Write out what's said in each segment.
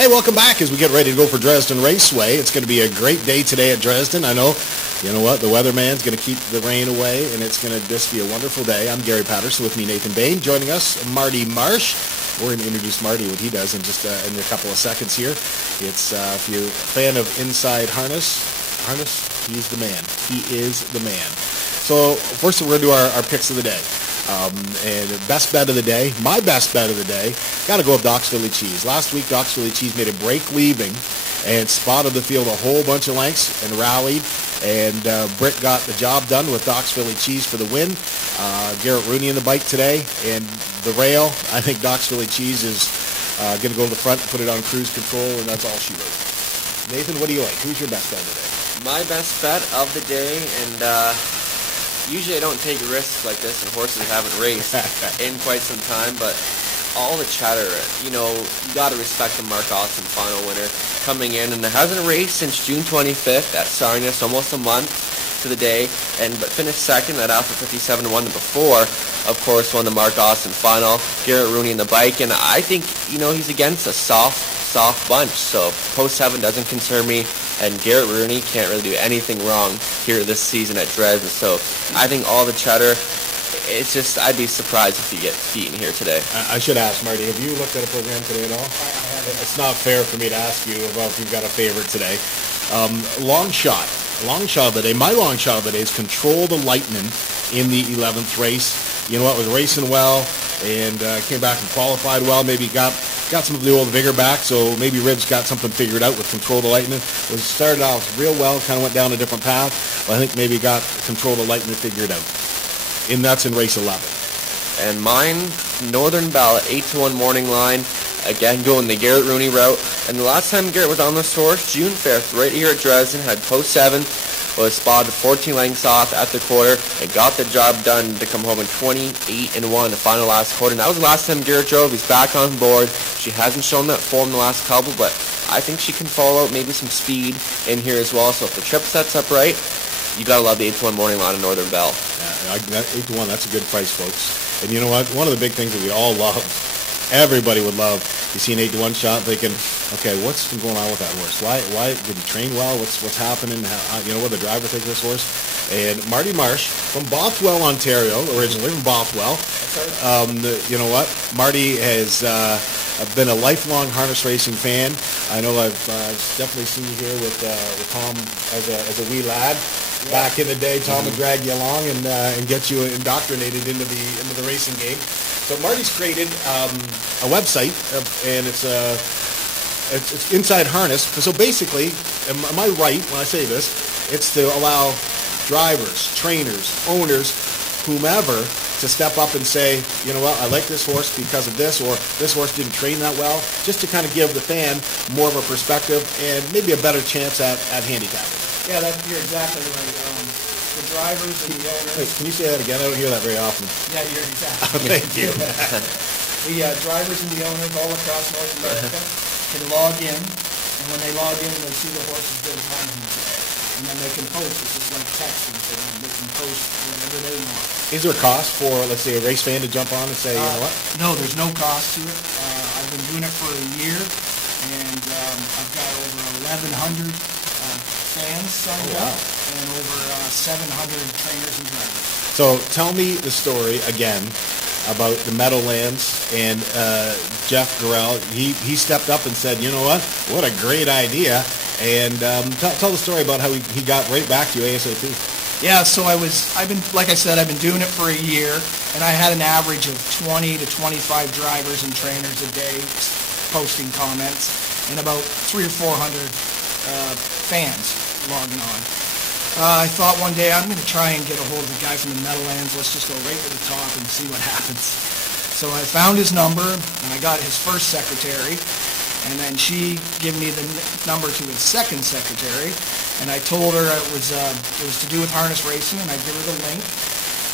Hey, welcome back as we get ready to go for Dresden Raceway. It's going to be a great day today at Dresden. I know, you know what, the weatherman's going to keep the rain away, and it's going to just be a wonderful day. I'm Gary Patterson, with me Nathan Bain. Joining us, Marty Marsh. We're going to introduce Marty, what he does in just in a couple of seconds here. It's, if you're a fan of Inside Harness, he's the man. He is the man. So first we're going to do our picks of the day. And best bet of the day, my best bet of the day, got to go with Doc's Philly Cheese. Last week, Doc's Philly Cheese made a break leaving and spotted the field a whole bunch of lengths and rallied. And Britt got the job done with Doc's Philly Cheese for the win. Garrett Rooney in the bike today. And the rail, I think Doc's Philly Cheese is going to go to the front, put it on cruise control, and that's all she wrote. Nathan, what do you like? Who's your best bet of the day? My best bet of the day, and usually I don't take risks like this, and horses haven't raced in quite some time, but all the chatter, you got to respect the Mark Austin final winner coming in, and it hasn't raced since June 25th at Sarnius, almost a month to the day, but finished second at Alpha 57 and won the before, of course, won the Mark Austin final. Garrett Rooney in the bike, and I think, he's against a soft bunch, so post 7 doesn't concern me, and Garrett Rooney can't really do anything wrong here this season at Dresden, so I think all the chatter, it's just, I'd be surprised if you get beaten here today. I should ask, Marty, have you looked at a program today at all? It's not fair for me to ask you about if you've got a favorite today. Long shot of the day. My long shot of the day is Control the Lightning in the 11th race. You know what, was racing well and came back and qualified well. Maybe got some of the old vigor back, so maybe Ribs got something figured out with Control the Lightning. Was started off real well, kind of went down a different path, but I think maybe got Control the Lightning figured out. And that's in race 11. And mine, Northern Bell at 8-1 morning line. Again, going the Garrett Rooney route. And the last time Garrett was on this horse, June 5th, right here at Dresden, had post 7, was spotted 14 lengths off at the quarter, and got the job done to come home in 28-1 the final last quarter. And that was the last time Garrett drove. He's back on board. She hasn't shown that form in the last couple, but I think she can follow out maybe some speed in here as well. So if the trip sets up right, you got to love the 8-1 morning line of Northern Bell. Yeah, 8-1, that's a good price, folks. And you know what? One of the big things that we all love, everybody would love, you see an 8-1 shot thinking, okay, what's been going on with that horse? Why did he train well? What's happening? What the driver think of this horse? And Marty Marsh from Bothwell, Ontario, originally from Bothwell. You know what? Marty has been a lifelong harness racing fan. I know I've definitely seen you here with Tom as a wee lad. Back in the day, Tom would drag you along and get you indoctrinated into the racing game. So Marty's created a website, and it's Inside Harness. So basically, am I right when I say this? It's to allow drivers, trainers, owners, whomever, to step up and say, you know what, I like this horse because of this, or this horse didn't train that well, just to kind of give the fan more of a perspective and maybe a better chance at handicapping. Yeah, you're exactly right. The drivers and the owners... Wait, can you say that again? I don't hear that very often. Yeah, you're exactly Thank you. The drivers and the owners all across North America can log in, and when they log in, they see the horse's good timing today. And then they can post. It's just like texting, so they can post whatever they want. Is there a cost for, let's say, a race fan to jump on and say, you know what? No, there's no cost to it. I've been doing it for a year, and I've got over 1,100 fans signed up, and over 700 trainers and drivers. So tell me the story again about the Meadowlands and Jeff Gorell. He stepped up and said, you know what a great idea. And tell the story about how he got right back to you ASAP. Yeah, so I've been doing it for a year, and I had an average of 20 to 25 drivers and trainers a day posting comments, and about 300 or 400 fans logging on. I thought one day I'm going to try and get a hold of the guy from the Meadowlands. Let's just go right to the top and see what happens. So I found his number, and I got his first secretary, and then she gave me the number to his second secretary, and I told her it was to do with harness racing, and I'd give her the link,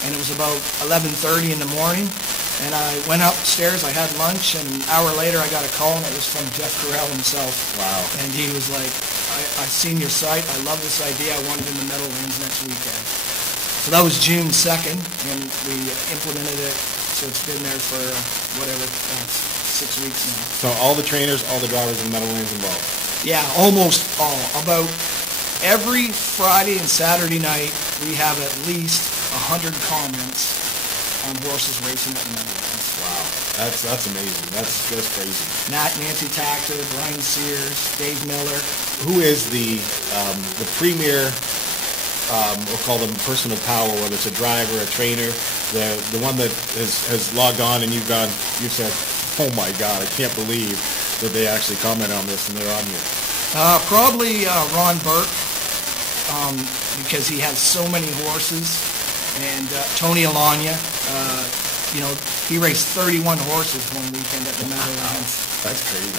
and it was about 11:30 in the morning, and I went upstairs, I had lunch, and an hour later I got a call, and it was from Jeff Gorell himself. Wow. And he was like, I've seen your site, I love this idea, I want it in the Meadowlands next weekend. So that was June 2nd, and we implemented it, so it's been there for, 6 6 weeks now. So all the trainers, all the drivers in the Meadowlands involved. Yeah, almost all. About every Friday and Saturday night, we have at least 100 comments on horses racing at the Meadowlands. Wow, that's amazing. That's crazy. Nancy Tactor, Brian Sears, Dave Miller. Who is the premier? We'll call them person of power, whether it's a driver, a trainer, the one that has logged on and you've said, oh my God, I can't believe that they actually comment on this and they're on here. Probably Ron Burke, because he has so many horses, and Tony Alagna. He raced 31 horses one weekend at the Meadowlands. That's crazy.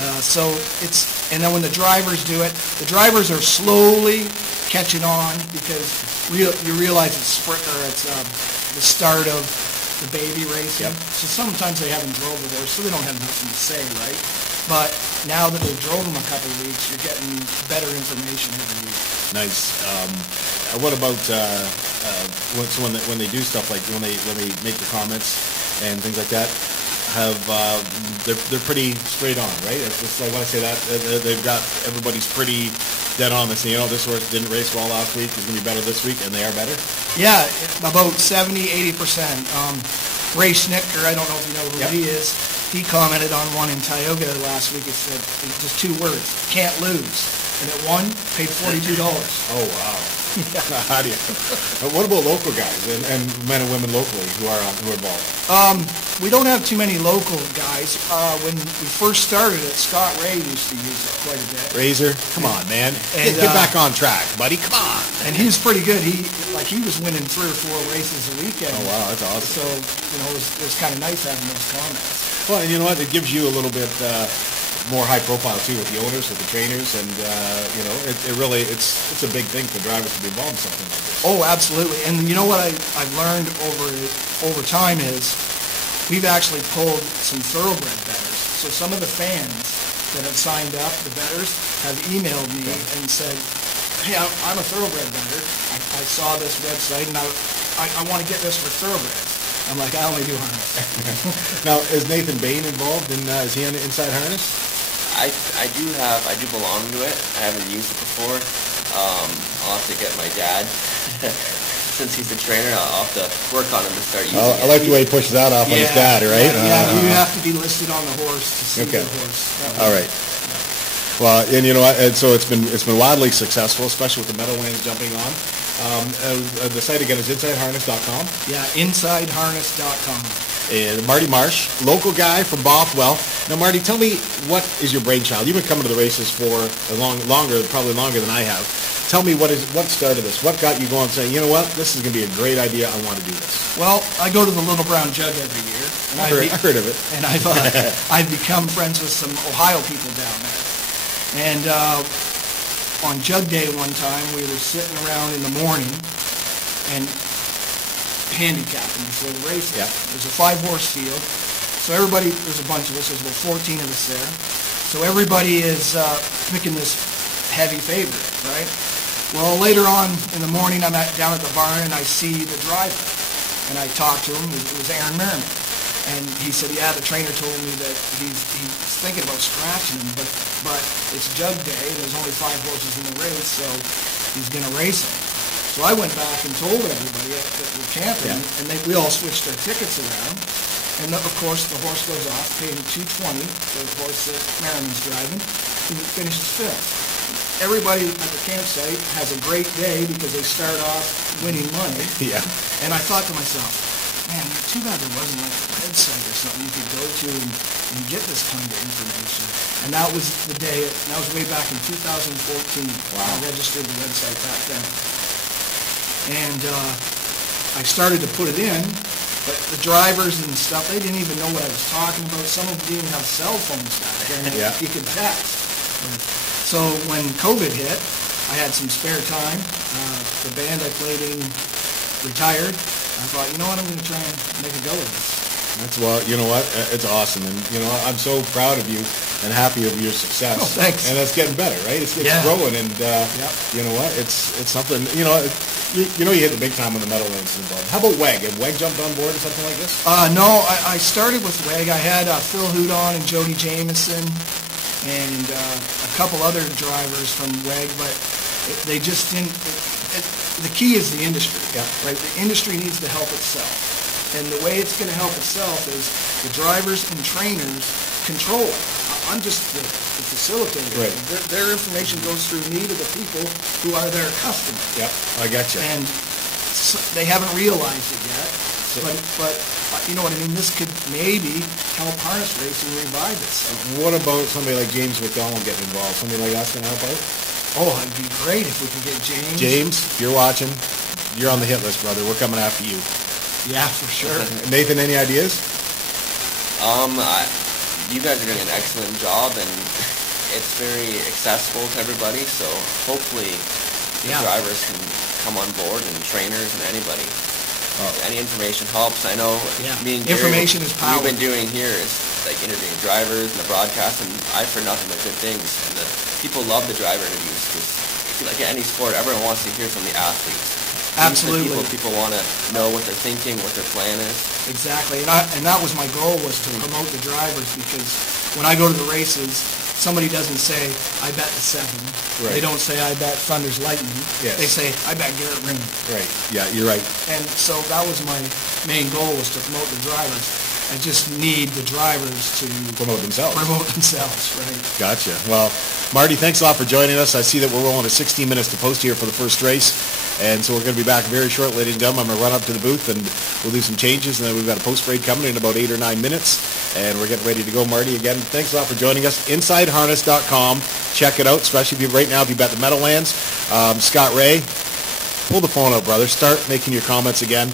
And then when the drivers do it, the drivers are slowly catching on because you realize it's the start of the baby racing. Yep. So sometimes they haven't drove the horse, so they don't have nothing to say, right? But now that they've drove them a couple of weeks, you're getting better information every week. Nice. What about when they do stuff like when they make the comments and things like that? They're pretty straight on, right? It's like when I say that they've got everybody's pretty dead on. They say, this horse didn't race well last week. It's gonna be better this week, and they are better. Yeah, about 70-80%. Ray Schnitker, I don't know if you know who he is. He commented on one in Tioga last week. It said just 2 words: can't lose. And it won, paid $42. Oh wow. How do you? What about local guys and men and women locally who are involved? We don't have too many local guys. When we first started it, Scott Ray used to use it quite a bit. Razor, come on, man, get back on track, buddy. Come on. And he was pretty good. He was winning 3 or 4 races a weekend. Oh wow, that's awesome. So it was kind of nice having those comments. Well, and you know what? It gives you a little bit more high profile too with the owners, with the trainers, and it's a big thing for drivers to be involved in something like this. Oh, absolutely. And you know what I've learned over time is we've actually pulled some thoroughbred bettors. So some of the fans that have signed up, the bettors, have emailed me and said, hey, I'm a thoroughbred bettor. I saw this website and I want to get this for thoroughbreds. I'm like, I only do harness. Now, is Nathan Bain involved in, is he on the Inside Harness? I do belong to it. I haven't used it before. I'll have to get my dad. Since he's a trainer, I'll have to work on him to start using it. I like the way he pushes that off on his dad, right? You have to be listed on the horse to see the horse. All right. Well, and you know what? And so it's been wildly successful, especially with the Meadowlands jumping on. The site again is InsideHarness.com. Yeah, InsideHarness.com. And Marty Marsh, local guy from Bothwell. Now, Marty, tell me, what is your brainchild? You've been coming to the races for probably longer than I have. Tell me what started this? What got you going saying, you know what, this is going to be a great idea, I want to do this? Well, I go to the Little Brown Jug every year. And I heard of it. And I've become friends with some Ohio people down there. And on Jug Day one time, we were sitting around in the morning and handicapping before the race. Yeah. There's a 5-horse field. So there's a bunch of us, there's about 14 of us there. So everybody is picking this heavy favorite, right? Well, later on in the morning, I'm down at the barn and I see the driver. And I talked to him. It was Aaron Merriman. And he said, yeah, the trainer told me that he's thinking about scratching him, but it's Jug Day, and there's only 5 horses in the race, so he's going to race him. So I went back and told everybody at the camp, and we all switched our tickets around. And of course, the horse goes off, paying $220 for the horse that Merriman's driving, and he finishes 5th. Everybody at the campsite has a great day because they start off winning money. Yeah. And I thought to myself, man, too bad there wasn't like a website or something you could go to and get this kind of information. And that was the day, that was way back in 2014. Wow. I registered the website back then. And I started to put it in, but the drivers and stuff, they didn't even know what I was talking about. Some of them didn't even have cell phones back then. Yeah. You could text. So when COVID hit, I had some spare time. The band I played in retired. I thought, you know what, I'm going to try and make a go of this. You know what, it's awesome. And, I'm so proud of you and happy of your success. Oh, thanks. And it's getting better, right? It's Yeah. growing, and Yep. you know what? It's something. You know you hit the big time when the Meadowlands is involved. How about WEG? Have WEG jumped on board or something like this? No, I started with WEG. I had Phil Houdon and Jody Jameson and a couple other drivers from WEG, but they just didn't. The key is the industry, Yeah. right? The industry needs to help itself, and the way it's going to help itself is the drivers and trainers control it. I'm just the facilitator. Right. Their information goes through me to the people who are their customers. Yep, I got you. And they haven't realized it yet, but you know what I mean? This could maybe help harness racing revive itself. What about somebody like James McDonald getting involved? Somebody like that's going to help out? Oh, it'd be great if we could get James. James, if you're watching, you're on the hit list, brother. We're coming after you. Yeah, for sure. Nathan, any ideas? You guys are doing an excellent job, and it's very accessible to everybody, so hopefully the Yeah. drivers can come on board, and trainers and anybody. Any information helps. I know Yeah. me and Gary, Information is power. what we've been doing here is like interviewing drivers and the broadcast, and I've heard nothing but good things. And people love the driver interviews because if you like any sport, everyone wants to hear from the athletes. Absolutely. People want to know what they're thinking, what their plan is. Exactly, and that was my goal, was to promote the drivers, because when I go to the races, somebody doesn't say, I bet the 7. Right. They don't say, I bet Thunder's Lightning. Yes. They say, I bet Garrett Ring. Right. Yeah, you're right. And so that was my main goal, was to promote the drivers. I just need the drivers to Promote themselves. right? Gotcha. Well, Marty, thanks a lot for joining us. I see that we're rolling to 16 minutes to post here for the first race. And so we're going to be back very short, ladies and gentlemen. I'm going to run up to the booth and we'll do some changes. And then we've got a post break coming in about 8 or 9 minutes. And we're getting ready to go, Marty. Again, thanks a lot for joining us. InsideHarness.com. Check it out, especially if you right now, if you bet the Meadowlands. Scott Ray, pull the phone out, brother. Start making your comments again.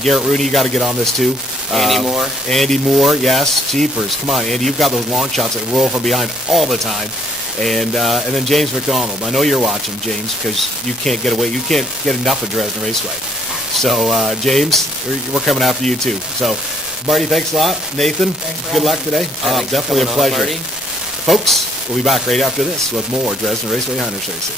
Garrett Rooney, you got to get on this too. Andy Moore, yes. Jeepers. Come on, Andy. You've got those long shots that roll from behind all the time. And then James McDonald. I know you're watching, James, because you can't get away. You can't get enough of Dresden Raceway. So, James, we're coming after you too. So, Marty, thanks a lot. Nathan, good luck today. Definitely a pleasure. Marty. Folks, we'll be back right after this with more Dresden Raceway Harness Racing.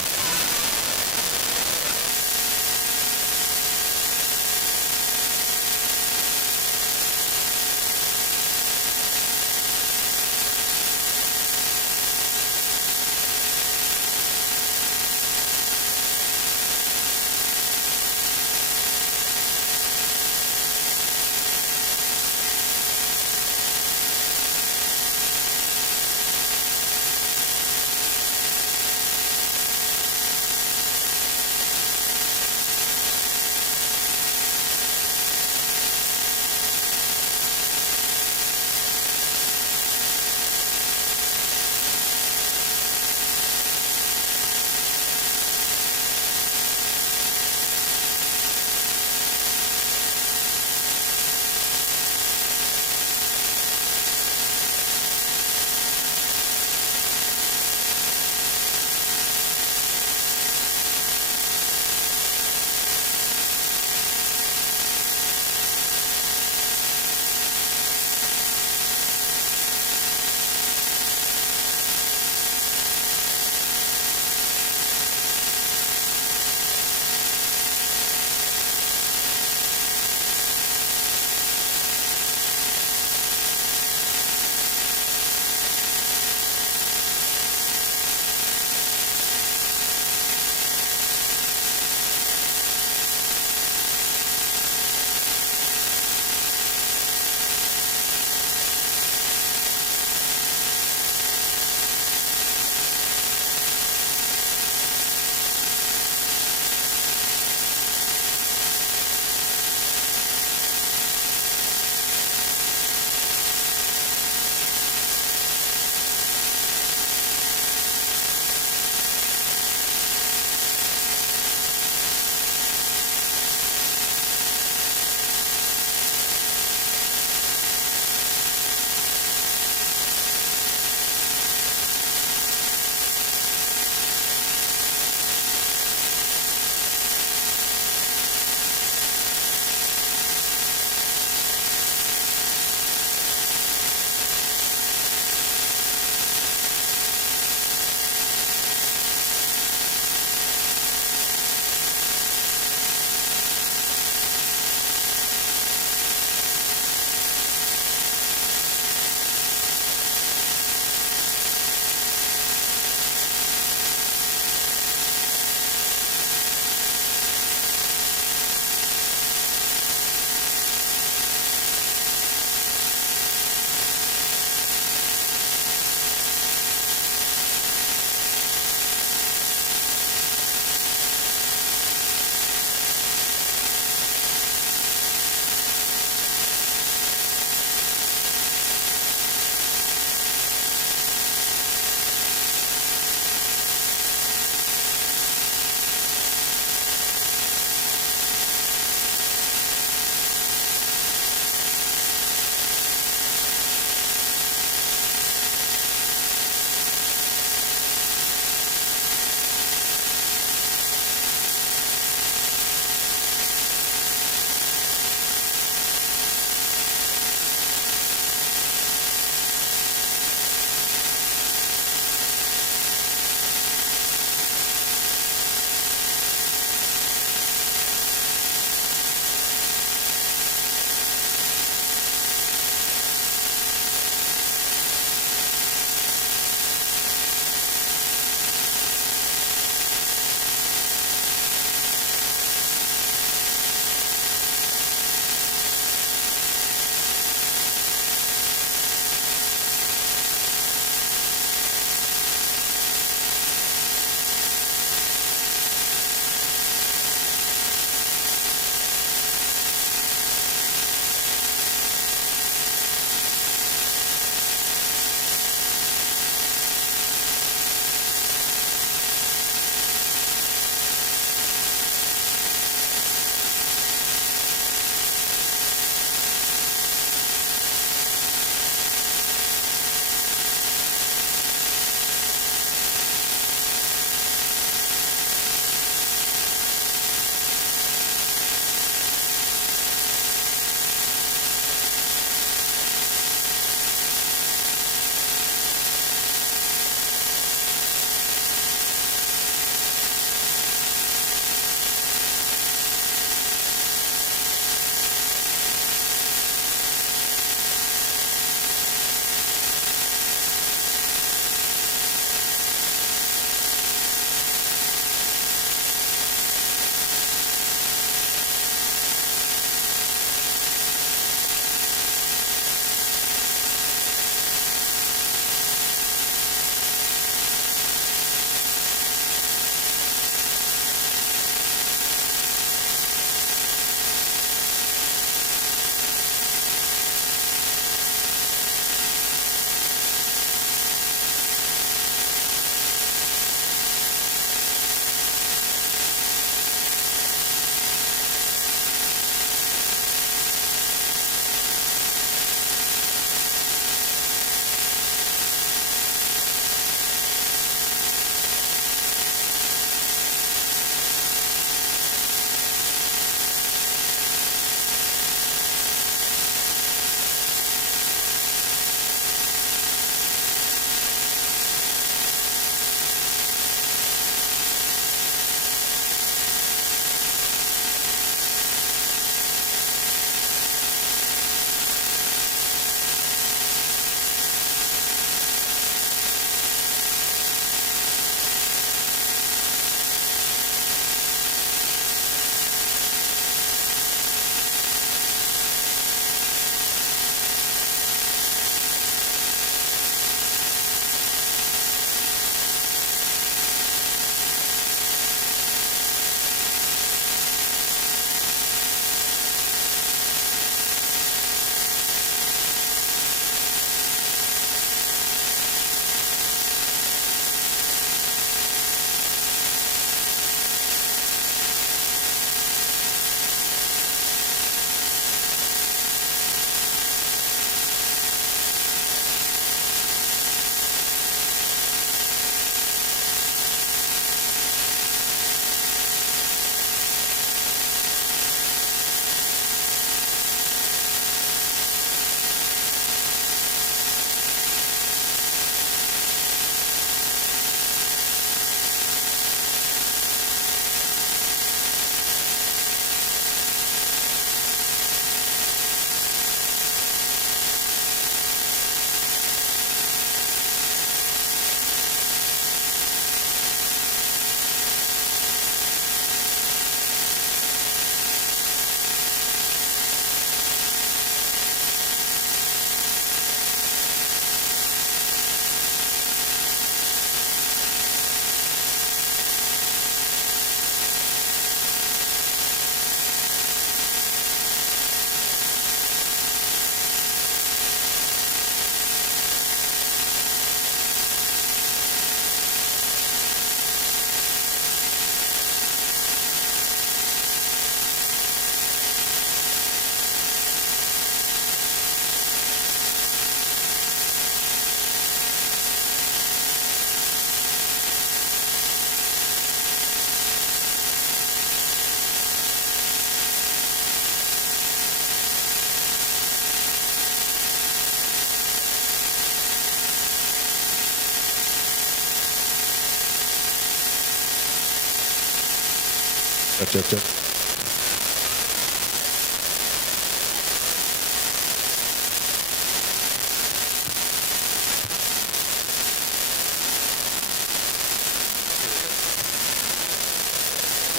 Check.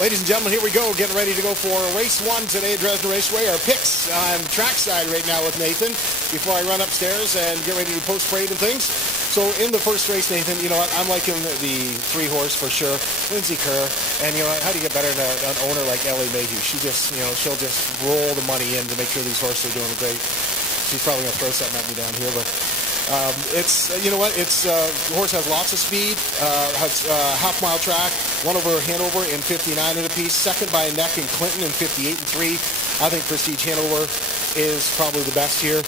Ladies and gentlemen, here we go, getting ready to go for race 1 today at Dresden Raceway. Our picks, I'm trackside right now with Nathan before I run upstairs and get ready to post-parade and things. So in the first race, Nathan, you know what, I'm liking the 3-horse for sure, Lindsay Kerr. And you know, how do you get better than an owner like Ellie Mayhew? She just, you know, she'll just roll the money in to make sure these horses are doing great. She's probably going to throw something at me down here, but it's, you know what, it's, the horse has lots of speed, has half-mile track, one over Hanover in 59 and a piece, second by a neck in Clinton in 58 and 3. I think Prestige Hanover is probably the best here.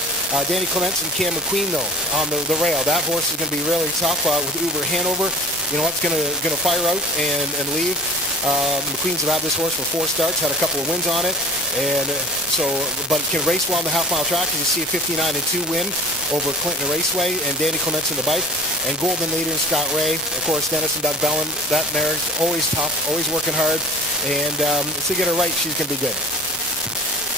Danny Clements and Cam McQueen, though, on the rail. That horse is going to be really tough with Uber Hanover. You know what's going to fire out and leave. McQueen's have had this horse for 4 starts, had a couple of wins on it, and but can race well on the half-mile track. As you see a 59 and 2 win over Clinton Raceway, and Danny Clements in the bike, and Golden Leader and Scott Ray, of course, Dennis and Doug Bellin. That mare's always tough, always working hard, and to get her right, she's going to be good.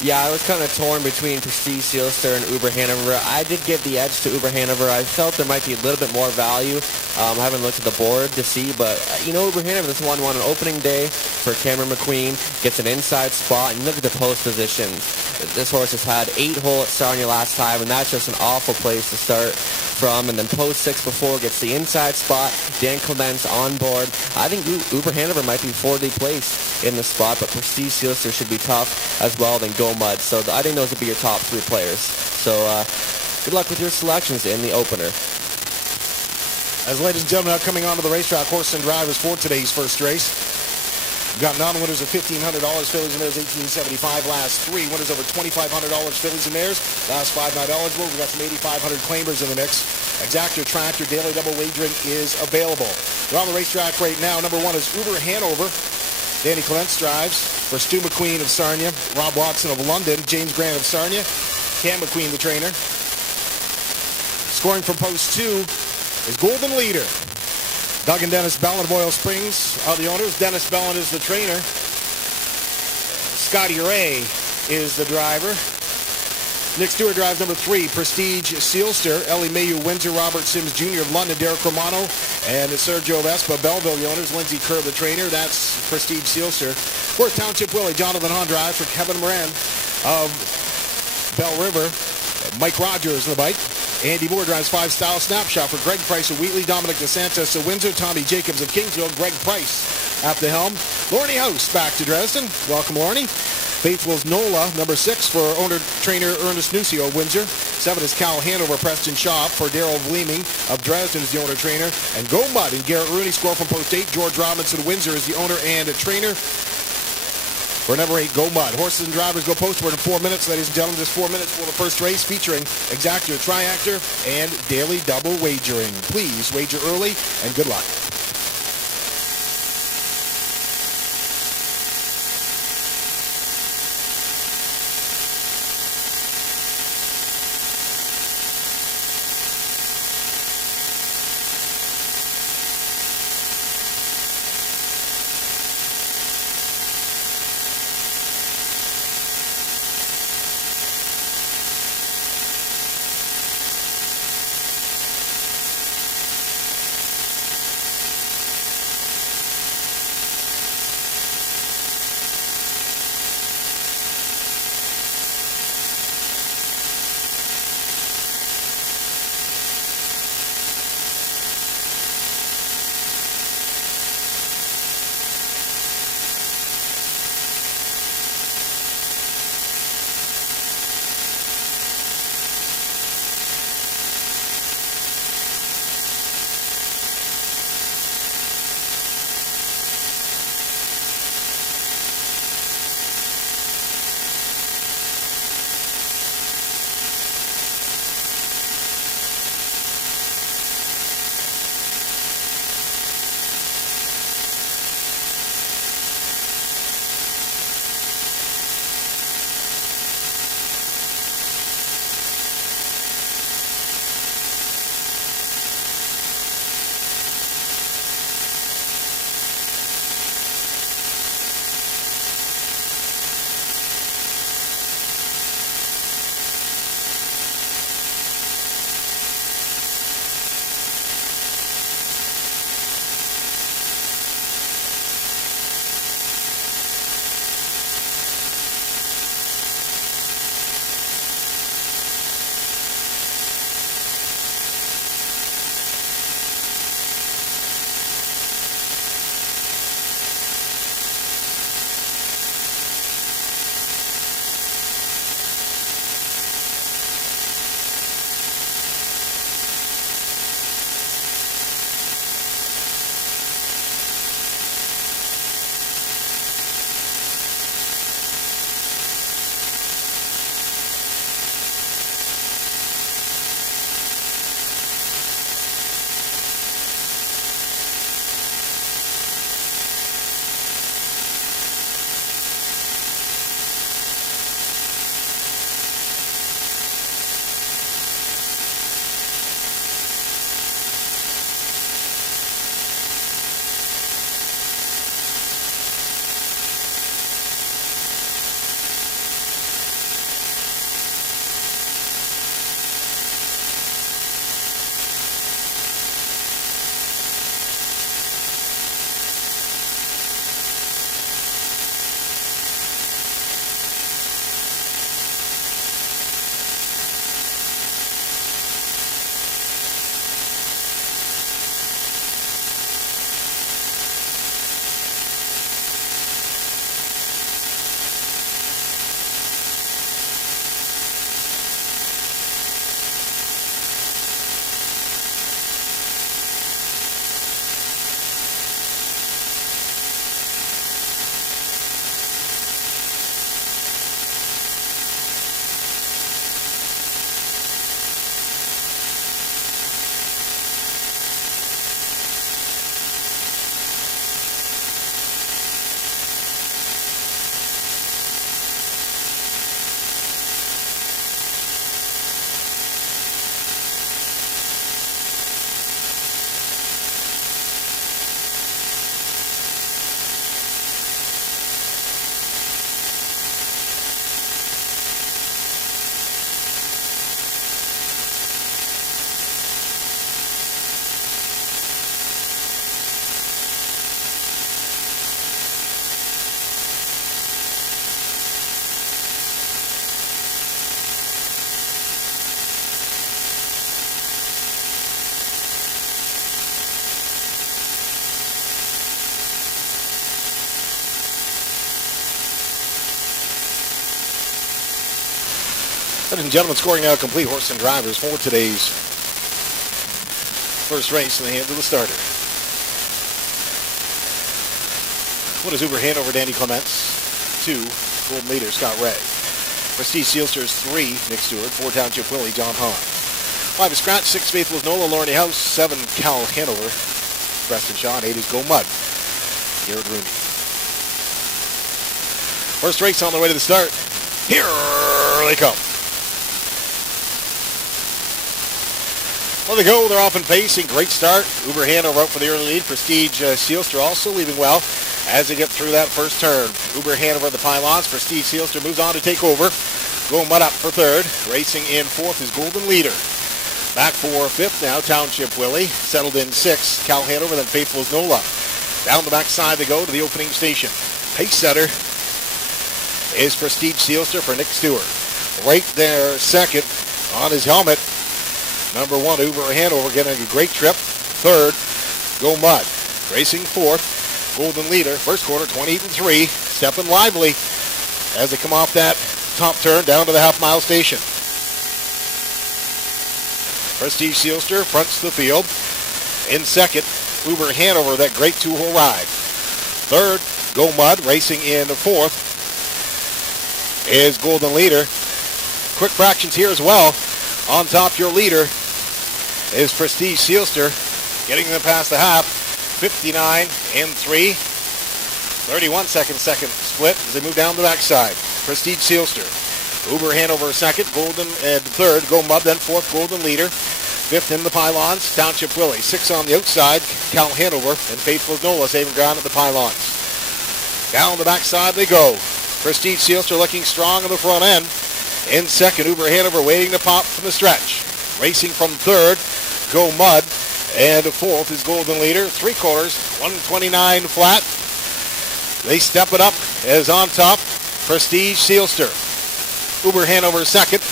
Yeah, I was kind of torn between Prestige Sealster and Uber Hanover. I did give the edge to Uber Hanover. I felt there might be a little bit more value. I haven't looked at the board to see, but you know, Uber Hanover, this one won an opening day for Cameron McQueen, gets an inside spot, and look at the post position. This horse has had 8 hole at Sarnia last time, and that's just an awful place to start from. And then post 6 before gets the inside spot. Dan Clements on board. I think Uber Hanover might be 4th place in the spot, but Prestige Sealster should be tough as well. Then Go Mud. So I think those would be your top 3 players. So good luck with your selections in the opener. As ladies and gentlemen, now coming onto the racetrack, horse and drivers for today's first race. We've got non-winners of $1,500, fillies and mares $1,875, last 3. Winners over $2,500, fillies and mares, last 5 not eligible. We've got some 8,500 claimers in the mix. Exactor, tractor, daily double wagering is available. We're on the racetrack right now. Number 1 is Uber Hanover. Danny Clements drives for Stu McQueen of Sarnia, Rob Watson of London, James Grant of Sarnia, Cam McQueen, the trainer. Scoring from post 2 is Golden Leader. Doug and Dennis Bellin of Oil Springs are the owners. Dennis Bellin is the trainer. Scotty Ray is the driver. Nick Stewart drives number 3, Prestige Sealster. Ellie Mayhew, Windsor, Robert Sims Jr. of London, Derek Romano, and Sergio Vespa, Belleville, the owners. Lindsay Kerr, the trainer. That's Prestige Sealster. Fourth Township Willie, Jonathan Hahn drives for Kevin Moran of Bell River. Mike Rogers in the bike. Andy Moore drives 5 Style Snapshot for Greg Price of Wheatley, Dominic DeSantis of Windsor, Tommy Jacobs of Kingsville, Greg Price at the helm. Lorne House back to Dresden. Welcome, Lorne. Faithful's Nola, number 6 for owner-trainer Ernest Nucio of Windsor. 7 is Cal Hanover, Preston Shaw for Daryl Vleeming of Dresden is the owner-trainer. And Go Mud and Garrett Rooney score from post 8. George Robinson of Windsor is the owner and trainer. For number 8, Go Mud. Horses and drivers go postward in 4 minutes, ladies and gentlemen. Just 4 minutes for the first race featuring Exactor, Triactor, and Daily Double Wagering. Please wager early and good luck. Ladies and gentlemen, scoring now complete. Horse and drivers for today's first race in the hands of the starter. One is Uber Hanover, Danny Clements. 2, Golden Leader, Scott Ray. Prestige Sealsters 3, Nick Stewart. 4, Township Willie, John Hahn. 5 is Scratch. 6, Faithful is Nola, Lorne House. 7, Cal Hanover, Preston Shaw. 8 is Go Mud, Garrett Rooney. First race on the way to the start. Here they come. Well, they go. They're off and pacing. Great start. Uber Hanover out for the early lead. Prestige Sealster also leaving well as they get through that first turn. Uber Hanover at the pylons. Prestige Sealster moves on to take over. Go Mud up for third. Racing in fourth is Golden Leader. Back for fifth now, Township Willie. Settled in sixth, Cal Hanover, then Faithful's Nola. Down the backside they go to the opening station. Pace setter is Prestige Sealster for Nick Stewart. Right there, second on his helmet. Number 1, Uber Hanover, getting a great trip. Third, Go Mud. Racing fourth, Golden Leader. First quarter, 28-3. Stepping lively as they come off that top turn down to the half-mile station. Prestige Sealster fronts the field. In second, Uber Hanover, that great two-hole ride. Third, Go Mud. Racing in fourth is Golden Leader. Quick fractions here as well. On top, your leader is Prestige Sealster, getting them past the half. 59-3. 31 second split as they move down the backside. Prestige Sealster. Uber Hanover second, Golden and third, Go Mud, then fourth, Golden Leader. Fifth in the pylons, Township Willie. 6 on the outside, Cal Hanover, and Faithful Nola saving ground at the pylons. Down the backside they go. Prestige Sealster looking strong on the front end. In second, Uber Hanover waiting to pop from the stretch. Racing from third, Go Mud, and fourth is Golden Leader. 3/4, 129 flat. They step it up as on top, Prestige Sealster. Uber Hanover second.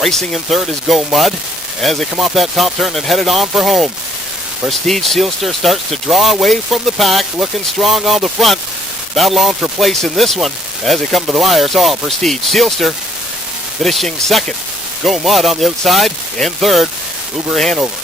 Racing in third is Go Mud as they come off that top turn and headed on for home. Prestige Sealster starts to draw away from the pack, looking strong on the front. Battle on for place in this one as they come to the wire. It's all Prestige Sealster finishing second. Go Mud on the outside, and third, Uber Hanover.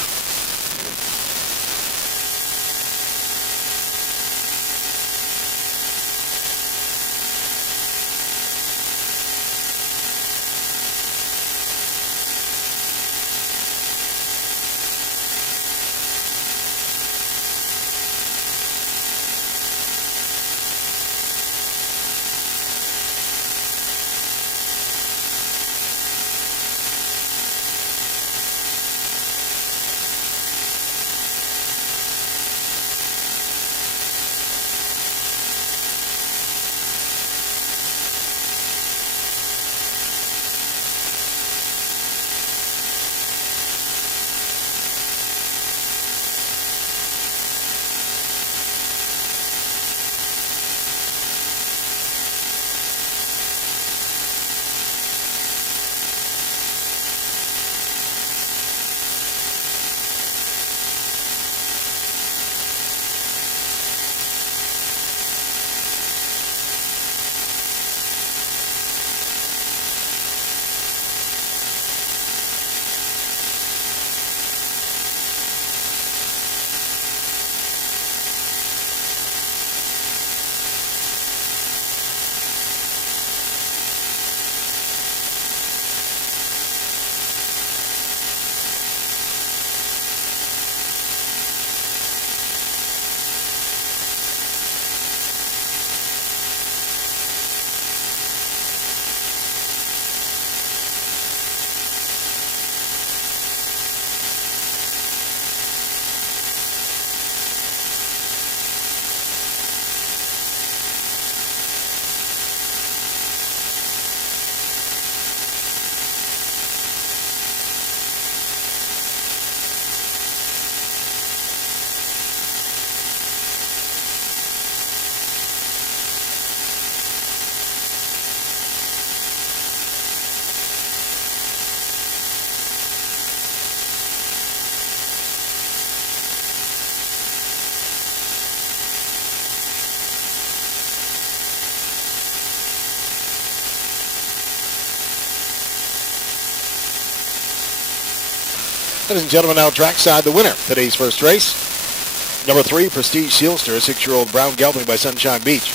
Ladies and gentlemen, now trackside, the winner today's first race. Number 3, Prestige Sealster, a 6-year-old brown gelding by Sunshine Beach.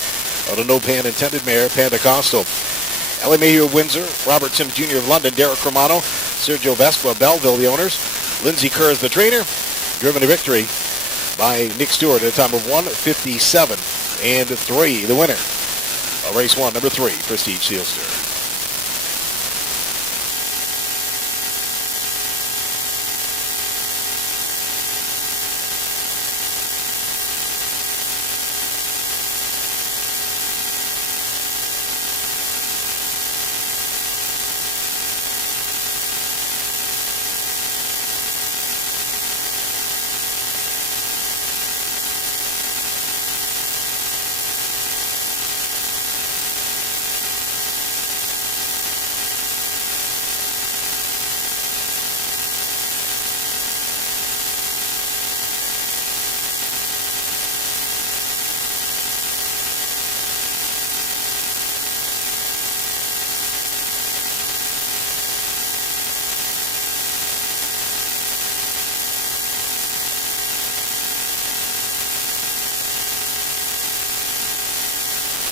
On a no pan intended mare, Panda Costo. Ellie Mayhew of Windsor, Robert Sims Jr. of London, Derek Romano, Sergio Vespa of Belleville, the owners. Lindsay Kerr is the trainer. Driven to victory by Nick Stewart at a time of 1:57.3. The winner of race 1, number 3, Prestige Sealster.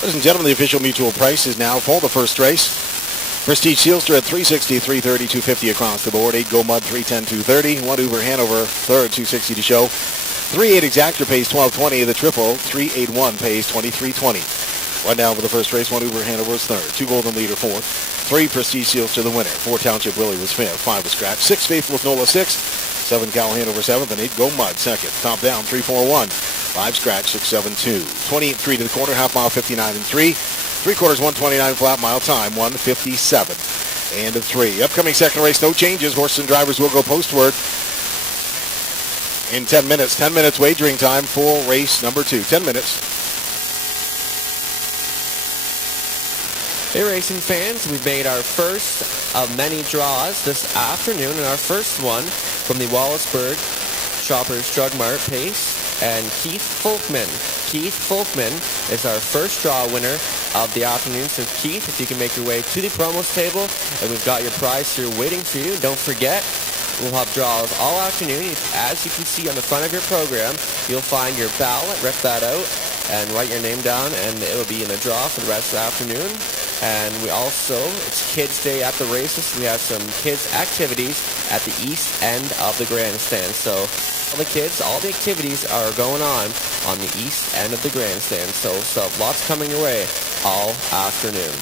Ladies and gentlemen, the official mutual price is now for the first race. Prestige Sealster at $360, $330, $250 across the board. 8 Go Mud, $310, $230. 1 Uber Hanover, third, $260 to show. 3-8 Exactor pays $12.20. The triple, 3-8-1 pays $23.20. 1 down for the first race. 1 Uber Hanover is third. 2 Golden Leader fourth. 3 Prestige Sealster the winner. 4 Township Willie was fifth. 5 was Scratch. 6 Faithful Nola sixth. 7 Cal Hanover seventh. And 8 Go Mud second. Top down, 3-4-1. 5 Scratch, 6-7-2. 28-3 to the corner, half mile, 59-3. 3/4, 129 flat, mile time, 1:57.3. Upcoming second race, no changes. Horses and drivers will go postward in 10 minutes. 10 minutes wagering time for race number 2. 10 minutes. Hey racing fans, we've made our first of many draws this afternoon, and our first one from the Wallaceburg Shoppers Drug Mart Pace, and Keith Folkman. Keith Folkman is our first draw winner of the afternoon. So Keith, if you can make your way to the promos table, and we've got your prize here waiting for you. Don't forget, we'll have draws all afternoon. As you can see on the front of your program, you'll find your ballot, rip that out, and write your name down, and it'll be in a draw for the rest of the afternoon. And we also, it's Kids Day at the races. We have some kids activities at the east end of the grandstand. So all the kids, all the activities are going on the east end of the grandstand. So lots coming your way all afternoon.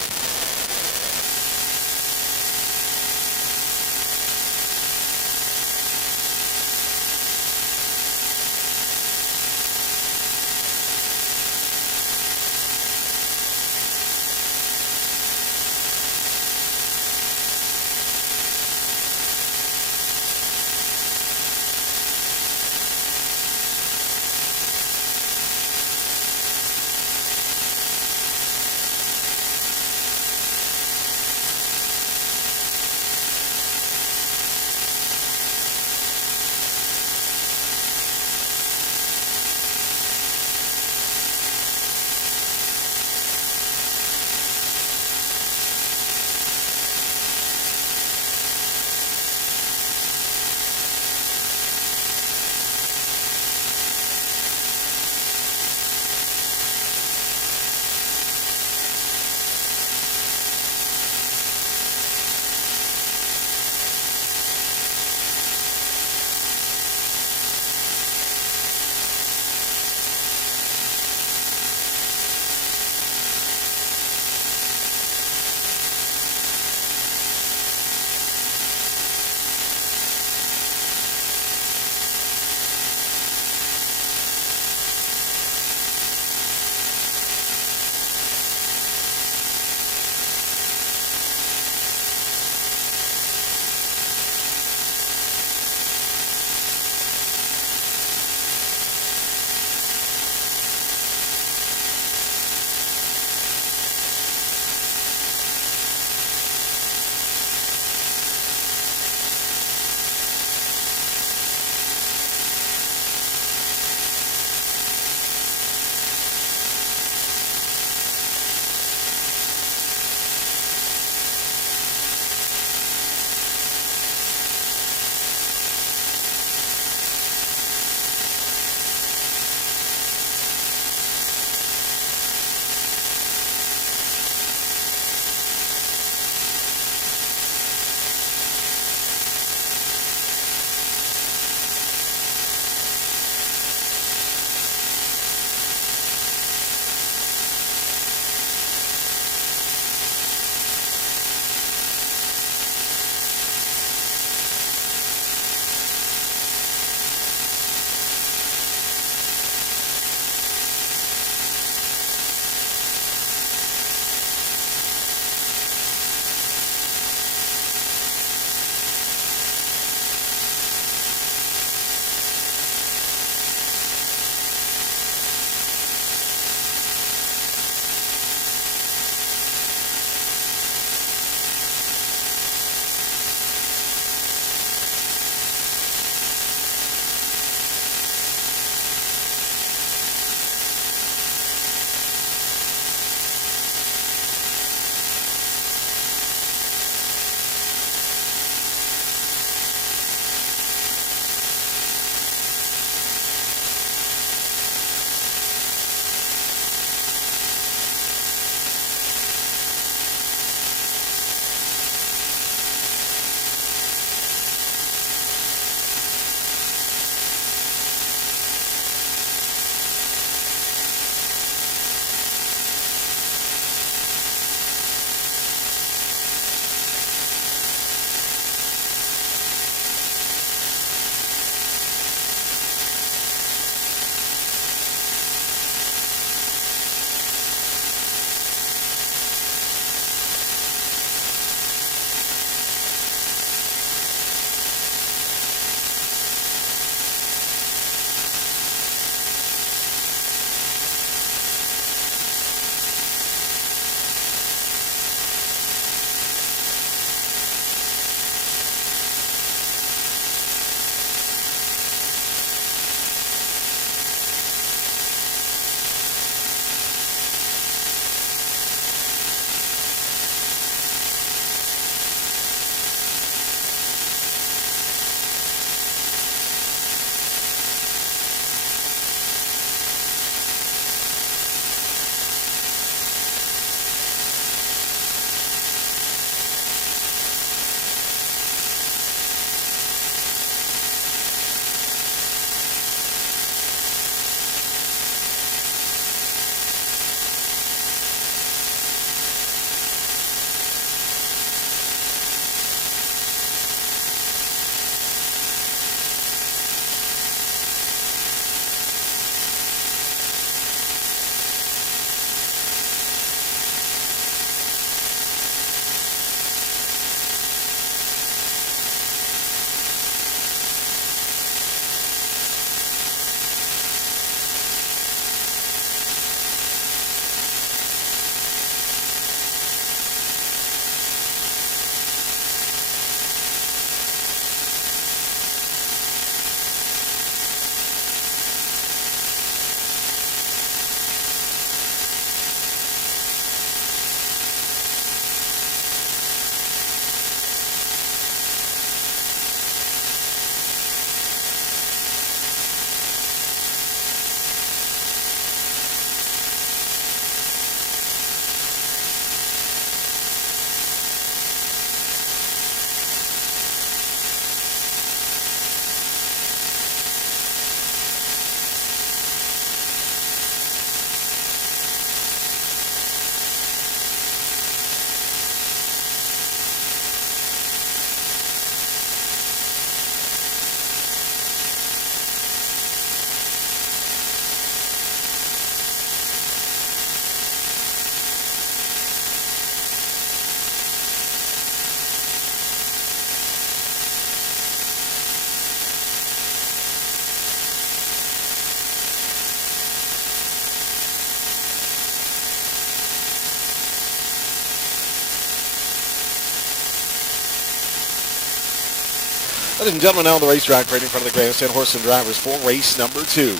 Ladies and gentlemen, now on the racetrack, right in front of the grandstand, horse and drivers for race number 2.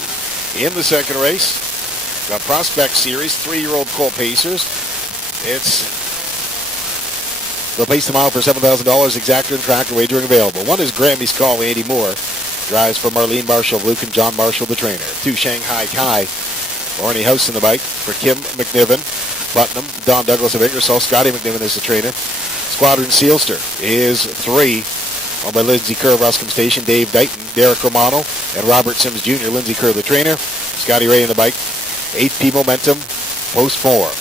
In the second race, got Prospect Series, 3-year-old Colt Pacers. They'll pace the mile for $7,000, exactor and tractor wagering available. 1 is Grammy's Call, Andy Moore. Drives for Marlene Marshall of Luke and John Marshall, the trainer. 2, Shanghai Kai. Orny House in the bike for Kim McNiven. Putnam, Don Douglas of Ingersoll. Scotty McNiven is the trainer. Squadron Sealster is 3. Owned by Lindsay Kerr of Ruscombe Station, Dave Dighton, Derek Romano, and Robert Sims Jr. Lindsay Kerr, the trainer. Scotty Ray in the bike. 8P Momentum, post 4.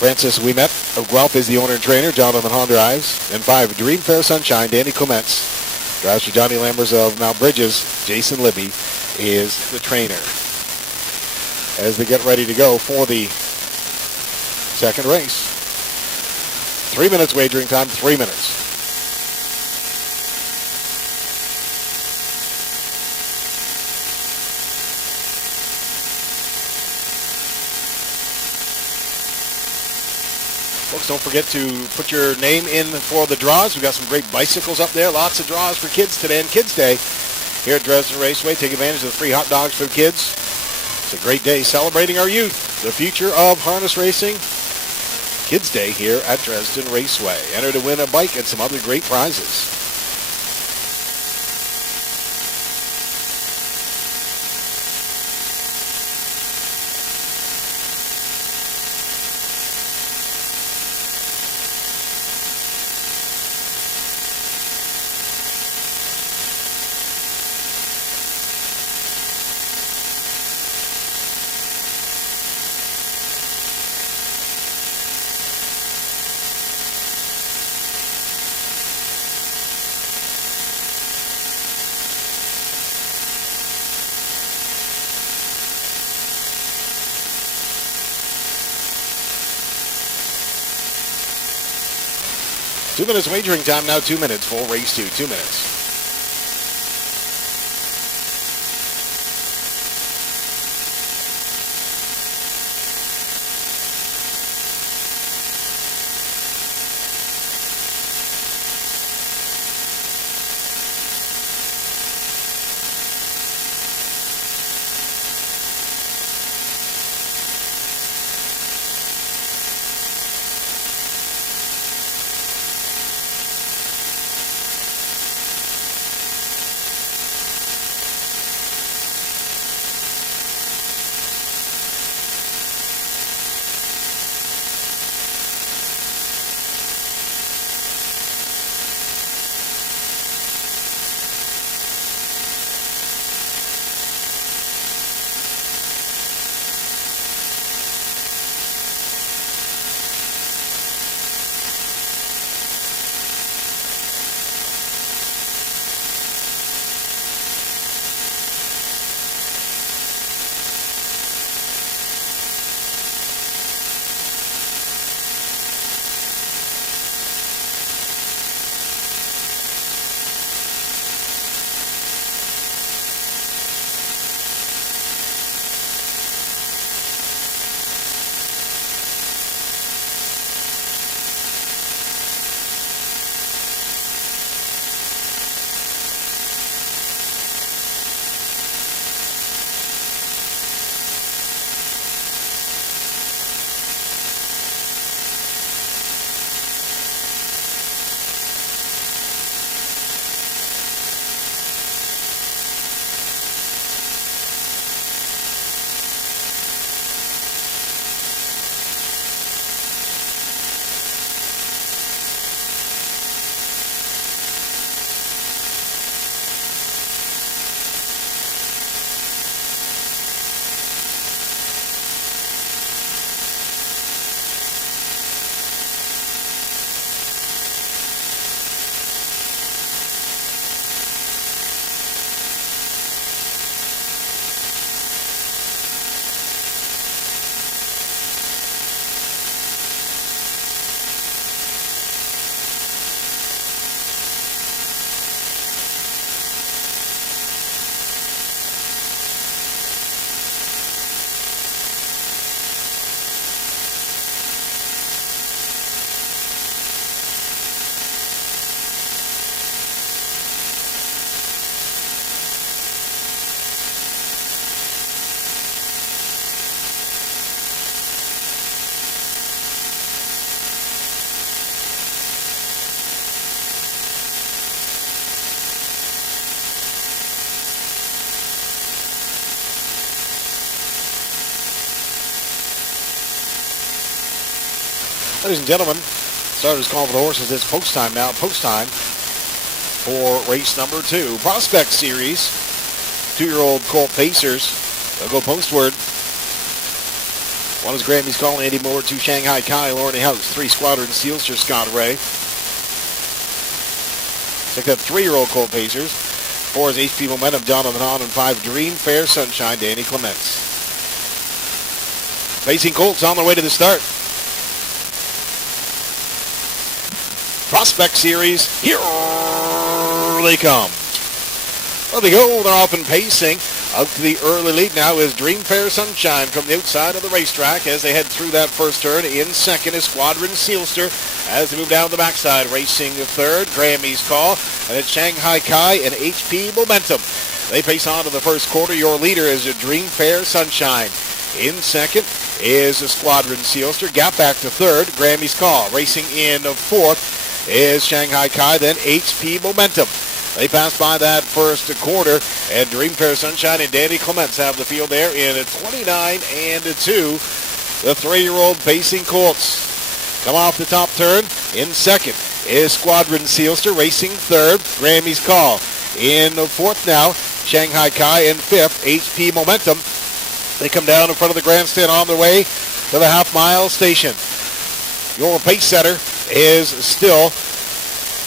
Francis Ouimet of Guelph is the owner and trainer. Jonathan Hahn drives. And 5, Dream Fair Sunshine, Danny Clements. Drives for Johnny Lambers of Mount Bridges. Jason Libby is the trainer. As they get ready to go for the second race. 3 minutes wagering time, 3 minutes. Folks, don't forget to put your name in for the draws. We've got some great bicycles up there. Lots of draws for kids today and Kids Day here at Dresden Raceway. Take advantage of the free hot dogs for the kids. It's a great day celebrating our youth, the future of harness racing. Kids Day here at Dresden Raceway. Enter to win a bike and some other great prizes. Two minutes wagering time now, 2 minutes for race 2, 2 minutes. Ladies and gentlemen, starters call for the horses. It's post time now. Post time for race number 2. Prospect Series. 2-year-old Colt Pacers. They'll go postward. 1 is Grammy's Call, Andy Moore. 2, Shanghai Kai, Lorne House. 3, Squadron Sealster, Scott Ray. Take that 3-year-old Colt Pacers. 4 is HP Momentum, Jonathan Hahn. And 5, Dream Fair Sunshine, Danny Clements. Facing Colts on their way to the start. Prospect Series, here they come. There they go, they're off and pacing. Out to the early lead now is Dream Fair Sunshine from the outside of the racetrack as they head through that first turn. In second is Squadron Sealster as they move down the backside. Racing third, Grammy's Call, and it's Shanghai Kai and HP Momentum. They pace on to the first quarter. Your leader is a Dream Fair Sunshine. In second is a Squadron Sealster. Gap back to third, Grammy's Call. Racing in fourth is Shanghai Kai, then HP Momentum. They pass by that first quarter, and Dream Fair Sunshine and Danny Clements have the field there in 29-2. The 3-year-old pacing Colts come off the top turn. In second is Squadron Sealster, racing third, Grammy's Call. In fourth now, Shanghai Kai. In fifth, HP Momentum. They come down in front of the grandstand on their way to the half-mile station. Your pace setter is still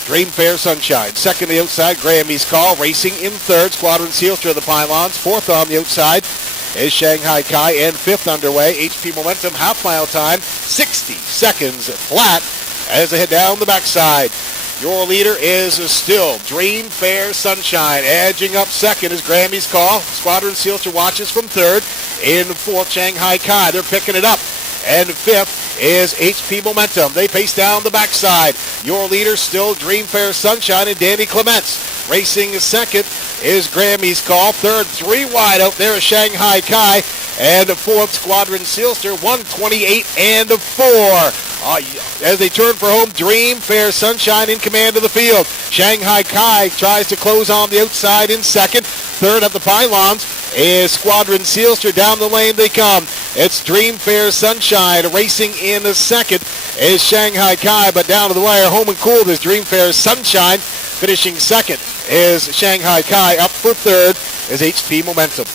Dream Fair Sunshine. Second to the outside, Grammy's Call. Racing in third, Squadron Sealster of the pylons. Fourth on the outside is Shanghai Kai. And fifth underway, HP Momentum. Half-mile time, 60 seconds flat as they head down the backside. Your leader is still Dream Fair Sunshine. Edging up second is Grammy's Call. Squadron Sealster watches from third. In fourth, Shanghai Kai. They're picking it up. And fifth is HP Momentum. They pace down the backside. Your leader still Dream Fair Sunshine and Danny Clements. Racing second is Grammy's Call. Third, 3 wide out there is Shanghai Kai. And fourth, Squadron Sealster, 1:28.4. As they turn for home, Dream Fair Sunshine in command of the field. Shanghai Kai tries to close on the outside in second. Third at the pylons is Squadron Sealster. Down the lane they come. It's Dream Fair Sunshine. Racing in the second is Shanghai Kai, but down to the wire, home and cool is Dream Fair Sunshine. Finishing second is Shanghai Kai. Up for third is HP Momentum.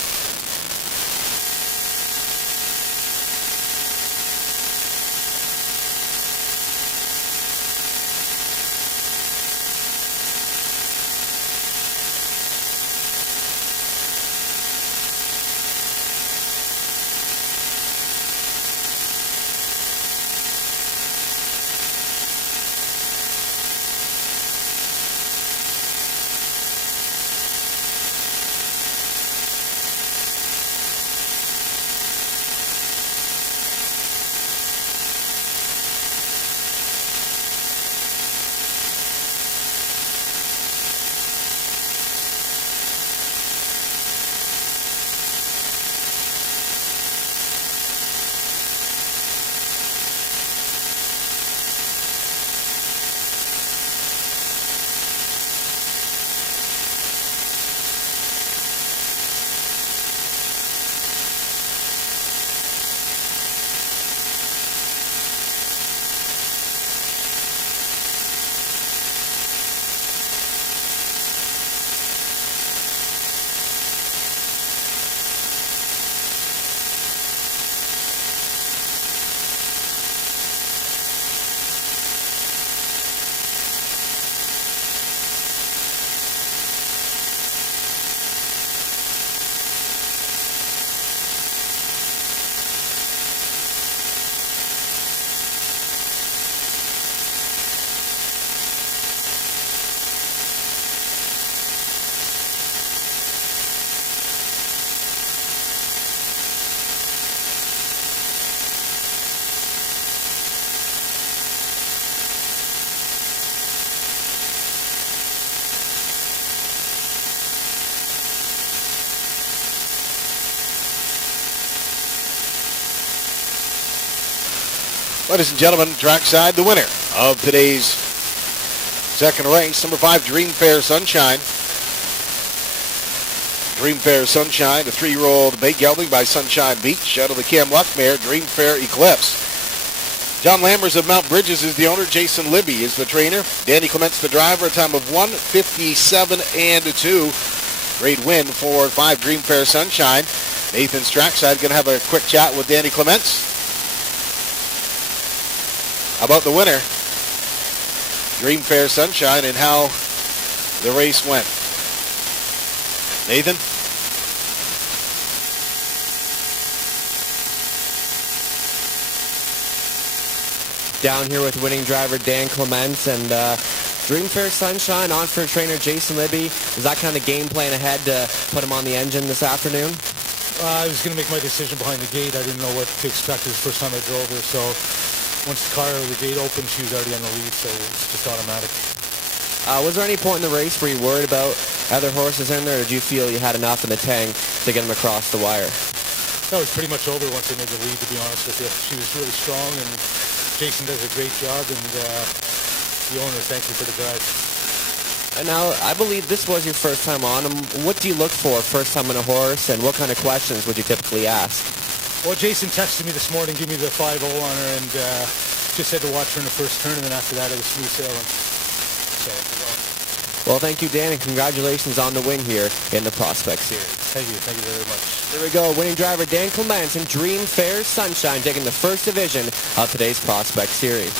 Ladies and gentlemen, trackside, the winner of today's second race, number 5, Dream Fair Sunshine. Dream Fair Sunshine, the 3-year-old bay gelding by Sunshine Beach, out of the Cam Luck mare, Dream Fair Eclipse. John Lammers of Mount Bridges is the owner. Jason Libby is the trainer. Danny Clements the driver. A time of 1:57.2. Great win for 5 Dream Fair Sunshine. Nathan's trackside going to have a quick chat with Danny Clements about the winner, Dream Fair Sunshine, and how the race went. Nathan? Down here with winning driver Dan Clements and Dream Fair Sunshine on for trainer Jason Libby. Was that kind of the game plan ahead to put him on the engine this afternoon? I was going to make my decision behind the gate. I didn't know what to expect. It was the first time I drove her, so once the gate opened, she was already on the lead, so it was just automatic. Was there any point in the race where you worried about other horses in there, or did you feel you had enough in the tank to get them across the wire? That was pretty much over once I made the lead, to be honest with you. She was really strong, and Jason does a great job, and the owner, thank you for the drive. And now, I believe this was your first time on him. What do you look for first time on a horse, and what kind of questions would you typically ask? Well, Jason texted me this morning, gave me the 5-0 on her, and just said to watch her in the first turn, and then after that, it was smooth sailing. So, well, thank you, Dan, and congratulations on the win here in the Prospect Series. Thank you very much. There we go, winning driver Dan Clements and Dream Fair Sunshine taking the first division of today's Prospect Series.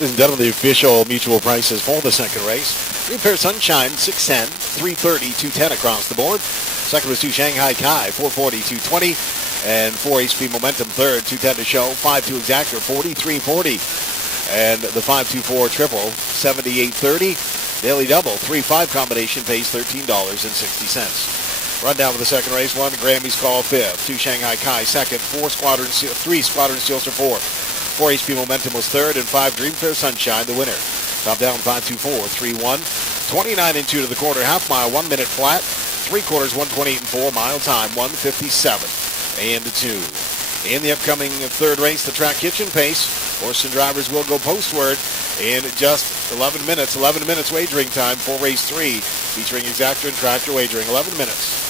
Ladies and gentlemen, the official mutual prices for the second race. Dream Fair Sunshine, 610, 330, 210 across the board. Second was 2 Shanghai Kai, 440, 220. And 4 HP Momentum third, 210 to show. 5-2 Exactor, 43.40. And the 524 Triple, 78.30. Daily Double, 3-5 combination pays $13.60. Rundown for the second race. 1 Grammy's Call fifth. 2 Shanghai Kai second. 3 Squadron Steelster fourth. 4 HP Momentum was third, and 5 Dream Fair Sunshine the winner. Top down 524, 3-1. 29-2 to the quarter, half mile, 1 minute flat. 3/4, 128-4, mile time, 157-2. In the upcoming third race, the track kitchen pace. Horse and drivers will go postward in just 11 minutes. 11 minutes wagering time for race 3, featuring Exactor and Tractor wagering. 11 minutes.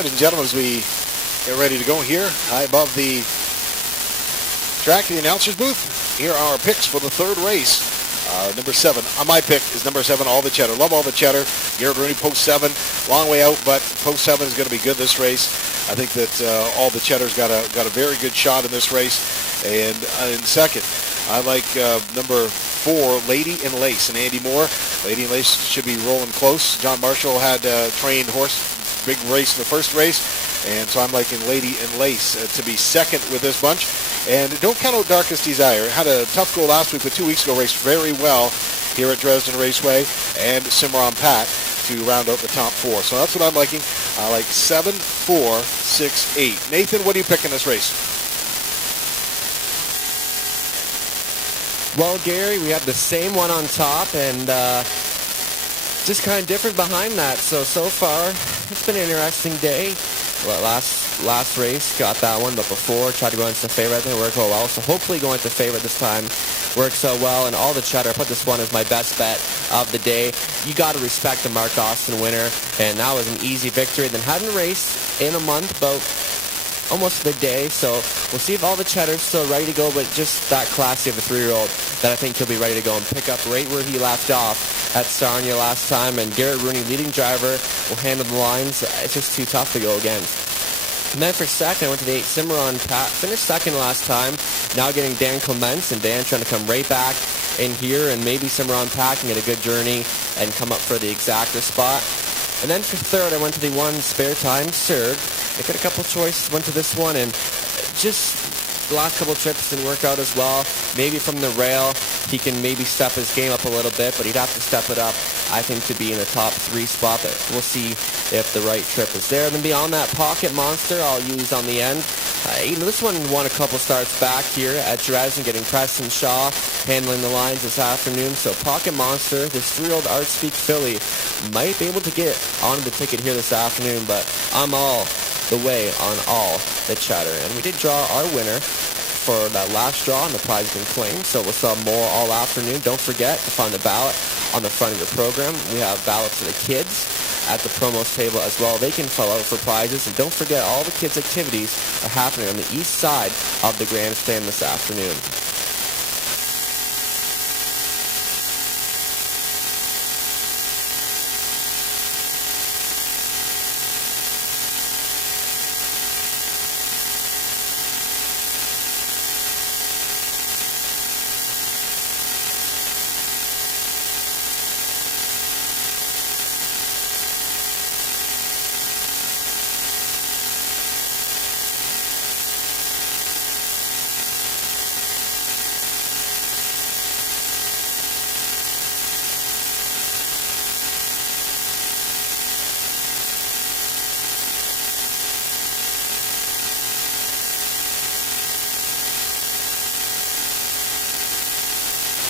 Ladies and gentlemen, as we get ready to go here, high above the track, the announcer's booth, here are our picks for the third race. Number 7, my pick is number 7, All the Cheddar. Love All the Cheddar. Garrett Rooney, post 7, long way out, but post 7 is going to be good this race. I think that All the Cheddar's got a very good shot in this race. And in second, I like number 4, Lady in Lace, and Andy Moore. Lady in Lace should be rolling close. John Marshall had trained horse, big race in the first race, and so I'm liking Lady in Lace to be second with this bunch. And don't count out Darkest Desire. Had a tough go last week, but 2 weeks ago raced very well here at Dresden Raceway, and Cimarron Pat to round out the top 4. So that's what I'm liking. I like 7, 4, 6, 8. Nathan, what do you pick in this race? Well, Gary, we have the same one on top, and just kind of different behind that. So far, it's been an interesting day. Well, last race, got that one, but before, tried to go into the favorite. I think it worked out well. So hopefully going to favorite this time works out well. And All the Cheddar, I put this one as my best bet of the day. You got to respect the Mark Austin winner, and that was an easy victory. Then hadn't raced in a month, about almost midday, so we'll see if All the Cheddar's still ready to go, but just that classy of a 3-year-old that I think he'll be ready to go and pick up right where he left off at Sarnia last time. And Garrett Rooney, leading driver, will handle the lines. It's just too tough to go against. And then for second, I went to the 8 Cimarron Pat. Finished second last time. Now getting Dan Clements, and Dan trying to come right back in here, and maybe Cimarron Pat can get a good journey and come up for the exacta spot. And then for third, I went to the 1 Spare Time Surg. I got a couple choices, went to this one, and just the last couple trips didn't work out as well. Maybe from the rail, he can maybe step his game up a little bit, but he'd have to step it up, I think, to be in the top 3 spot. But we'll see if the right trip is there. Then beyond that, Pocket Monster I'll use on the end. This one won a couple starts back here at Dresden, getting Preston Shaw handling the lines this afternoon. So Pocket Monster, this 3-year-old Art Speak filly, might be able to get on the ticket here this afternoon, but I'm all the way on All the Cheddar. And we did draw our winner for that last draw, and the prize has been claimed, so we'll sell more all afternoon. Don't forget to find the ballot on the front of your program. We have ballots for the kids at the promos table as well. They can fill out for prizes, and don't forget all the kids' activities are happening on the east side of the grandstand this afternoon.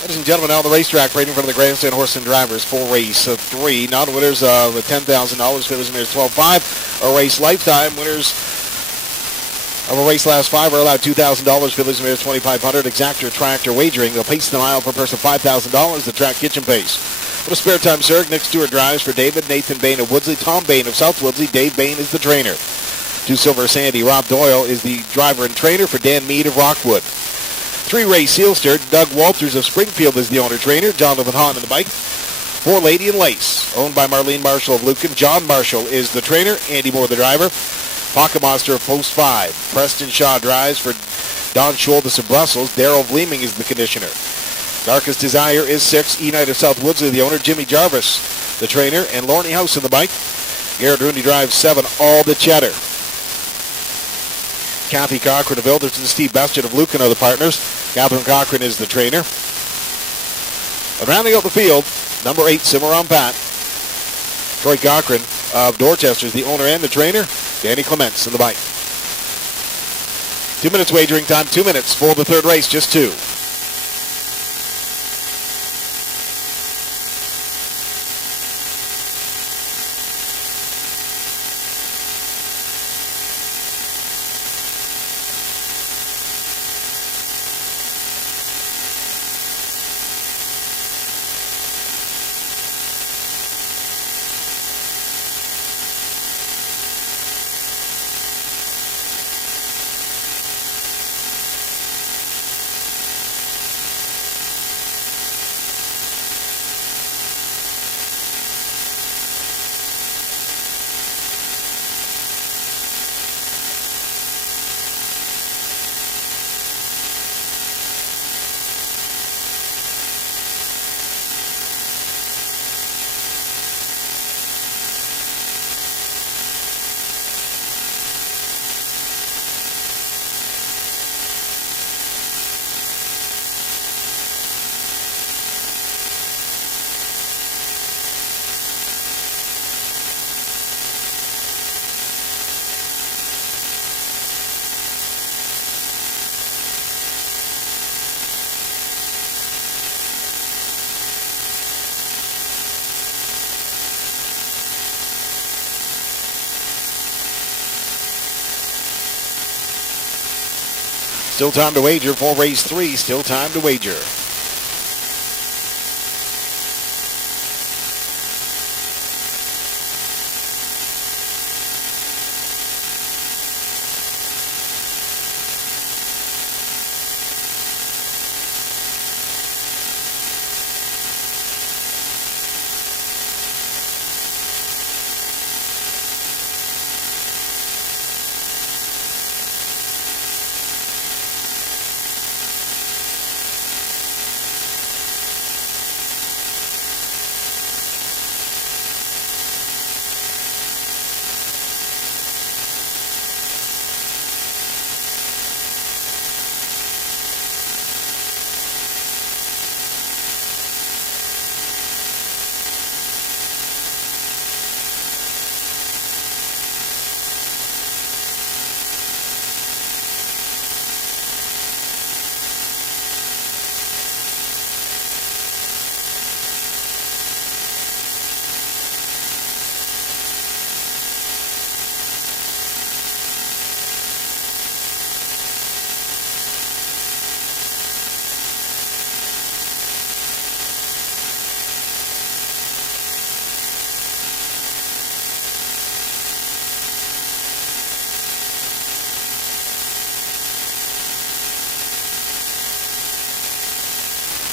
Ladies and gentlemen, now the racetrack right in front of the grandstand horse and drivers for race 3. Non-winners of $10,000, Fiddlers and Mares 12.5. Or race lifetime winners of a race last 5 are allowed $2,000, Fiddlers and Mares 2,500. Exactor tractor wagering. They'll pace the mile per person $5,000. The track kitchen pace. For a Spare Time Surg, Nick Stewart drives for David. Nathan Bain of Woodsley. Tom Bain of South Woodsley. Dave Bain is the trainer. 2 Silver Sandy. Rob Doyle is the driver and trainer for Dan Mead of Rockwood. 3 Race Sealster, Doug Walters of Springfield is the owner-trainer. Jonathan Hahn in the bike. 4 Lady in Lace, owned by Marlene Marshall of Lucan. John Marshall is the trainer. Andy Moore the driver. Pocket Monster of Post 5. Preston Shaw drives for Don Schultes of Brussels. Daryl Vleeming is the conditioner. Darkest Desire is 6. E-Knight of South Woodsley, the owner. Jimmy Jarvis, the trainer. And Lorne House in the bike. Garrett Rooney drives 7. All the Cheddar. Kathy Cochran of Ilderton, Steve Bastian of Lucan are the partners. Catherine Cochran is the trainer. And rounding out the field, number 8, Cimarron Pat. Troy Cochran of Dorchester is the owner and the trainer. Danny Clements in the bike. 2 minutes wagering time, 2 minutes for the third race, just 2. Still time to wager for race 3. Still time to wager.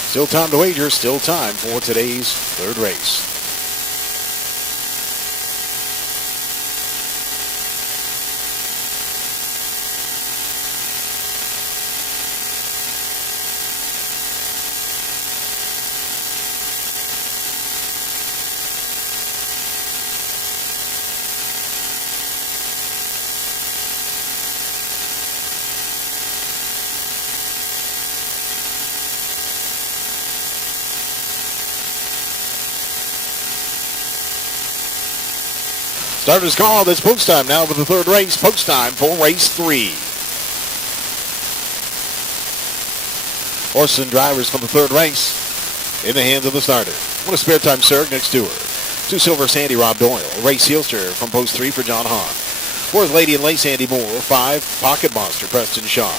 Still time to wager. Still time for today's third race. Starters called. It's post time now for the third race. Post time for race 3. Horses and drivers for the third race in the hands of the starter. What a spare time Surg next to her. 2 Silver Sandy, Rob Doyle. Ray Sealster from post 3 for John Hahn. 4th Lady and Lace, Andy Moore. 5 Pocket Monster, Preston Shaw.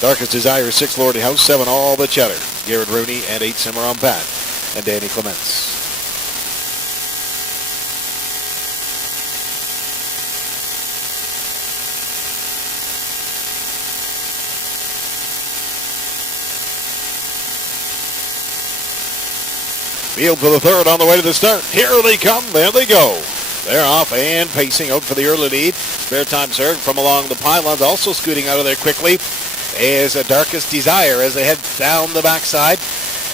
Darkest Desire, 6 Lordy House. 7 All the Cheddar, Garrett Rooney. And 8 Cimarron Pat and Danny Clements. Field for the third on the way to the start. Here they come. There they go. They're off and pacing out for the early lead. Spare time Surg from along the pylons. Also scooting out of there quickly is a Darkest Desire as they head down the backside.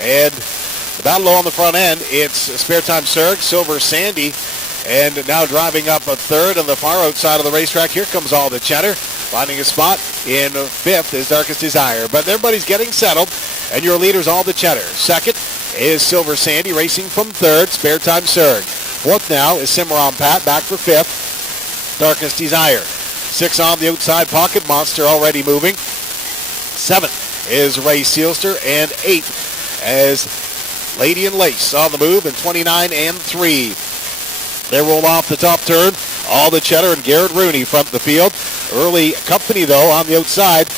And the battle on the front end, it's Spare Time Surg, Silver Sandy, and now driving up a third on the far outside of the racetrack. Here comes All the Cheddar. Finding a spot in 5th is Darkest Desire. But everybody's getting settled, and your leader's All the Cheddar. Second is Silver Sandy racing from 3rd, Spare Time Surg. 4th now is Cimarron Pat, back for 5th, Darkest Desire. 6 on the outside, Pocket Monster already moving. 7th is Ray Sealster, and 8th as Lady and Lace on the move, and 29 and 3. They roll off the top turn. All the Cheddar and Garrett Rooney front the field. Early company, though, on the outside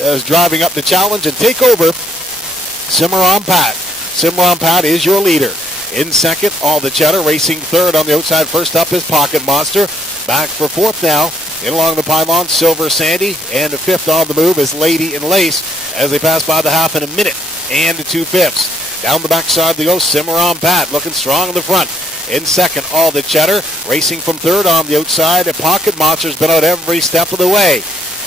is driving up the challenge and take over Cimarron Pat. Cimarron Pat is your leader. In second, All the Cheddar racing 3rd on the outside. First up is Pocket Monster. Back for 4th now. In along the pylon, Silver Sandy. And 5th on the move is Lady and Lace as they pass by the half in a minute and 2/5. Down the backside they go, Cimarron Pat looking strong in the front. In second, All the Cheddar racing from 3rd on the outside. Pocket Monster's been out every step of the way.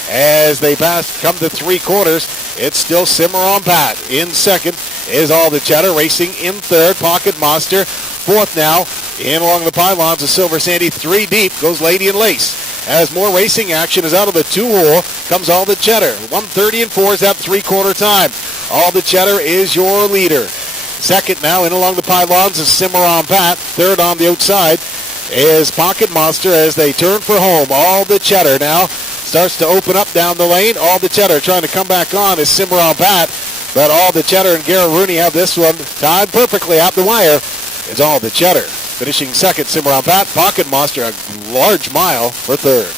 As they come to 3/4, it's still Cimarron Pat. In second is All the Cheddar racing in 3rd. Pocket Monster 4th now. In along the pylons of Silver Sandy. 3 deep goes Lady and Lace. As more racing action is out of the 2-hole, comes All the Cheddar. 1:30 and 4 is that 3/4 time. All the Cheddar is your leader. Second now in along the pylons is Cimarron Pat. 3rd on the outside is Pocket Monster as they turn for home. All the Cheddar now starts to open up down the lane. All the Cheddar trying to come back on is Cimarron Pat. But All the Cheddar and Garrett Rooney have this one tied perfectly at the wire. It's All the Cheddar. Finishing second, Cimarron Pat. Pocket Monster a large mile for 3rd.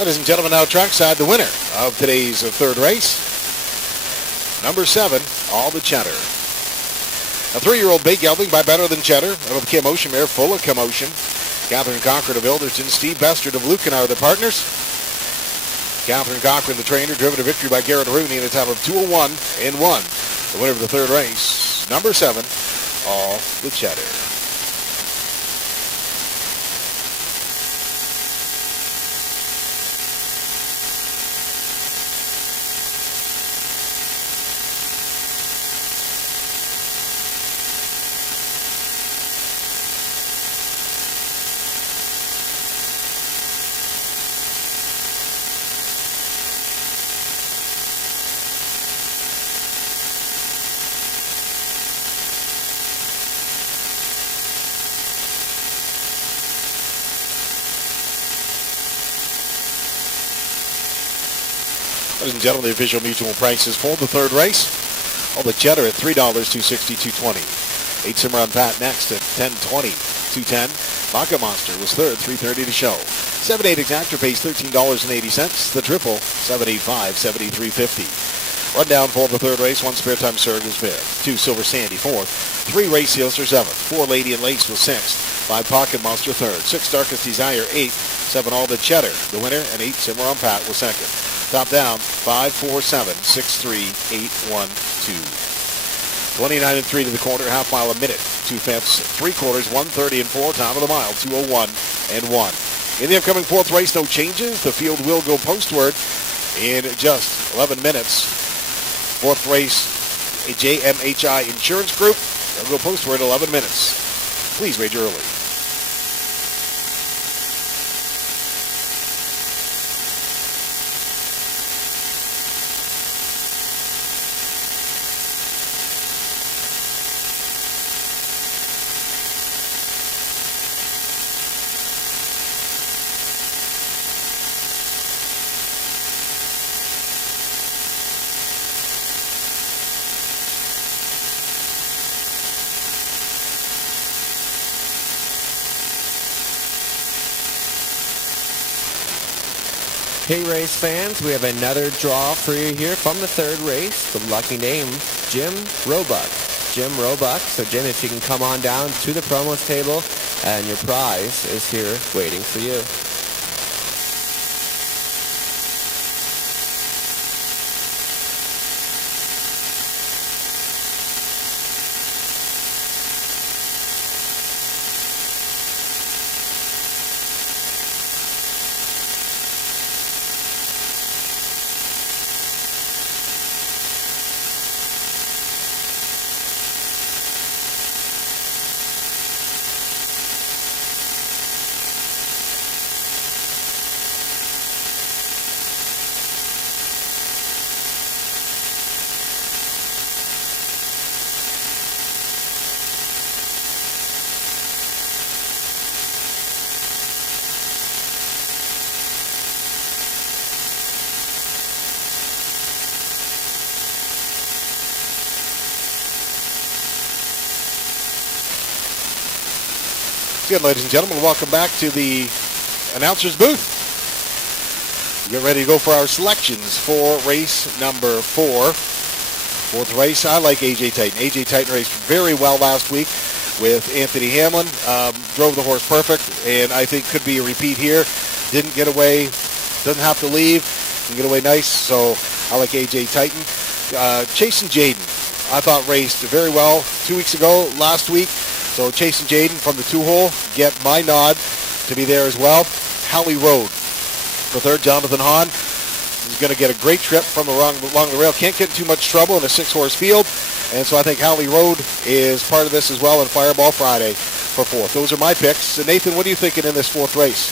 Ladies and gentlemen, now trackside, the winner of today's third race, number 7, All the Cheddar. A 3-year-old big gelding by Better Than Cheddar out of Commotion mare, full of commotion. Catherine Cochran of Ilderton, Steve Bestard of Lucan are the partners. Catherine Cochran, the trainer, driven to victory by Garrett Rooney in a time of 2:01 and 1. The winner of the third race, number 7, All the Cheddar. Ladies and gentlemen, the official mutual prices for the third race. All the Cheddar at $3, $2.60, $2.20. 8 Cimarron Pat next at $10.20, $2.10. Vodka Monster was third, $3.30 to show. 7-8 Exactor pays $13.80. The Triple, $7.85, $73.50. Rundown for the third race. 1 Spare Time Surge was fifth. 2 Silver Sandy fourth. 3 Race Seals for seventh. 4 Lady and Lace was sixth. 5 Pocket Monster third. 6 Darkest Desire eighth. 7 All the Cheddar the winner, and 8 Cimarron Pat was second. Top down, 5, 4, 7, 6, 3, 8, 1, 2. 29 and 3 to the quarter, half mile a minute. 2 fifths, 3 quarters, 1:30 and 4. Top of the mile, 2:01 and 1. In the upcoming fourth race, no changes. The field will go postward in just 11 minutes. Fourth race, a JMHI Insurance Group. They'll go postward in 11 minutes. Please wager early. Hey race fans, we have another draw for you here from the third race. The lucky name, Jim Roebuck. Jim Roebuck. So Jim, if you can come on down to the promos table, and your prize is here waiting for you. Again, ladies and gentlemen, welcome back to the announcer's booth. We get ready to go for our selections for race number 4. Fourth race, I like A.J. Titan. A.J. Titan raced very well last week with Anthony Hamlin. Drove the horse perfect, and I think could be a repeat here. Didn't get away, doesn't have to leave, can get away nice, so I like A.J. Titan. Chasing Jaden, I thought raced very well 2 weeks ago, last week. So Chasing Jaden from the 2-hole, get my nod to be there as well. Halley Road for third. Jonathan Hahn is going to get a great trip from along the rail. Can't get in too much trouble in a 6-horse field. And so I think Halley Road is part of this as well, and Fireball Friday for fourth. Those are my picks. And Nathan, what are you thinking in this fourth race?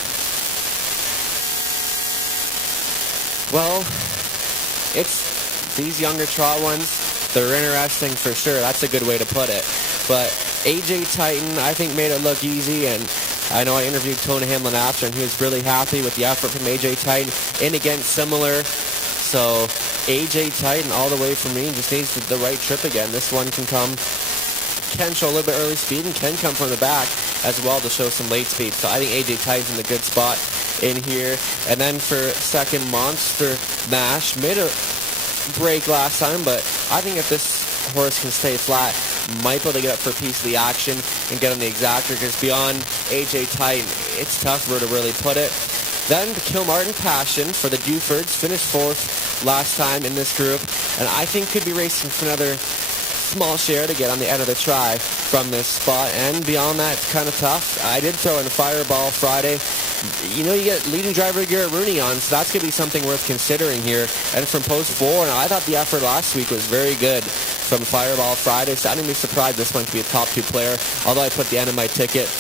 Well, it's these younger trot ones. They're interesting for sure. That's a good way to put it. But A.J. Titan, I think, made it look easy, and I know I interviewed Tony Hamlin after, and he was really happy with the effort from A.J. Titan. In again, similar. So A.J. Titan all the way for me, just needs the right trip again. This one can show a little bit early speed and can come from the back as well to show some late speed. So I think A.J. Titan's in a good spot. in here. And then for second, Monster Mash made a break last time, but I think if this horse can stay flat, might be able to get up for a piece of the action and get on the exactor, because beyond AJ Titan, it's tough where to really put it. Then the Kilmartin Passion for the Dufords, finished fourth last time in this group, and I think could be racing for another small share to get on the end of the try from this spot. And beyond that, it's kind of tough. I did throw in Fireball Friday. You know, you get leading driver Garrett Rooney on, so that's going to be something worth considering here. And from post 4, and I thought the effort last week was very good from Fireball Friday, so I didn't be surprised this one to be a top 2 player, although I put the end of my ticket.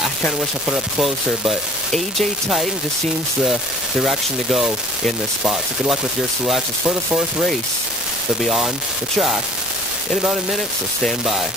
I kind of wish I put it up closer, but AJ Titan just seems the direction to go in this spot. So good luck with your selections for the 4th race. They'll be on the track in about a minute, so stand by.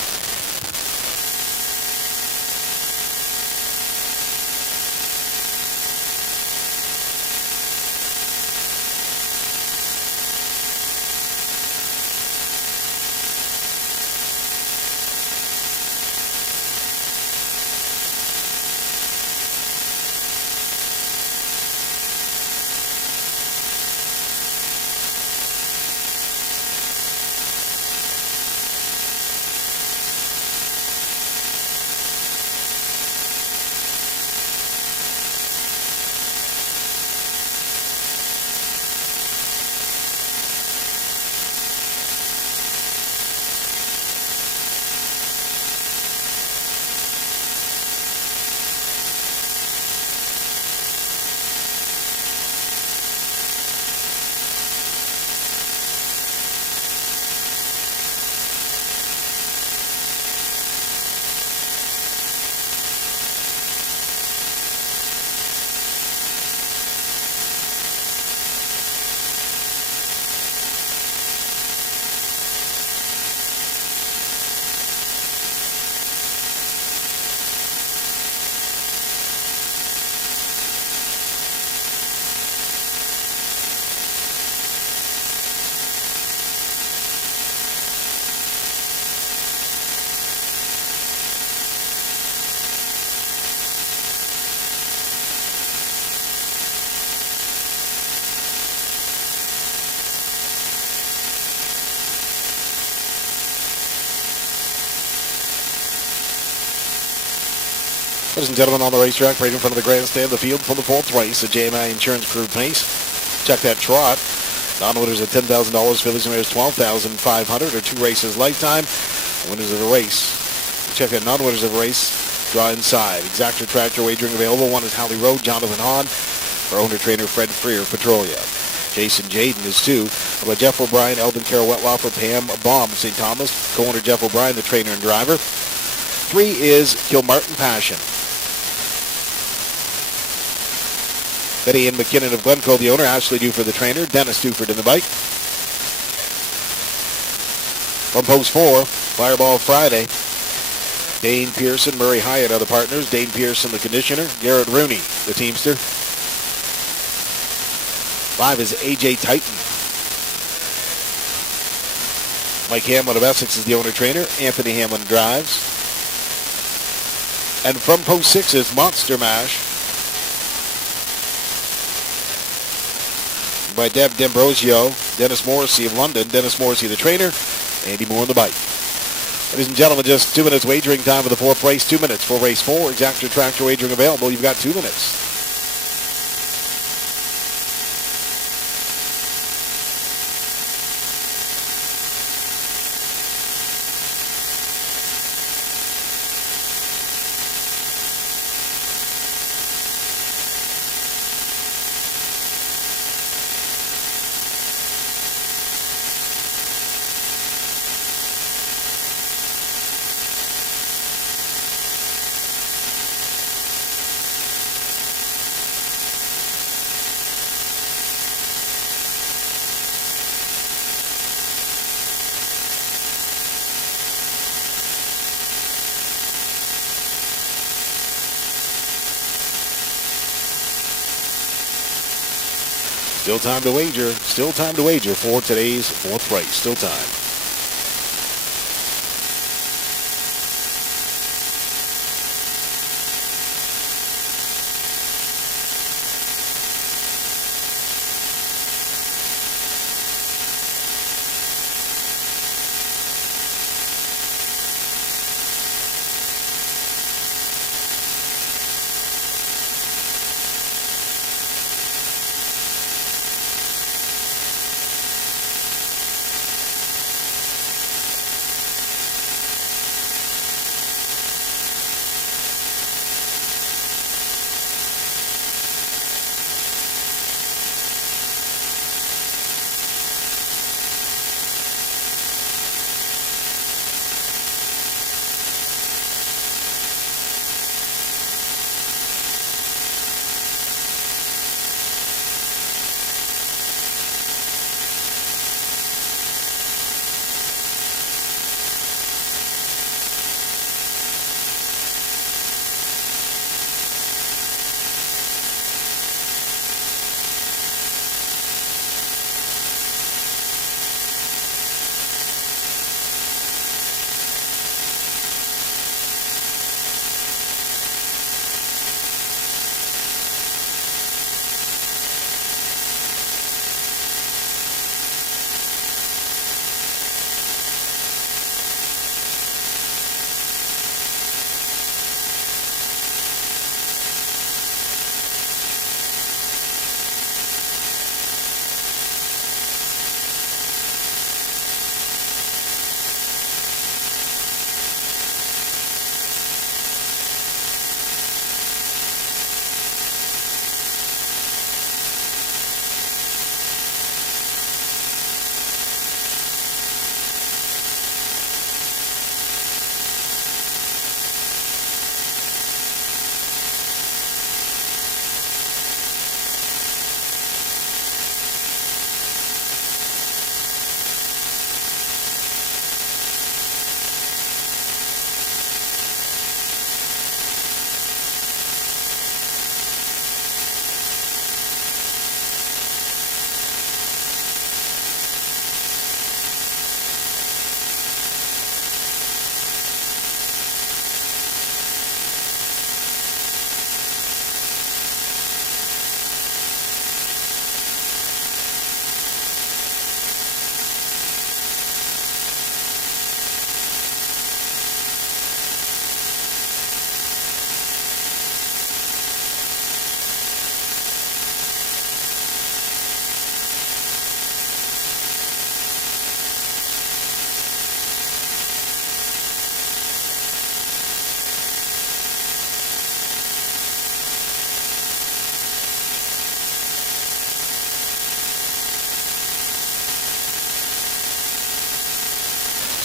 Ladies and gentlemen, on the racetrack, right in front of the grandstand, the field for the 4th race, the JMI Insurance Group pace. Check that trot. Non-winners at $10,000, fillies and mares $12,500, or 2 races lifetime. Winners of the race. Check that non-winners of the race. Draw inside. Exactor tractor wagering available. One is Holly Road, Jonathan Hahn. For owner-trainer Fred Freer, Petrolia. Jason Jaden is 2. About Jeff O'Brien, Eldon Carroll Wetwaffer, Pam Baum, St. Thomas. Co-owner Jeff O'Brien, the trainer and driver. 3 is Kilmartin Passion. Betty Ann McKinnon of Glencoe, the owner. Ashley Duford, the trainer. Dennis Duford in the bike. From post 4, Fireball Friday. Dane Pearson, Murray Hyatt are the partners. Dane Pearson, the conditioner. Garrett Rooney, the teamster. 5 is AJ Titan. Mike Hamlin of Essex is the owner-trainer. Anthony Hamlin drives. And from post 6 is Monster Mash. By Deb D'Ambrosio, Dennis Morrissey of London, Dennis Morrissey the trainer, Andy Moore on the bike. Ladies and gentlemen, just 2 minutes wagering time for the 4th race, 2 minutes for race 4. Exactor tractor wagering available. You've got 2 minutes. Still time to wager. Still time to wager for today's 4th race. Still time.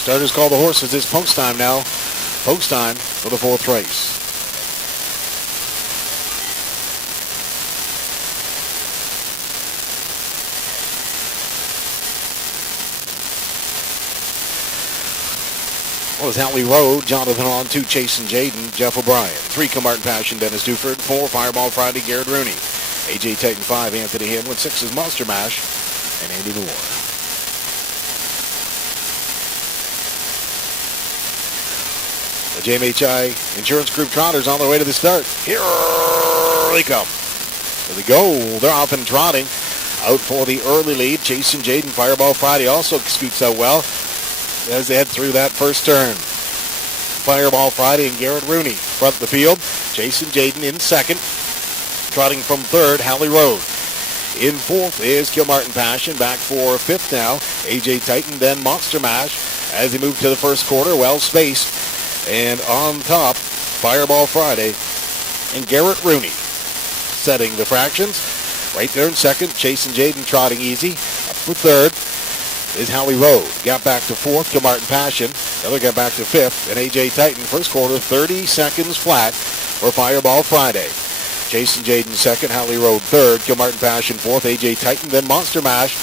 Starters call the horses. It's post time now. Post time for the 4th race. Well, it's Howley Road, Jonathan on 2, Chase and Jaden, Jeff O'Brien. 3, Kilmartin Passion, Dennis Duford. 4, Fireball Friday, Garrett Rooney. AJ Titan 5, Anthony Hamlin. 6 is Monster Mash, and Andy Moore. The JMHI Insurance Group Trotters on their way to the start. Here they come. There they go. They're off and trotting. Out for the early lead. Chase and Jaden, Fireball Friday also scoots out well as they head through that first turn. Fireball Friday and Garrett Rooney front the field. Jason Jaden in second. Trotting from third, Howley Road. In fourth is Kilmartin Passion. Back for fifth now. AJ Titan, then Monster Mash. As they move to the first quarter, well spaced. And on top, Fireball Friday and Garrett Rooney setting the fractions. Right there in second, Chase and Jaden trotting easy. Up for third is Howley Road. Got back to fourth, Kilmartin Passion. The other got back to fifth. And AJ Titan, first quarter, 30 seconds flat for Fireball Friday. Jason Jaden second, Howley Road third, Kilmartin Passion fourth, AJ Titan, then Monster Mash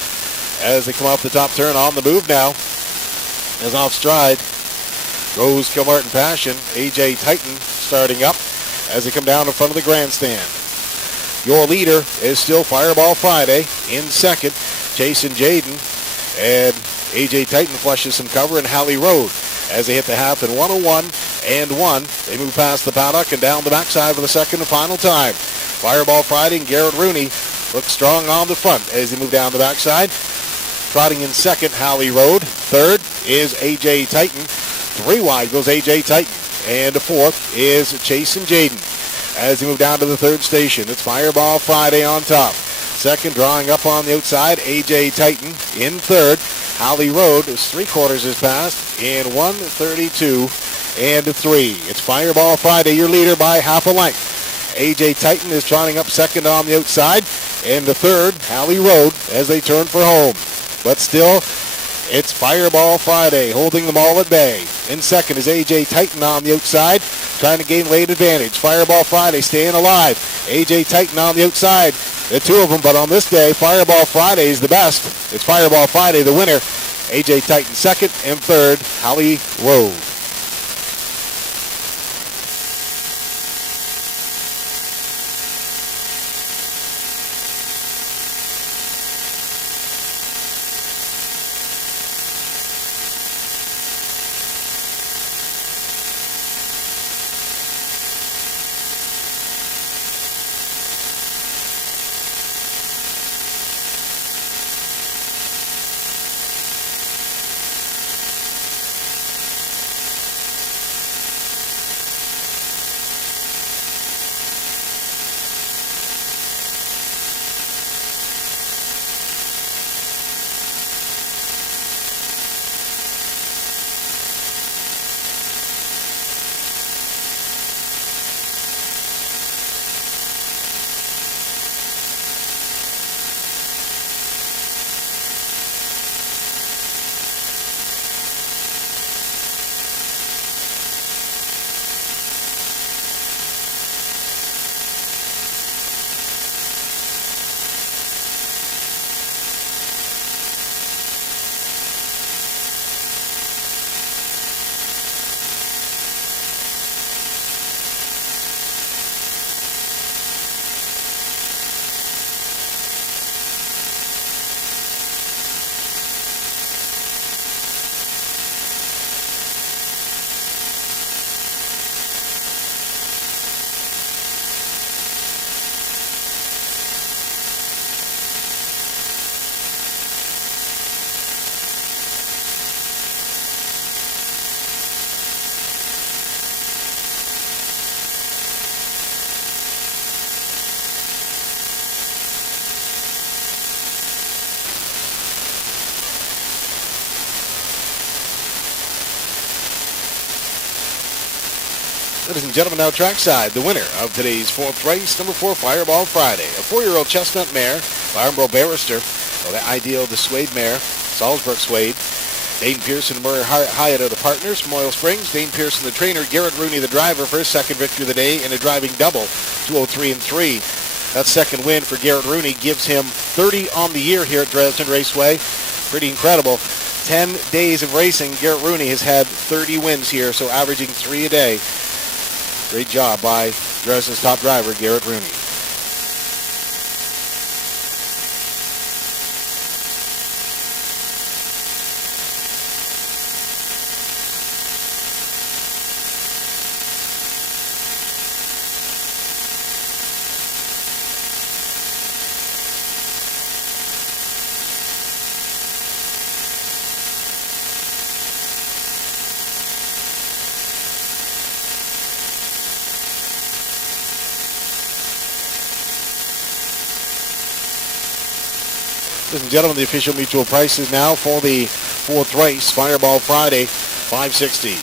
as they come off the top turn on the move now. As off stride goes Kilmartin Passion, AJ Titan starting up as they come down in front of the grandstand. Your leader is still Fireball Friday in second, Jason Jaden, and AJ Titan flushes some cover in Howley Road as they hit the half in 1:01.1. They move past the paddock and down the backside for the second and final time. Fireball Friday and Garrett Rooney look strong on the front as they move down the backside. Trotting in second, Howley Road. Third is AJ Titan. 3 wide goes AJ Titan. And fourth is Chase and Jaden as they move down to the third station. It's Fireball Friday on top. Second, drawing up on the outside, AJ Titan. In third, Howley Road is 3/4 is passed in 1:32.3. It's Fireball Friday, your leader by half a length. AJ Titan is trotting up second on the outside. And the third, Howley Road, as they turn for home. But still, it's Fireball Friday holding them all at bay. In second is AJ Titan on the outside, trying to gain late advantage. Fireball Friday staying alive. AJ Titan on the outside. The two of them, but on this day, Fireball Friday is the best. It's Fireball Friday, the winner. AJ Titan second, and third, Howley Road. Ladies and gentlemen, now trackside, the winner of today's fourth race, number 4, Fireball Friday. A 4-year-old chestnut mare, Farnborough Barrister, the ideal dissuade mare, Salzburg Suede. Dane Pearson and Murray Hyatt are the partners from Oil Springs. Dane Pearson, the trainer. Garrett Rooney, the driver, for his second victory of the day in a driving double, 2:03.3. That second win for Garrett Rooney gives him 30 on the year here at Dresden Raceway. Pretty incredible. 10 days of racing, Garrett Rooney has had 30 wins here, so averaging 3 a day. Great job by Dresden's top driver, Garrett Rooney. Ladies and gentlemen, the official mutual prices now for the fourth race, Fireball Friday, $5.60,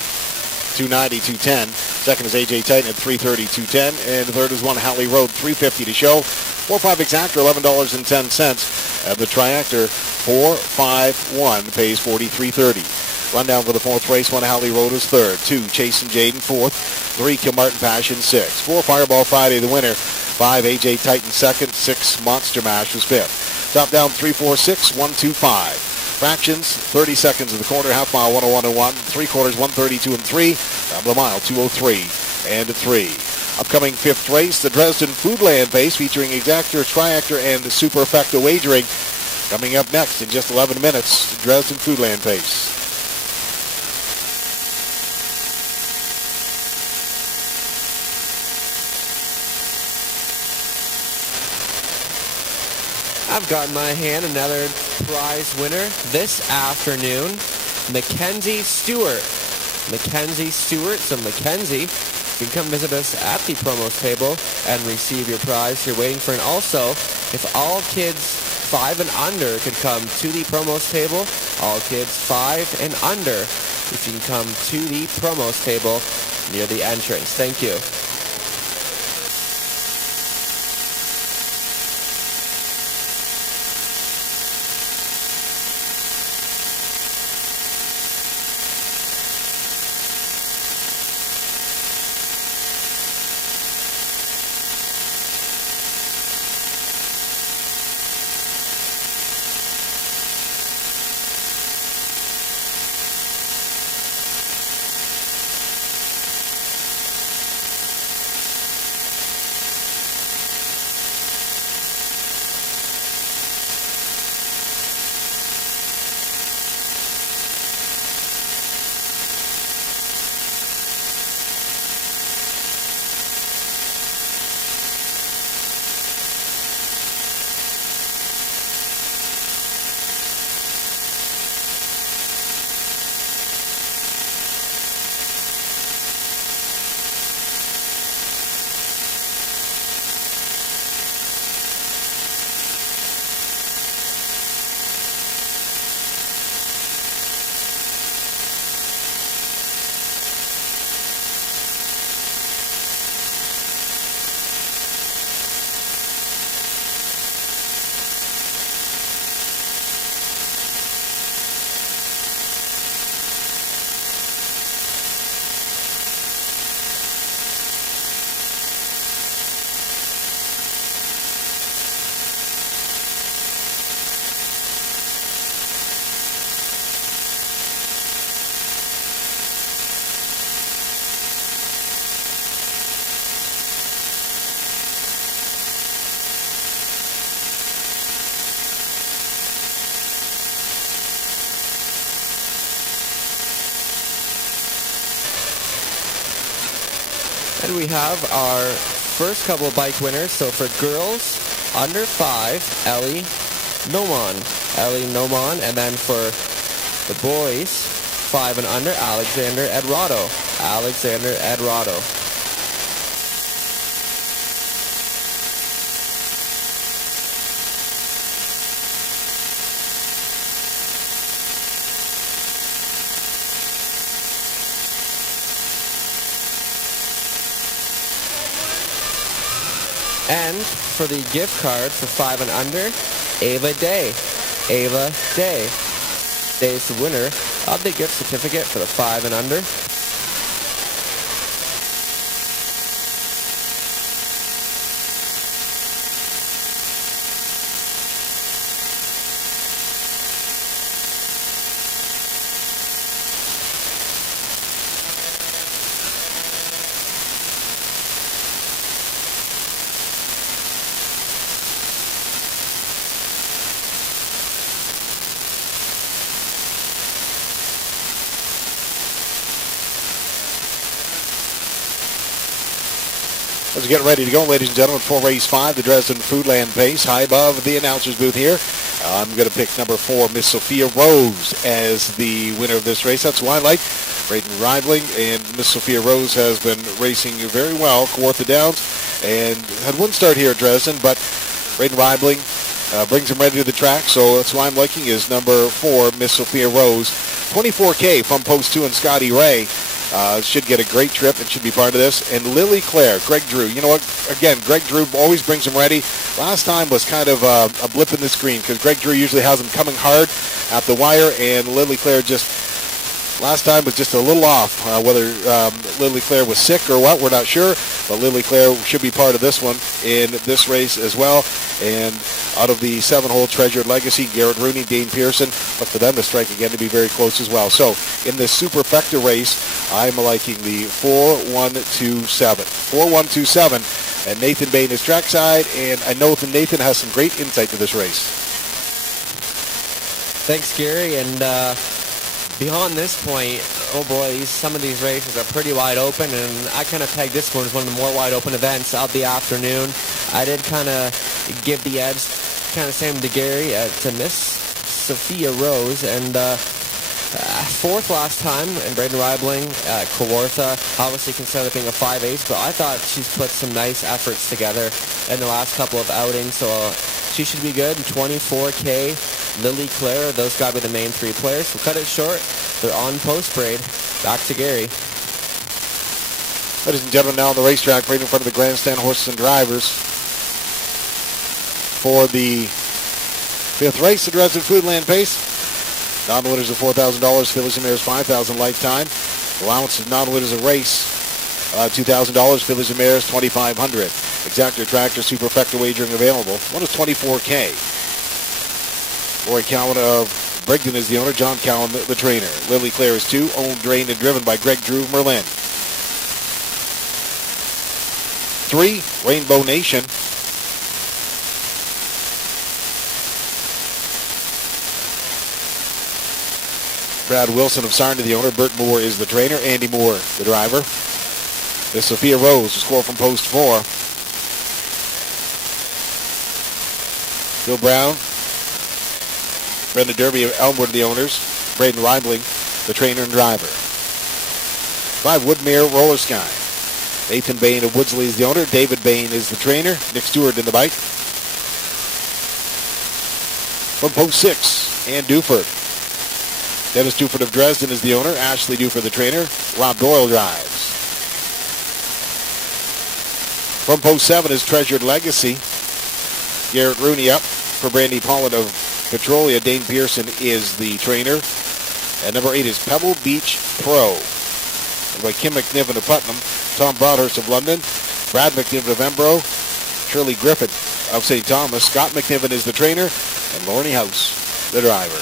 $2.90, $2.10. Second is AJ Titan at $3.30, $2.10. And the third is one Halley Road, $3.50 to show. 4-5 exactor, $11.10. The triactor, 4-5-1, pays $43.30. Rundown for the fourth race, one Halley Road is third. 2, Chase and Jaden, fourth. 3, Kilmartin Passion, 6. 4, Fireball Friday, the winner. 5, AJ Titan, second. 6, Monster Mash was fifth. Top down 3-4-6, 1-2-5. Fractions, 30 seconds of the quarter, half mile 101 and 1, 3/4 132 and 3, top of the mile 203 and 3. Upcoming fifth race, the Dresden Foodland Pace featuring exactor, triactor, and superfecta wagering. Coming up next in just 11 minutes, the Dresden Foodland Pace. I've got in my hand another prize winner this afternoon, Mackenzie Stewart. Mackenzie Stewart. So Mackenzie, you can come visit us at the promos table and receive your prize you're waiting for. And also, if all kids 5 and under could come to the promos table, all kids 5 and under, if you can come to the promos table near the entrance. Thank you. And we have our first couple of bike winners. So for girls, under 5, Ellie Noman. Ellie Noman. And then for the boys, 5 and under, Alexander Edrado. Alexander Edrado. And for the gift card for 5 and under, Ava Day. Ava Day. Day is the winner the gift certificate for the 5 and under. Let's get ready to go, ladies and gentlemen, for race 5, the Dresden Foodland Pace. High above the announcer's booth here, I'm going to pick number 4, Miss Sophia Rose, as the winner of this race. That's who I like. Braden Ribling, and Miss Sophia Rose has been racing very well, Kawartha Downs, and had one start here at Dresden, but Braden Ribling brings him ready to the track, so that's who I'm liking is number 4, Miss Sophia Rose. 24K from Post 2 and Scotty Ray. Should get a great trip and should be part of this. And Lily Claire, Greg Drew. You know what? Again, Greg Drew always brings him ready. Last time was kind of a blip in the screen because Greg Drew usually has him coming hard at the wire, and Lily Claire last time was just a little off. Whether Lily Claire was sick or what, we're not sure. But Lily Claire should be part of this one in this race as well. And out of the 7-hole Treasured Legacy, Garrett Rooney, Dane Pearson, look for them to strike again to be very close as well. So in this Superfecta race, I'm liking the 4-1-2-7. 4-1-2-7. And Nathan Bain is trackside, and I know that Nathan has some great insight to this race. Thanks, Gary. And beyond this point, oh boy, some of these races are pretty wide open, and I kind of pegged this one as one of the more wide open events of the afternoon. I did kind of give the edge, kind of same to Gary, to Miss Sophia Rose, and fourth last time, and Braden Ribling, Kawartha, obviously considered being a 5/8, but I thought she's put some nice efforts together in the last couple of outings, so she should be good. 24K, Lily Claire, those got to be the main 3 players. We'll cut it short. They're on post parade. Back to Gary. Ladies and gentlemen, now on the racetrack, right in front of the grandstand, horses and drivers, for the 5th race, the Dresden Foodland Pace. Non-winners of $4,000, Fillies and Mares $5,000 lifetime. Allowance of non-winners of race, $2,000, Fillies and Mares $2,500. Exactor Tractor Superfecta wagering available. One is 24K. Roy Cowan of Brigden is the owner. John Cowan, the trainer. Lily Claire is 2, owned, drained, and driven by Greg Drew Merlin. 3, Rainbow Nation. Brad Wilson of Sarnia, the owner. Bert Moore is the trainer. Andy Moore, the driver. Miss Sophia Rose, the score from post 4. Bill Brown, Brenda Derby of Elmwood, the owners. Braden Ribling, the trainer and driver. 5, Woodmere Roller Sky. Nathan Bain of Woodsley is the owner. David Bain is the trainer. Nick Stewart in the bike. From post 6, Ann Duford. Dennis Duford of Dresden is the owner. Ashley Duford, the trainer. Rob Doyle drives. From post 7 is Treasured Legacy. Garrett Rooney up for Brandy Pollitt of Petrolia. Dane Pearson is the trainer. And number 8 is Pebble Beach Pro, by Kim McNiven of Putnam. Tom Broadhurst of London. Brad McNiven of Embro. Shirley Griffin of St. Thomas. Scott McNiven is the trainer. And Lorne House, the driver.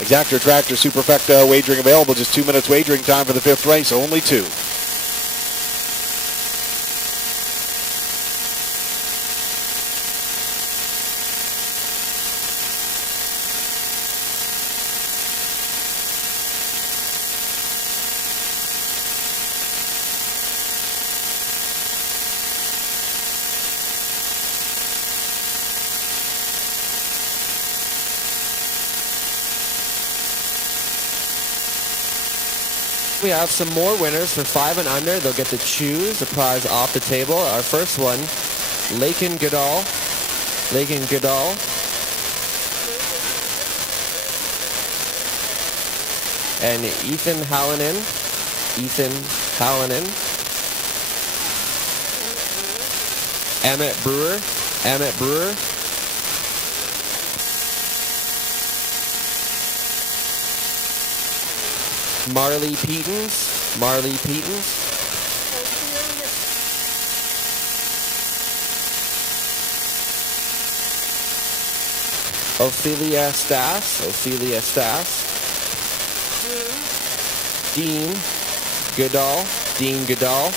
Exactor Tractor Superfecta wagering available. Just 2 minutes wagering time for the 5th race. Only 2. We have some more winners for 5 and under. They'll get to choose a prize off the table. Our first one, Lakin Goodall. Lakin Goodall. And Ethan Hallinan. Ethan Hallinan. Emmett Brewer. Emmett Brewer. Marley Petens. Marley Petens. Ophelia Stas. Ophelia Stas. Dean Goodall. Dean Goodall.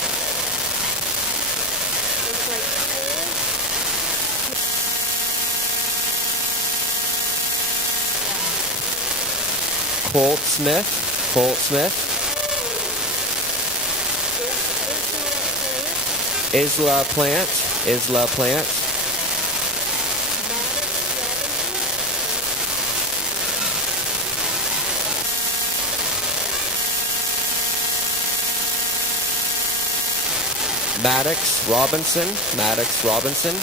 Colt Smith. Colt Smith. Isla Plant. Isla Plant. Maddox Robinson. Maddox Robinson.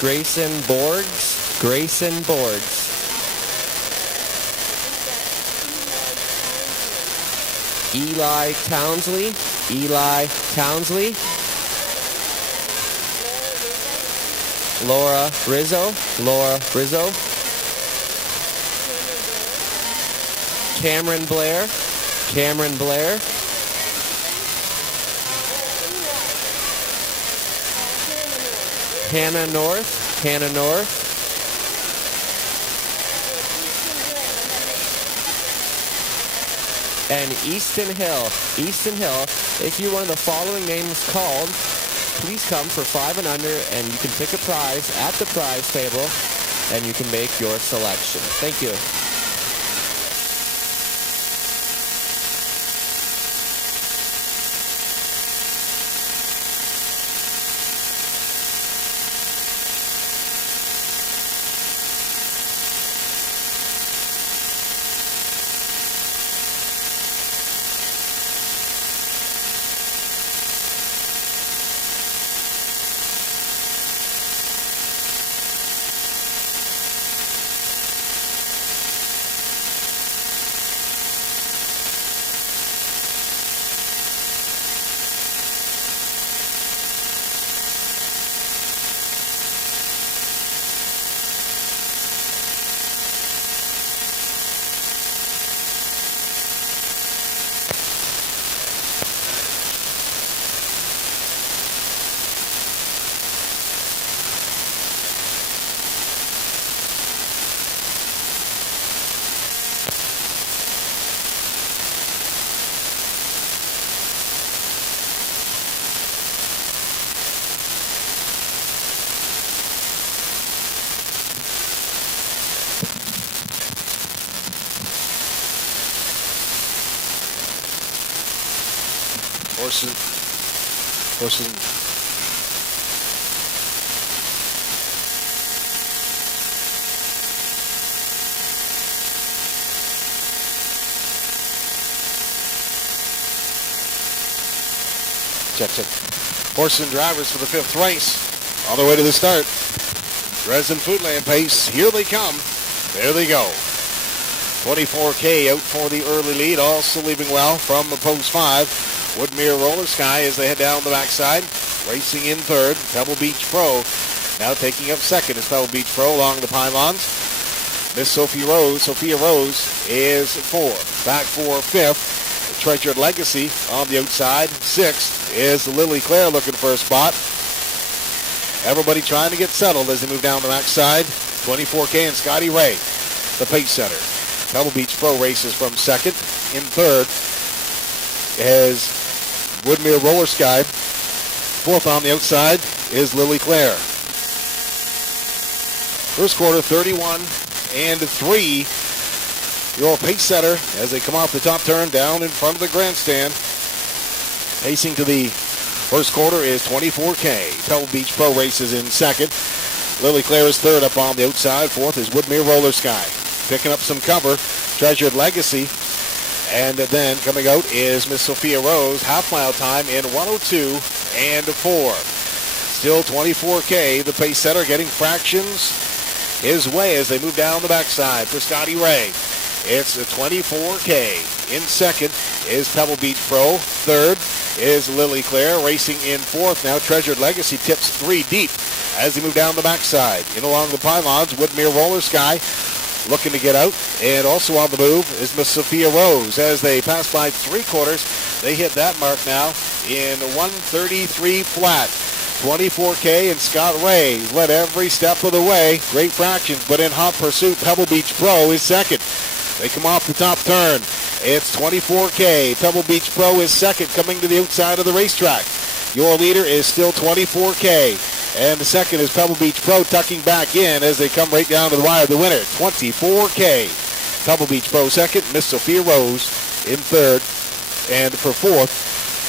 Grayson Borgs. Grayson Borgs. Eli Townsley. Eli Townsley. Laura Rizzo. Laura Rizzo. Cameron Blair. Cameron Blair. Hannah North. Hannah North. And Easton Hill. Easton Hill. If you're one of the following names called, please come for 5 and under, and you can pick a prize at the prize table, and you can make your selection. Thank you. Horses. Check. Horses and drivers for the 5th race. On the way to the start. Dresden Foodland pace. Here they come. There they go. 24K out for the early lead. Also leaving well from post 5. Woodmere Roller Sky as they head down the backside. Racing in 3rd. Pebble Beach Pro now taking up 2nd as Pebble Beach Pro along the pylons. Miss Sophia Rose is 4th. Back for 5th. Treasured Legacy on the outside. 6th is Lily Claire looking for a spot. Everybody trying to get settled as they move down the backside. 24K and Scotty Ray, the pace setter. Pebble Beach Pro races from 2nd. In 3rd is Woodmere Roller Sky. 4th on the outside is Lily Claire. First quarter, 31-3. Your pace setter as they come off the top turn down in front of the grandstand. Pacing to the first quarter is 24K. Pebble Beach Pro races in 2nd. Lily Claire is 3rd up on the outside. 4th is Woodmere Roller Sky. Picking up some cover, Treasured Legacy. And then coming out is Miss Sophia Rose. Half mile time in 1:02.4. Still 24K. The pace setter getting fractions his way as they move down the backside for Scotty Ray. It's a 24K. In 2nd is Pebble Beach Pro. 3rd is Lily Claire racing in 4th. Now Treasured Legacy tips 3 deep as they move down the backside. In along the pylons, Woodmere Roller Sky. looking to get out. And also on the move is Miss Sophia Rose. As they pass by three quarters, they hit that mark now in 1:33 flat. 24K, and Scott Ray led every step of the way. Great fractions, but in hot pursuit, Pebble Beach Pro is second. They come off the top turn. It's 24K. Pebble Beach Pro is second, coming to the outside of the racetrack. Your leader is still 24K. And the second is Pebble Beach Pro tucking back in as they come right down to the wire. The winner, 24K. Pebble Beach Pro second, Miss Sophia Rose in third. And for fourth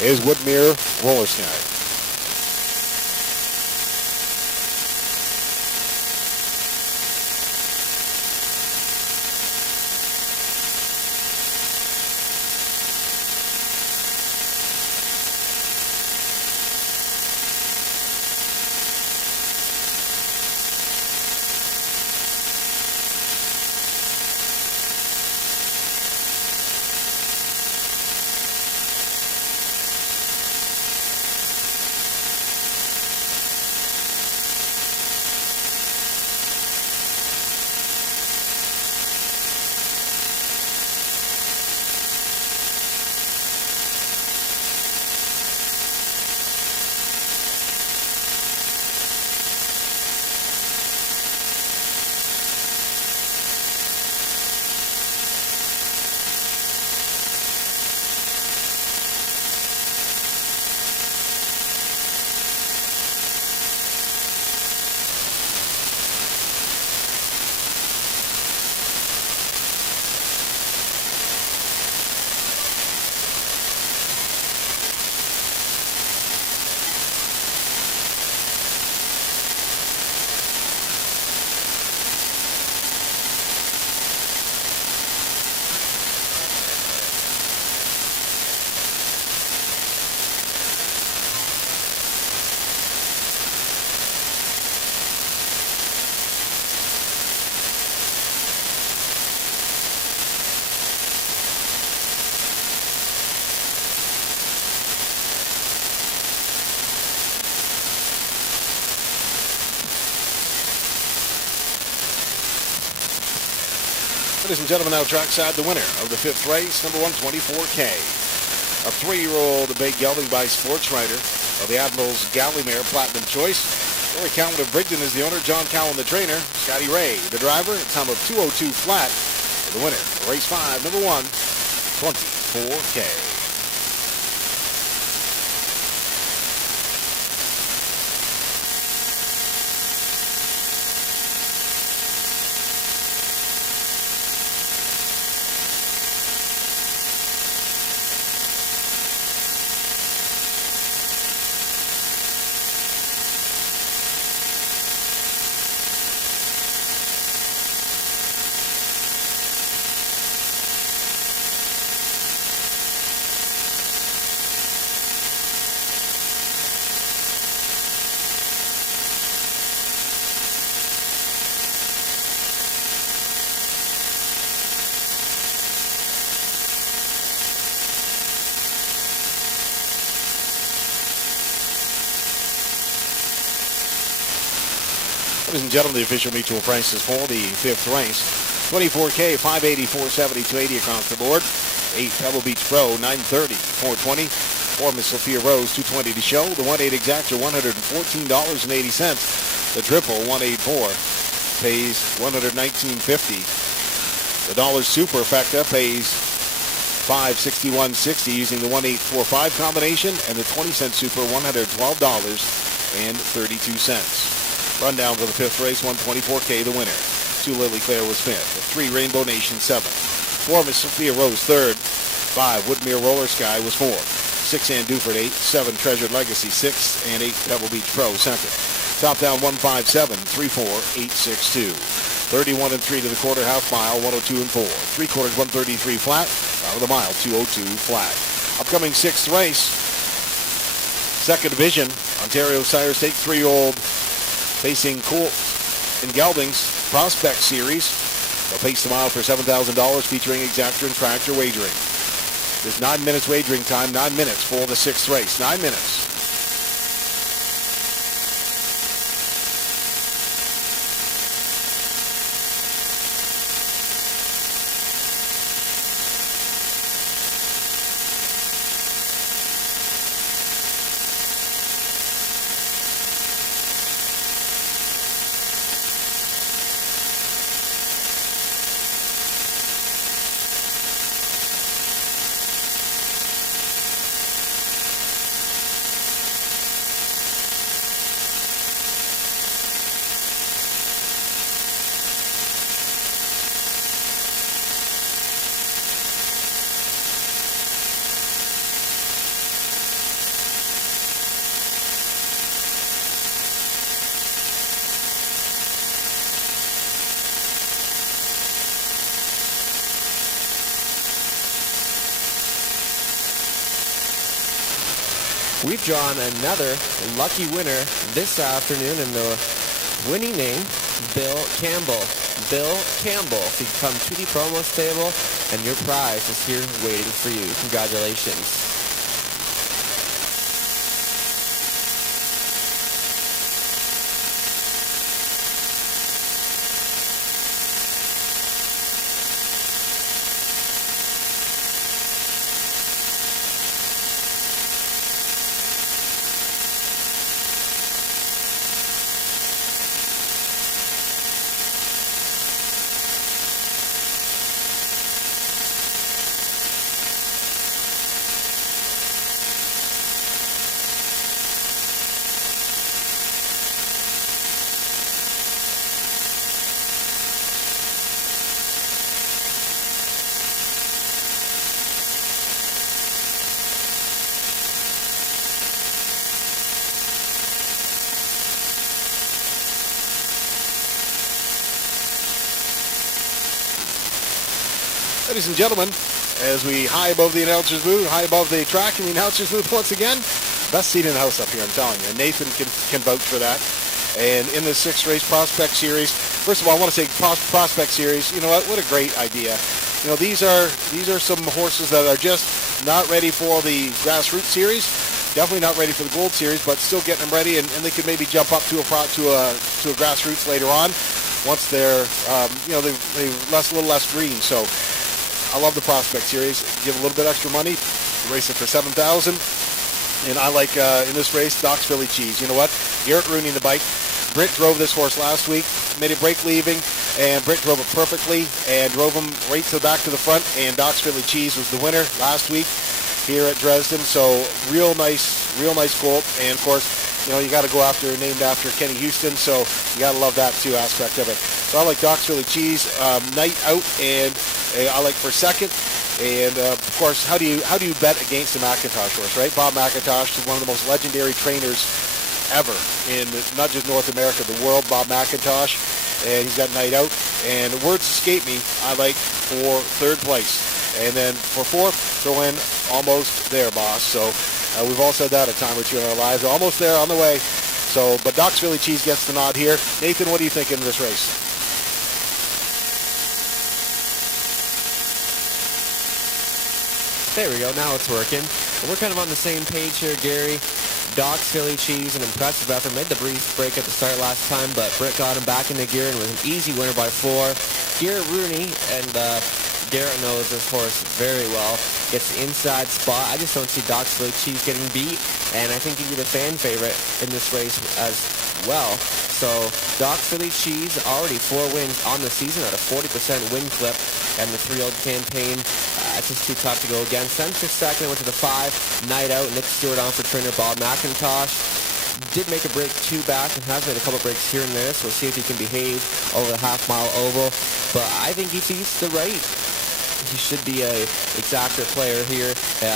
is Woodmere Roller Sky. Ladies and gentlemen, now trackside, the winner of the fifth race, number 124K. A 3-year-old Bay Gelding by Sports Writer of the Admiral's Gallimere Platinum Choice. Rory Cowan of Brigden is the owner, John Cowan the trainer, Scotty Ray the driver, a time of 2:02 flat. The winner, race 5, number 1, 24K. Ladies and gentlemen, the official mutual prices for the fifth race. 24K, 580, 470, 280 across the board. 8 Pebble Beach Pro, 930, 420. 4 Miss Sophia Rose, 220 to show. The 1/8 exactor, $114.80. The triple, 184, pays $119.50. The dollar superfecta pays $561.60 using the 1845 combination, and the 20-cent super, $112.32. Rundown for the fifth race, 124K, the winner. 2 Lily Claire was fifth. 3 Rainbow Nation, seventh. 4 Miss Sophia Rose, third. 5 Woodmere Roller Sky was fourth. 6 Ann Duford, 8. 7 Treasured Legacy, 6th. And 8 Pebble Beach Pro, second. Top down 157, 34, 862. 31 and 3 to the quarter, half mile, 102 and 4. 3 quarters, 133 flat. Out of the mile, 202 flat. Upcoming sixth race, second division, Ontario Sire State 3-year-old facing Colt and Gelding's Prospect Series. They'll pace the mile for $7,000 featuring exactor and tractor wagering. There's 9 minutes wagering time, 9 minutes for the sixth race. 9 minutes. We've drawn another lucky winner this afternoon, and the winning name, Bill Campbell. Bill Campbell, if you come to the promos table, and your prize is here waiting for you. Congratulations. Ladies and gentlemen, as we high above the announcer's booth, high above the track in the announcer's booth once again, best seat in the house up here, I'm telling you. Nathan can vouch for that. And in the 6th race Prospect Series, first of all, I want to say Prospect Series, you know what a great idea. You know, these are some horses that are just not ready for the Grassroots Series, definitely not ready for the Gold Series, but still getting them ready, and they could maybe jump up to a Grassroots later on once they're, they've a little less green. So I love the Prospect Series. Give a little bit extra money, race it for $7,000. And I like, in this race, Doc's Philly Cheese. You know what? Garrett Rooney in the bike. Britt drove this horse last week, made a break leaving, and Britt drove it perfectly and drove him right to the back to the front. And Doc's Philly Cheese was the winner last week here at Dresden. So real nice colt. And of course, you know, you got to go named after Kenny Houston. So you got to love that too aspect of it. So I like Doc's Philly Cheese, Night Out, and I like for second. And of course, how do you bet against a McIntosh horse, right? Bob McIntosh is one of the most legendary trainers ever in not just North America, the world. Bob McIntosh, and he's got Night Out. And words escape me, I like for third place. And then for fourth, throw in Almost There, Boss. So we've all said that a time or two in our lives. Almost there, on the way. So, but Doc's Philly Cheese gets the nod here. Nathan, what do you think in this race? There we go. Now it's working. We're kind of on the same page here, Gary. Doc's Philly Cheese, an impressive effort. Made the brief break at the start last time, but Britt got him back into gear and was an easy winner by 4. Garrett Rooney, and Garrett knows this horse very well. Gets the inside spot. I just don't see Doc's Philly Cheese getting beat, and I think he'd be the fan favorite in this race as well. So Doc's Philly Cheese, already 4 wins on the season at a 40% win clip, and the 3-year-old campaign, it's just too tough to go against. Then for second, went to the 5, Night Out. Nick Stewart on for trainer Bob McIntosh. Did make a break 2 back and has made a couple breaks here and there, so we'll see if he can behave over the half-mile oval. But I think if he's the right, he should be a exactor player here.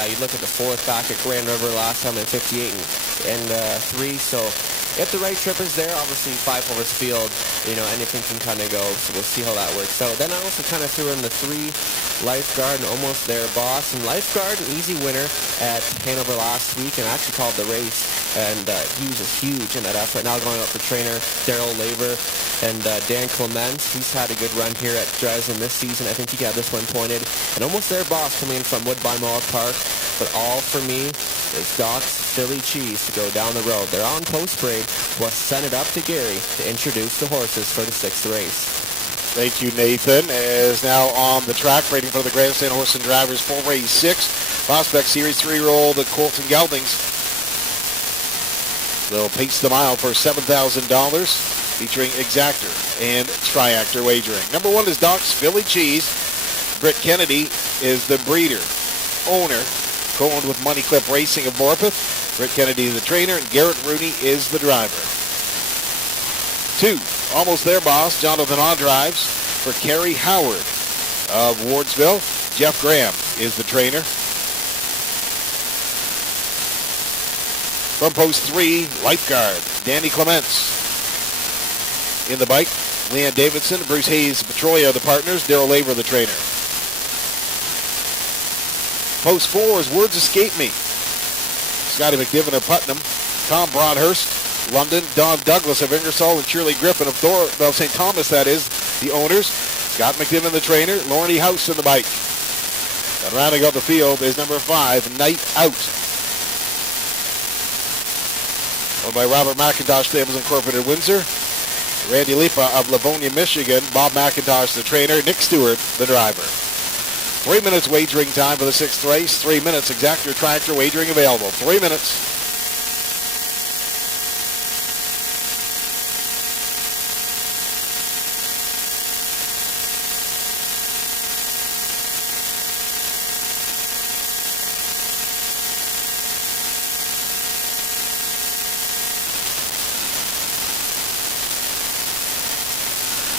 You look at the 4th back at Grand River last time at 58 and 3, so if the right trip is there, obviously 5 Horse Field, you know, anything can kind of go, so we'll see how that works out. Then I also kind of threw in the 3 Lifeguard and Almost There, Boss. And Lifeguard, an easy winner at Hanover last week, and actually called the race, and he was just huge in that effort. Now going up for trainer Daryl Laver and Dan Clements. He's had a good run here at Dresden this season. I think he got this one pointed. And Almost There, Boss, coming in from Woodbine Mohawk Park. But all for me is Doc's Philly Cheese to go down the road. They're on post parade. We'll send it up to Gary to introduce the horses for the 6th race. Thank you, Nathan. As now on the track, waiting for the Grandstand Horse and Drivers for race 6. Prospect Series 3-year-old Colton Geldings. They'll pace the mile for $7,000, featuring Exactor and Triactor wagering. Number 1 is Doc's Philly Cheese. Britt Kennedy is the breeder, owner, co-owned with Money Clip Racing of Morpeth. Britt Kennedy is the trainer, and Garrett Rooney is the driver. 2, Almost There, Boss. Jonathan Haw drives for Kerry Howard of Wardsville. Jeff Graham is the trainer. From post 3, Lifeguard. Danny Clements in the bike. Leanne Davidson, Bruce Hayes, Petrolia, the partners. Daryl Laver, the trainer. Post 4 is Words Escape Me. Scotty McDivitt of Putnam, Tom Broadhurst, London, Don Douglas of Ingersoll, and Shirley Griffin of St. Thomas, that is, the owners. Scott McDivitt, the trainer. Lorne House in the bike. And rounding out the field is number 5, Night Out. Owned by Robert McIntosh Stables Incorporated, Windsor. Randy Lipa of Livonia, Michigan. Bob McIntosh, the trainer. Nick Stewart, the driver. 3 minutes wagering time for the 6th race. 3 minutes. Exact your tractor wagering available. 3 minutes.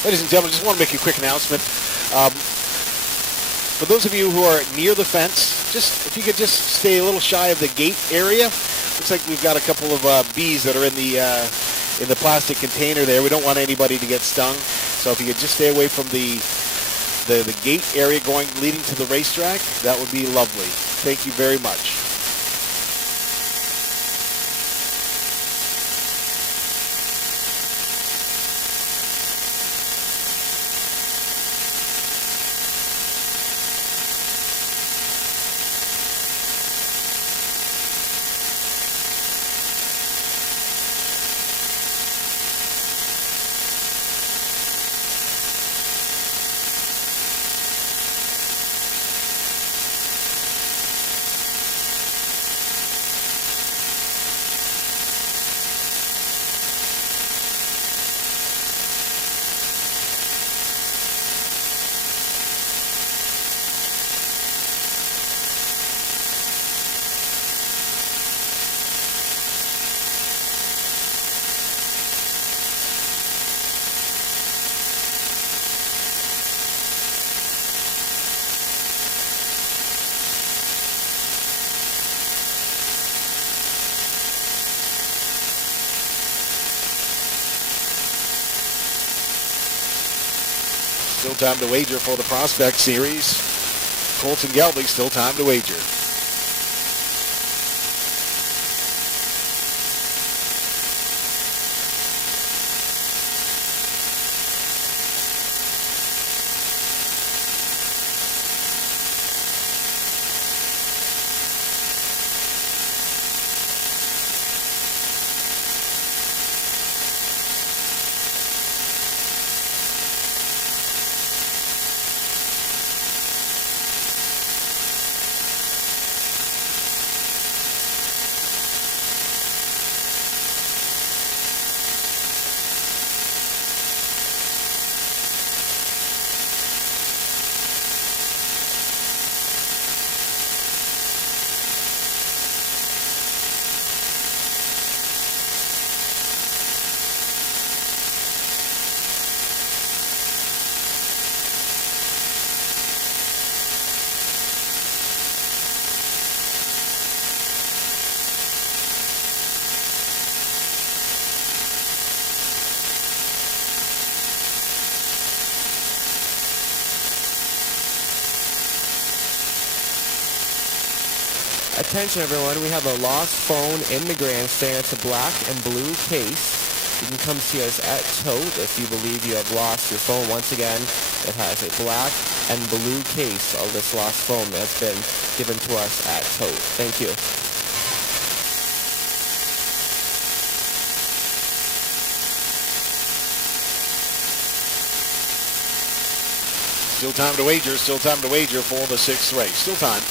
Ladies and gentlemen, just want to make a quick announcement. For those of you who are near the fence, if you could just stay a little shy of the gate area. Looks like we've got a couple of bees that are in the plastic container there. We don't want anybody to get stung. So if you could just stay away from the gate area leading to the racetrack, that would be lovely. Thank you very much. Still time to wager for the Prospect Series. Colton Gelby, still time to wager. Attention everyone, we have a lost phone in the grandstand. It's a black and blue case. You can come see us at Tote if you believe you have lost your phone. Once again, it has a black and blue case of this lost phone that's been given to us at Tote. Thank you. Still time to wager for the 6th race. Still time.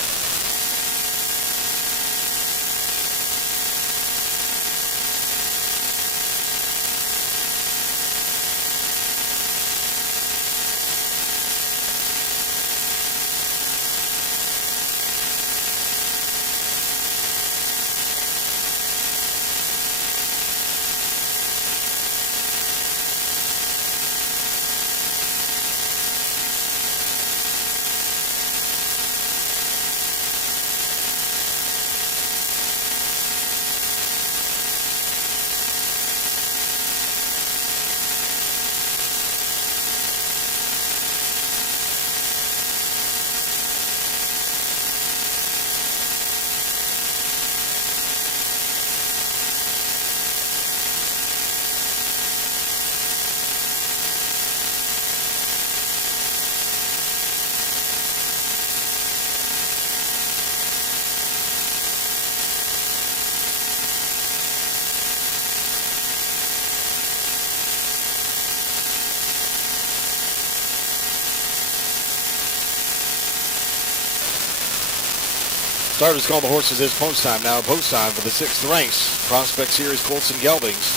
Starters call the horses. It's post time now. Post time for the 6th race. Prospect Series Colts and Geldings.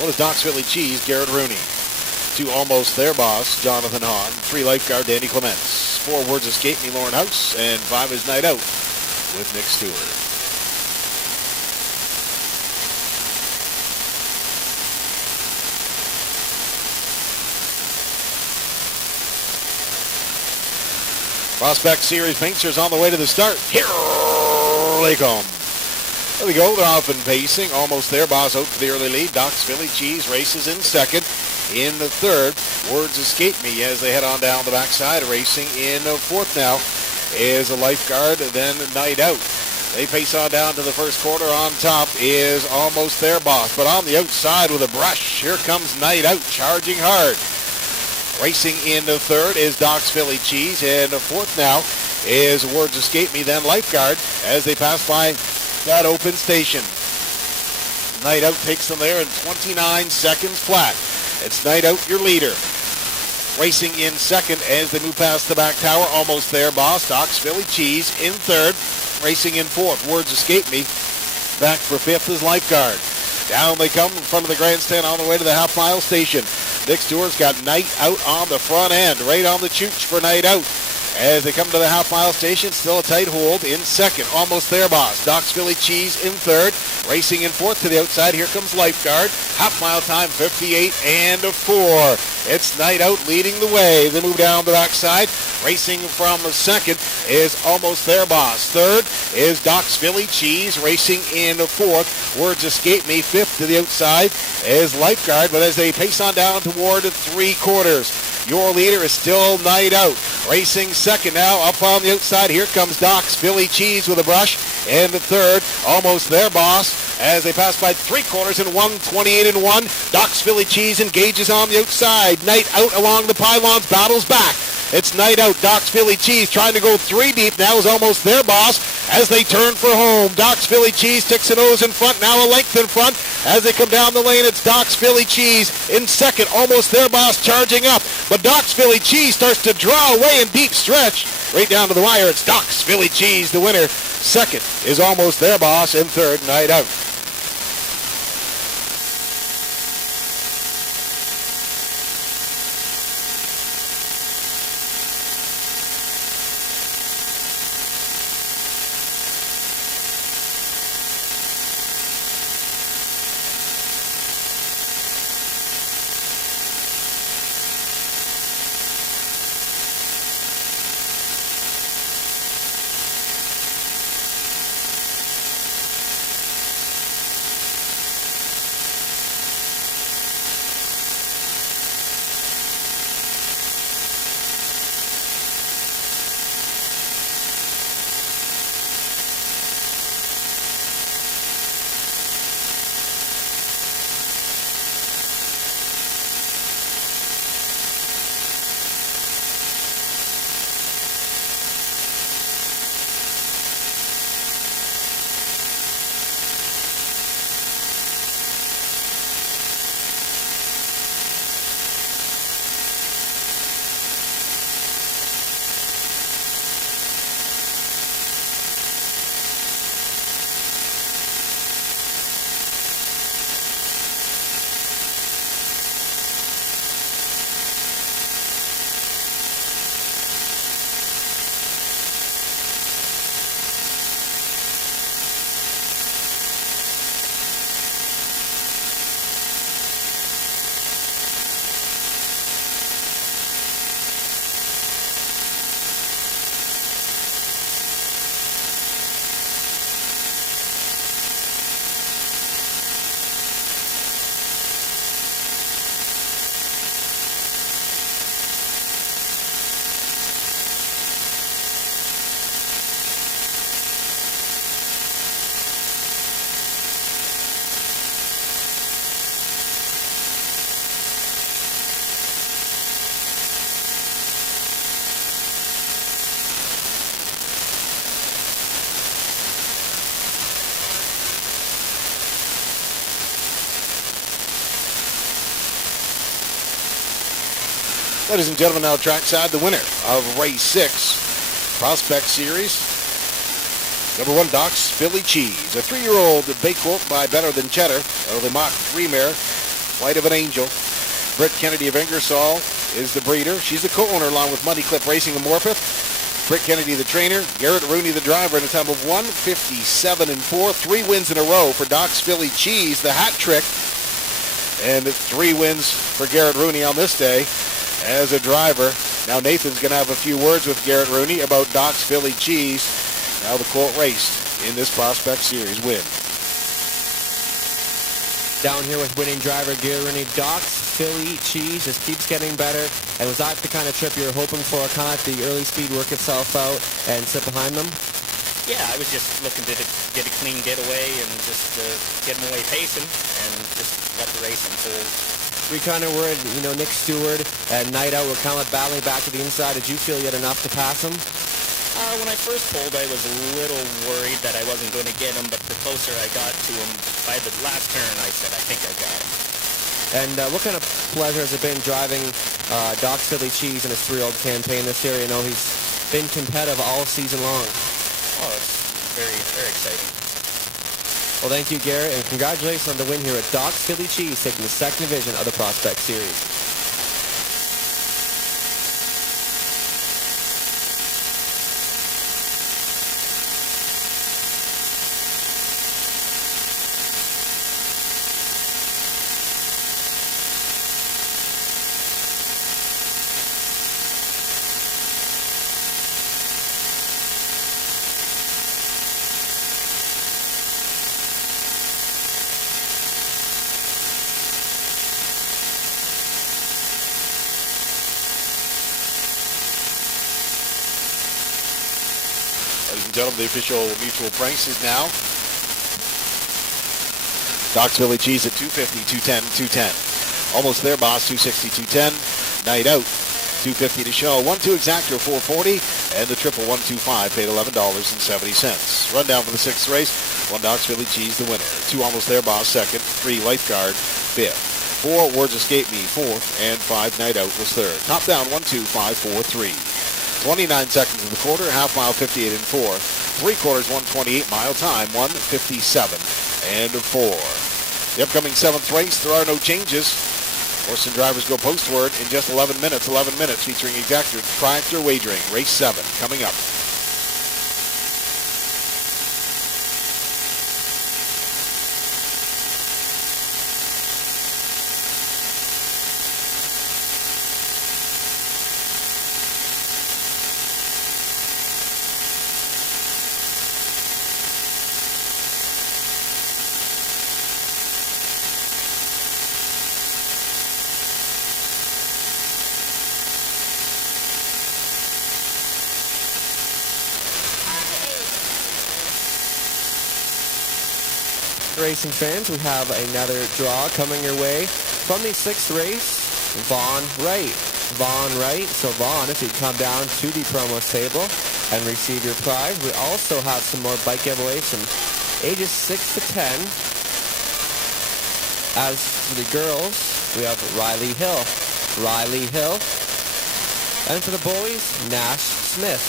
One is Doc's Philly Cheese, Garrett Rooney. 2 Almost Their Boss, Jonathan Hahn. 3 Lifeguard, Danny Clements. 4 Words Escape Me, Lauren House. And 5 is Night Out with Nick Stewart. Prospect Series painters on the way to the start. Here they come. There we go. They're off and pacing. Almost There. Boss out for the early lead. Doc's Philly Cheese races in second. In the third, Words Escape Me as they head on down the backside. Racing in fourth now is a Lifeguard, then Night Out. They pace on down to the first quarter. On top is Almost There, Boss. But on the outside with a brush, here comes Night Out charging hard. Racing in the third is Doc's Philly Cheese. And the fourth now is Words Escape Me, then Lifeguard as they pass by that open station. Night Out takes them there in 29 seconds flat. It's Night Out, your leader. Racing in second as they move past the back tower. Almost There, Boss. Doc's Philly Cheese in third. Racing in fourth. Words Escape Me. Back for fifth is Lifeguard. Down they come in front of the grandstand on the way to the half-mile station. Nick Stewart's got Night Out on the front end. Right on the chooch for Night Out. As they come to the half-mile station, still a tight hold in second. Almost There, Boss. Doc's Philly Cheese in third. Racing in fourth to the outside. Here comes Lifeguard. Half-mile time, 58-4. It's Night Out leading the way. They move down the backside. Racing from second is Almost There, Boss. Third is Doc's Philly Cheese. Racing in fourth. Words Escape Me. Fifth to the outside is Lifeguard. But as they pace on down toward three quarters, your leader is still Night Out. Racing second now up on the outside. Here comes Doc's Philly Cheese with a brush. And the third, Almost There, Boss. As they pass by three quarters in 1:28-1. Doc's Philly Cheese engages on the outside. Night Out along the pylons, battles back. It's Night Out. Doc's Philly Cheese trying to go three deep. Now is Almost There, Boss, as they turn for home. Doc's Philly Cheese sticks a nose in front. Now a length in front. As they come down the lane, it's Doc's Philly Cheese in second. Almost There, Boss charging up. But Doc's Philly Cheese starts to draw away in deep stretch. Right down to the wire, it's Doc's Philly Cheese, the winner. Second is Almost There, Boss, and third, Night Out. Ladies and gentlemen, now trackside, the winner of race 6, Prospect Series. Number 1, Doc's Philly Cheese. A 3-year-old Bake Wolf by Better Than Cheddar. The Mach 3 mare, Flight of an Angel. Britt Kennedy of Ingersoll is the breeder. She's the co-owner along with Muddy Clip Racing in Morpeth. Britt Kennedy the trainer. Garrett Rooney the driver in a time of 1:57.4. 3 wins in a row for Doc's Philly Cheese, the hat trick. And 3 wins for Garrett Rooney on this day as a driver. Now Nathan's going to have a few words with Garrett Rooney about Doc's Philly Cheese. Now the colt raced in this Prospect Series win. Down here with winning driver Garrett Rooney. Doc's Philly Cheese just keeps getting better. And was that the kind of trip you were hoping for? Kind of the early speed work itself out and sit behind them? Yeah, I was just looking to get a clean getaway and just get them away pacing and just let the race unfold. We kind of worried, Nick Stewart and Night Out were kind of battling back to the inside. Did you feel you had enough to pass him? When I first pulled, I was a little worried that I wasn't going to get him, but the closer I got to him, by the last turn, I said, I think I got him. And what kind of pleasure has it been driving Doc's Philly Cheese in his 3-year-old campaign this year? He's been competitive all season long. Oh, it's very, very exciting. Well, thank you, Garrett, and congratulations on the win here at Doc's Philly Cheese, taking the 2nd division of the Prospect Series. Ladies and gentlemen, the official mutual price is now Doc's Philly Cheese at $250, $210, $210. Almost there, boss, $260, $210. Night Out, $250 to show. 1-2 exactor, $440, and the triple 125 paid $11.70. Rundown for the 6th race. 1 Doc's Philly Cheese, the winner. 2 Almost There, boss, 2nd. 3 Lifeguard, 5th. 4 Words Escape Me, 4th, and 5 Night Out was 3rd. Top down, 1-2, 5, 4, 3. 29 seconds in the quarter, half mile 58 and 4. 3/4 128 mile time, 1:57 and 4. The upcoming 7th race, there are no changes. Horse and drivers go postward in just 11 minutes. 11 minutes featuring exactor tractor wagering. Race 7 coming up. Racing fans, we have another draw coming your way from the 6th race. Vaughn Wright. So Vaughn, if you come down to the promo table and receive your prize, we also have some more bike giveaways from ages 6 to 10. As for the girls, we have Riley Hill. And for the boys, Nash Smith.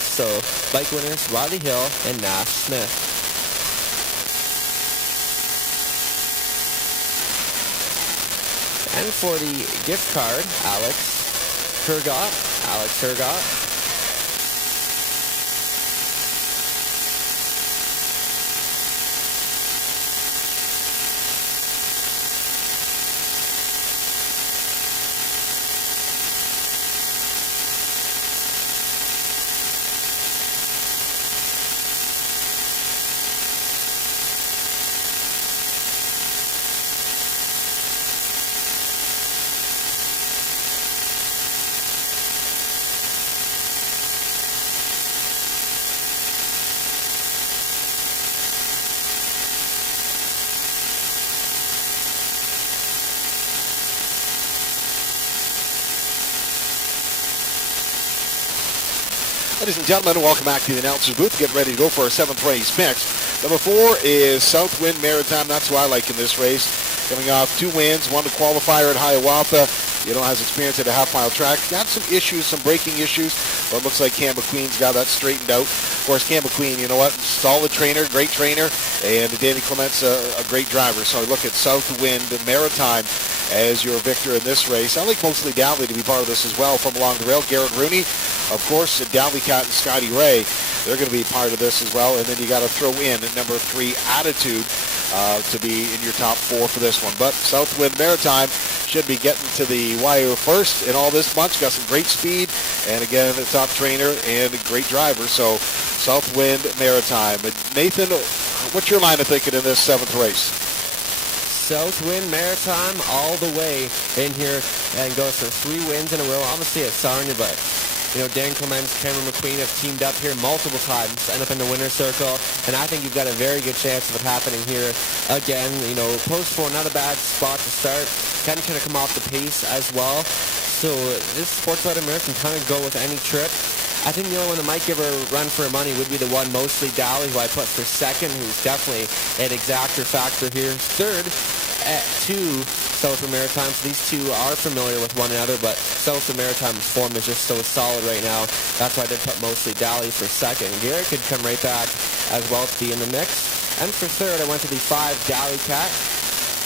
So bike winners, Riley Hill and Nash Smith. And for the gift card, Alex Hergott. Ladies and gentlemen, welcome back to the announcer's booth. Get ready to go for our 7th race mix. Number 4 is Southwind Maritime. That's who I like in this race. Coming off 2 wins, won the qualifier at Hiawatha. has experience at a half-mile track. Got some issues, some braking issues, but it looks like Cam McQueen's got that straightened out. Of course, Cam McQueen, solid trainer, great trainer, and Danny Clement's a great driver. So I look at Southwind Maritime as your victor in this race. I like mostly Dowley to be part of this as well from along the rail. Garrett Rooney, of course, Dowley Cat and Scotty Ray, they're going to be part of this as well. And then you got to throw in number 3, Attitude, to be in your top 4 for this one. But Southwind Maritime should be getting to the wire first in all this bunch. Got some great speed, and again, a top trainer and a great driver. So Southwind Maritime. Nathan, what's your line of thinking in this 7th race? Southwind Maritime all the way in here and goes for 3 wins in a row. Obviously at Sarnia, but Dan Clements, Cameron McQueen have teamed up here multiple times, end up in the winner's circle, and I think you've got a very good chance of it happening here again. Post 4, not a bad spot to start. Can kind of come off the pace as well. So this Sportslet American can kind of go with any trip. I think the only one that might give her a run for her money would be the one mostly Dowley, who I put for 2nd, who's definitely an exactor factor here. 3rd at 2, Southwind Maritime. So these two are familiar with one another, but Southwind Maritime's form is just so solid right now. That's why I did put mostly Dowley for 2nd. Garrett could come right back as well to be in the mix. And for 3rd, I went to the 5, Dowley Cat.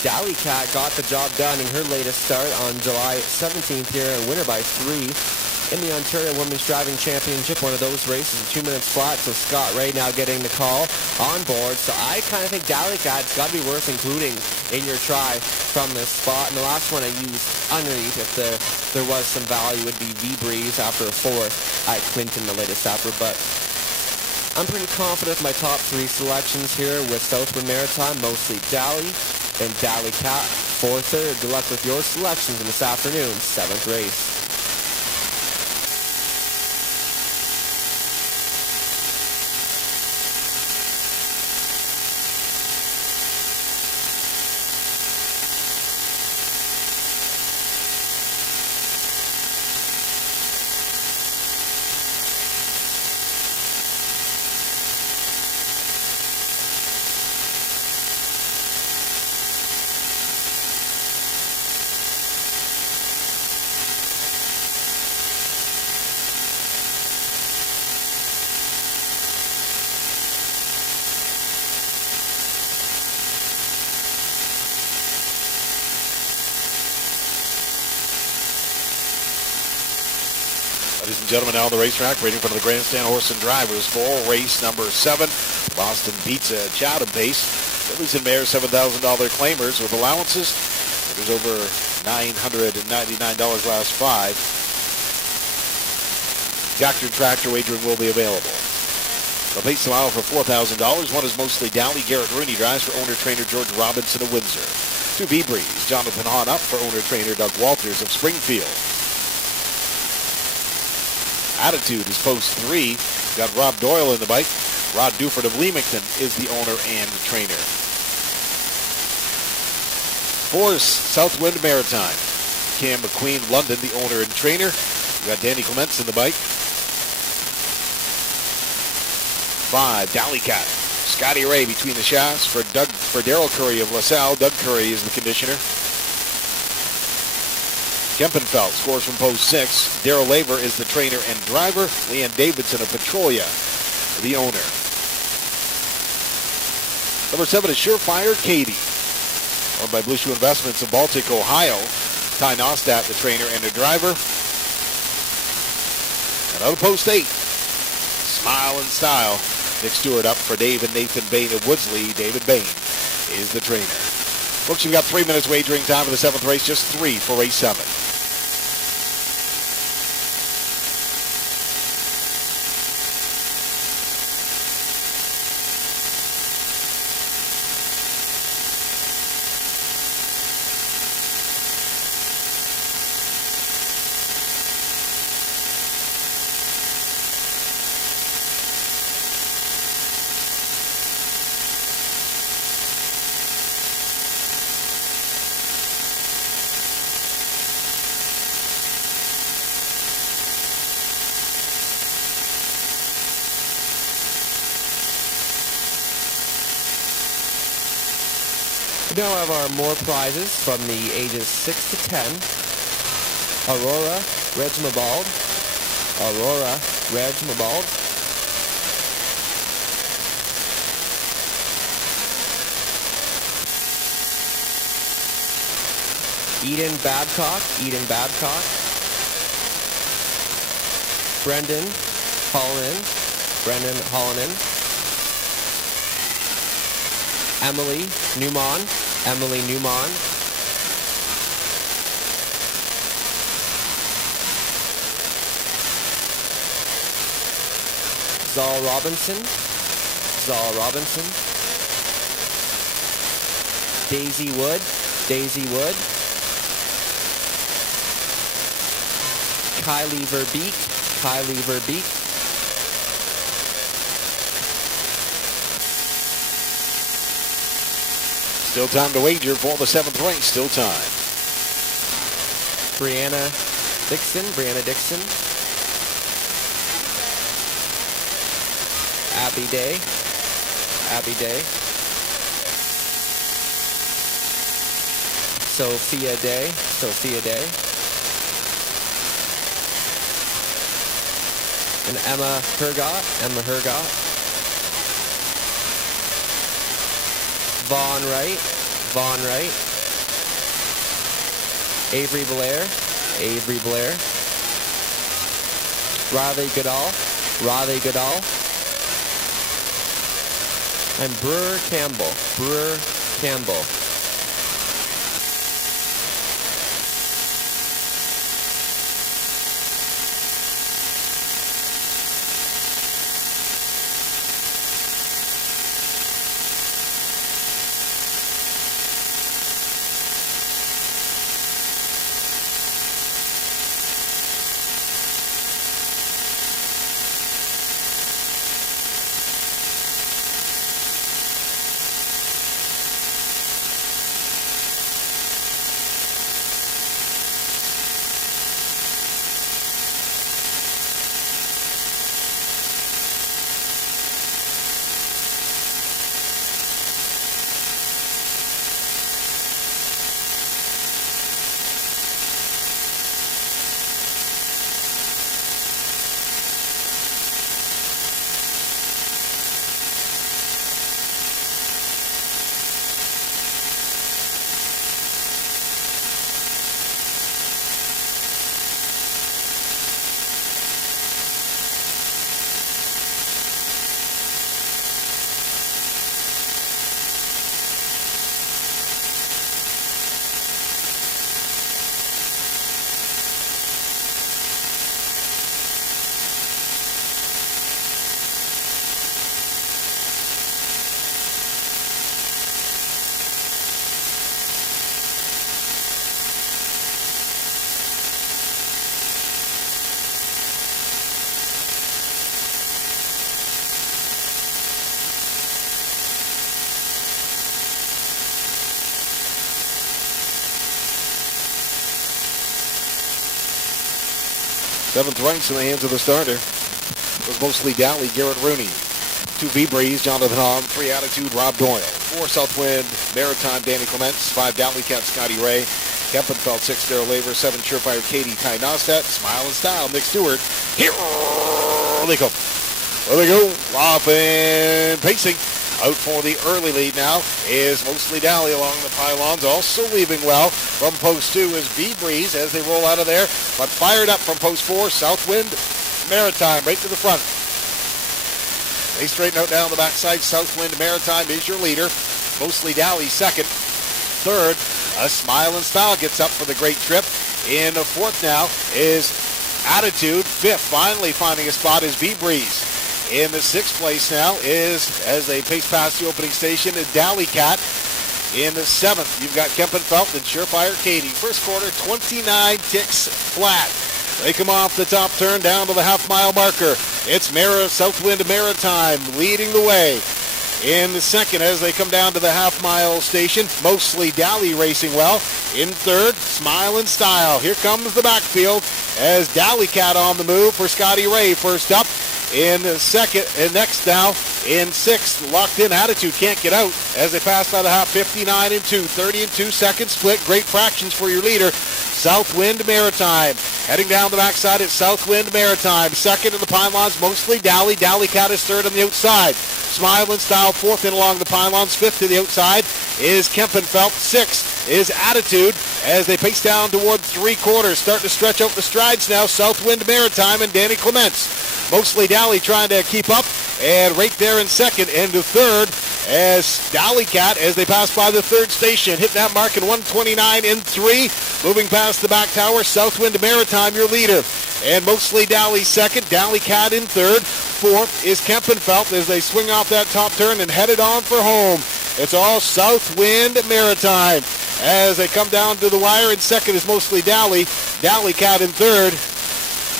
Dowley Cat got the job done in her latest start on July 17th here, a winner by 3. In the Ontario Women's Driving Championship, one of those races in 2 minutes flat, so Scott Ray now getting the call on board. So I kind of think Dowley Cat's got to be worth including in your try from this spot. And the last one I used underneath, if there was some value, would be V-Breeze after a 4th at Clinton, the latest effort. But I'm pretty confident with my top 3 selections here with Southwind Maritime, mostly Dowley and Dowley Cat for 3rd. Good luck with your selections in this afternoon's 7th race. Ladies and gentlemen, now on the racetrack, waiting for the grandstand horse and drivers for race number 7. Boston Pizza Chatham Pace. Fillies and Mares $7,000 claimers with allowances. There's over $999 last 5. Tractor and tractor wagering will be available. The Pace allow for $4,000. One is mostly Dowley. Garrett Rooney drives for owner-trainer George Robinson of Windsor. 2 V-Breeze. Jonathan Hahn up for owner-trainer Doug Walters of Springfield. Attitude is post 3. Got Rob Doyle in the bike. Rod Duford of Leamington is the owner and trainer. 4 is Southwind Maritime. Cam McQueen, London, the owner and trainer. We got Danny Clements in the bike. 5, Dowley Cat. Scotty Ray between the shafts for Daryl Curry of LaSalle. Doug Curry is the conditioner. Kempenfeld scores from post 6. Daryl Laver is the trainer and driver. Leanne Davidson of Petrolia, the owner. Number 7 is Surefire Katie, owned by Blue Shoe Investments in Baltic, Ohio. Ty Nostat, the trainer and the driver. Another post 8. Smile and Style. Nick Stewart up for Dave and Nathan Bain of Woodsley. David Bain is the trainer. Folks, you've got 3 minutes wagering time for the 7th race, just 3 for race 7. We now have our more prizes from the ages 6 to 10. Aurora Regimabald. Aurora Regimabald. Eden Babcock. Eden Babcock. Brendan Holland. Brendan Holland. Emily Newman. Emily Newman. Zal Robinson. Zal Robinson. Daisy Wood. Daisy Wood. Kylie Verbeek. Kylie Verbeek. Still time to wager for the 7th race. Still time. Brianna Dixon. Brianna Dixon. Abby Day. Abby Day. Sophia Day. Sophia Day. And Emma Hergott. Emma Hergott. Vaughn Wright. Vaughn Wright. Avery Blair. Avery Blair. Riley Goodall. Riley Goodall. And Brewer Campbell. Brewer Campbell. Seventh ranks in the hands of the starter. It was mostly Dowley, Garrett Rooney. 2 V-Breeze, Jonathan Hahn. 3 Attitude, Rob Doyle. 4 Southwind, Maritime, Danny Clements. 5 Dowley Cat, Scotty Ray. Kempenfeld, 6 Daryl Laver. 7 Surefire, Katie, Ty Nostet. Smile and Style, Nick Stewart. Here they come. There they go. Off and pacing. Out for the early lead now is mostly Dowley along the pylons. Also leaving well from post 2 is V-Breeze as they roll out of there. But fired up from post 4, Southwind, Maritime right to the front. They straighten out down the backside. Southwind, Maritime is your leader. Mostly Dowley second. Third, a Smile and Style gets up for the great trip. In the fourth now is Attitude. Fifth, finally finding a spot is V-Breeze. In the sixth place now is, as they pace past the opening station, is Dowley Cat. In the seventh, you've got Kempenfeld and Surefire Katie. First quarter, 29 ticks flat. They come off the top turn down to the half-mile marker. It's Southwind Maritime leading the way. In the second, as they come down to the half-mile station, mostly Dowley racing well. In third, Smile and Style. Here comes the backfield as Dowley Cat on the move for Scotty Ray first up. In second, and next now, in sixth, locked in Attitude, can't get out as they pass by the half, 59 and 2, 30 and 2 second split. Great fractions for your leader. Southwind Maritime. Heading down the backside, it's Southwind Maritime. Second in the pylons, mostly Dally. Dally Cat is third on the outside. Smile and Style fourth in along the pylons. Fifth to the outside is Kempenfelt. Sixth is Attitude as they pace down toward three-quarters. Starting to stretch out the strides now, Southwind Maritime and Danny Clements. Mostly Dally trying to keep up, and right there in second. Into third as Dally Cat as they pass by the third station. Hit that mark in 1:29 in 3. Moving past the back tower, Southwind Maritime your leader. And mostly Dally second, Dally Cat in third. Fourth is Kempenfelt as they swing off that top turn and headed on for home. It's all Southwind Maritime as they come down to the wire. In second is mostly Dally. Dally Cat in third.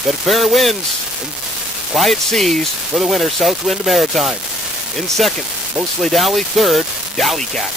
But fair winds and quiet seas for the winner, Southwind Maritime. In second, mostly Dally. Third, Dally Cat.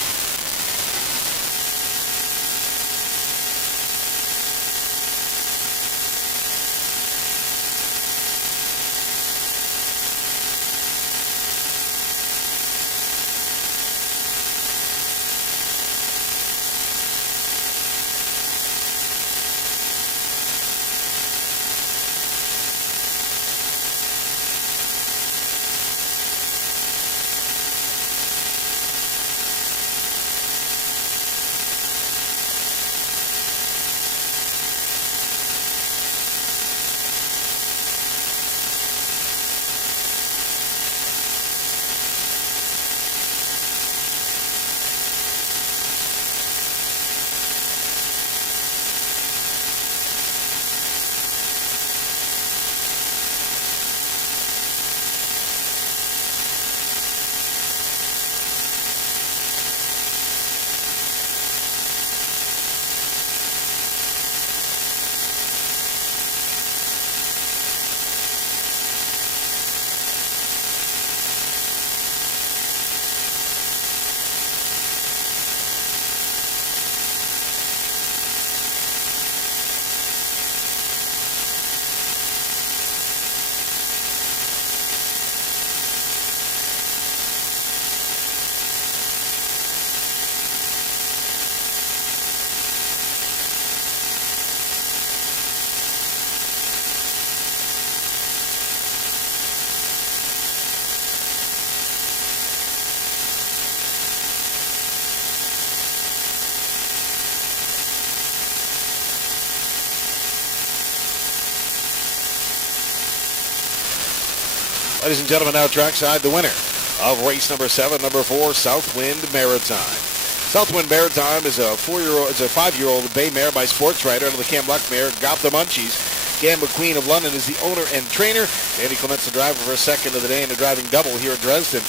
Ladies and gentlemen, now trackside, the winner of race number 7, number 4, Southwind Maritime. Southwind Maritime is a 5-year-old bay mare by Sports Rider under the Cam Luck mare, Got the Munchies. Cam McQueen of London is the owner and trainer. Danny Clements, the driver for a second of the day in a driving double here at Dresden.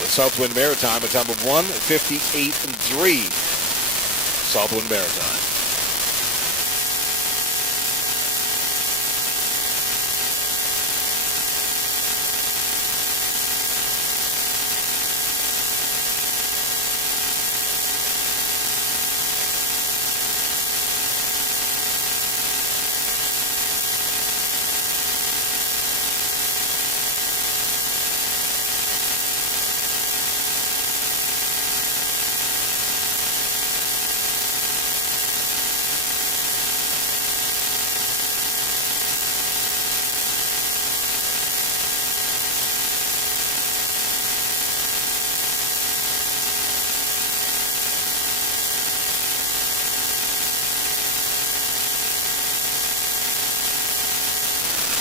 With Southwind Maritime, a time of 1:58.3. Southwind Maritime.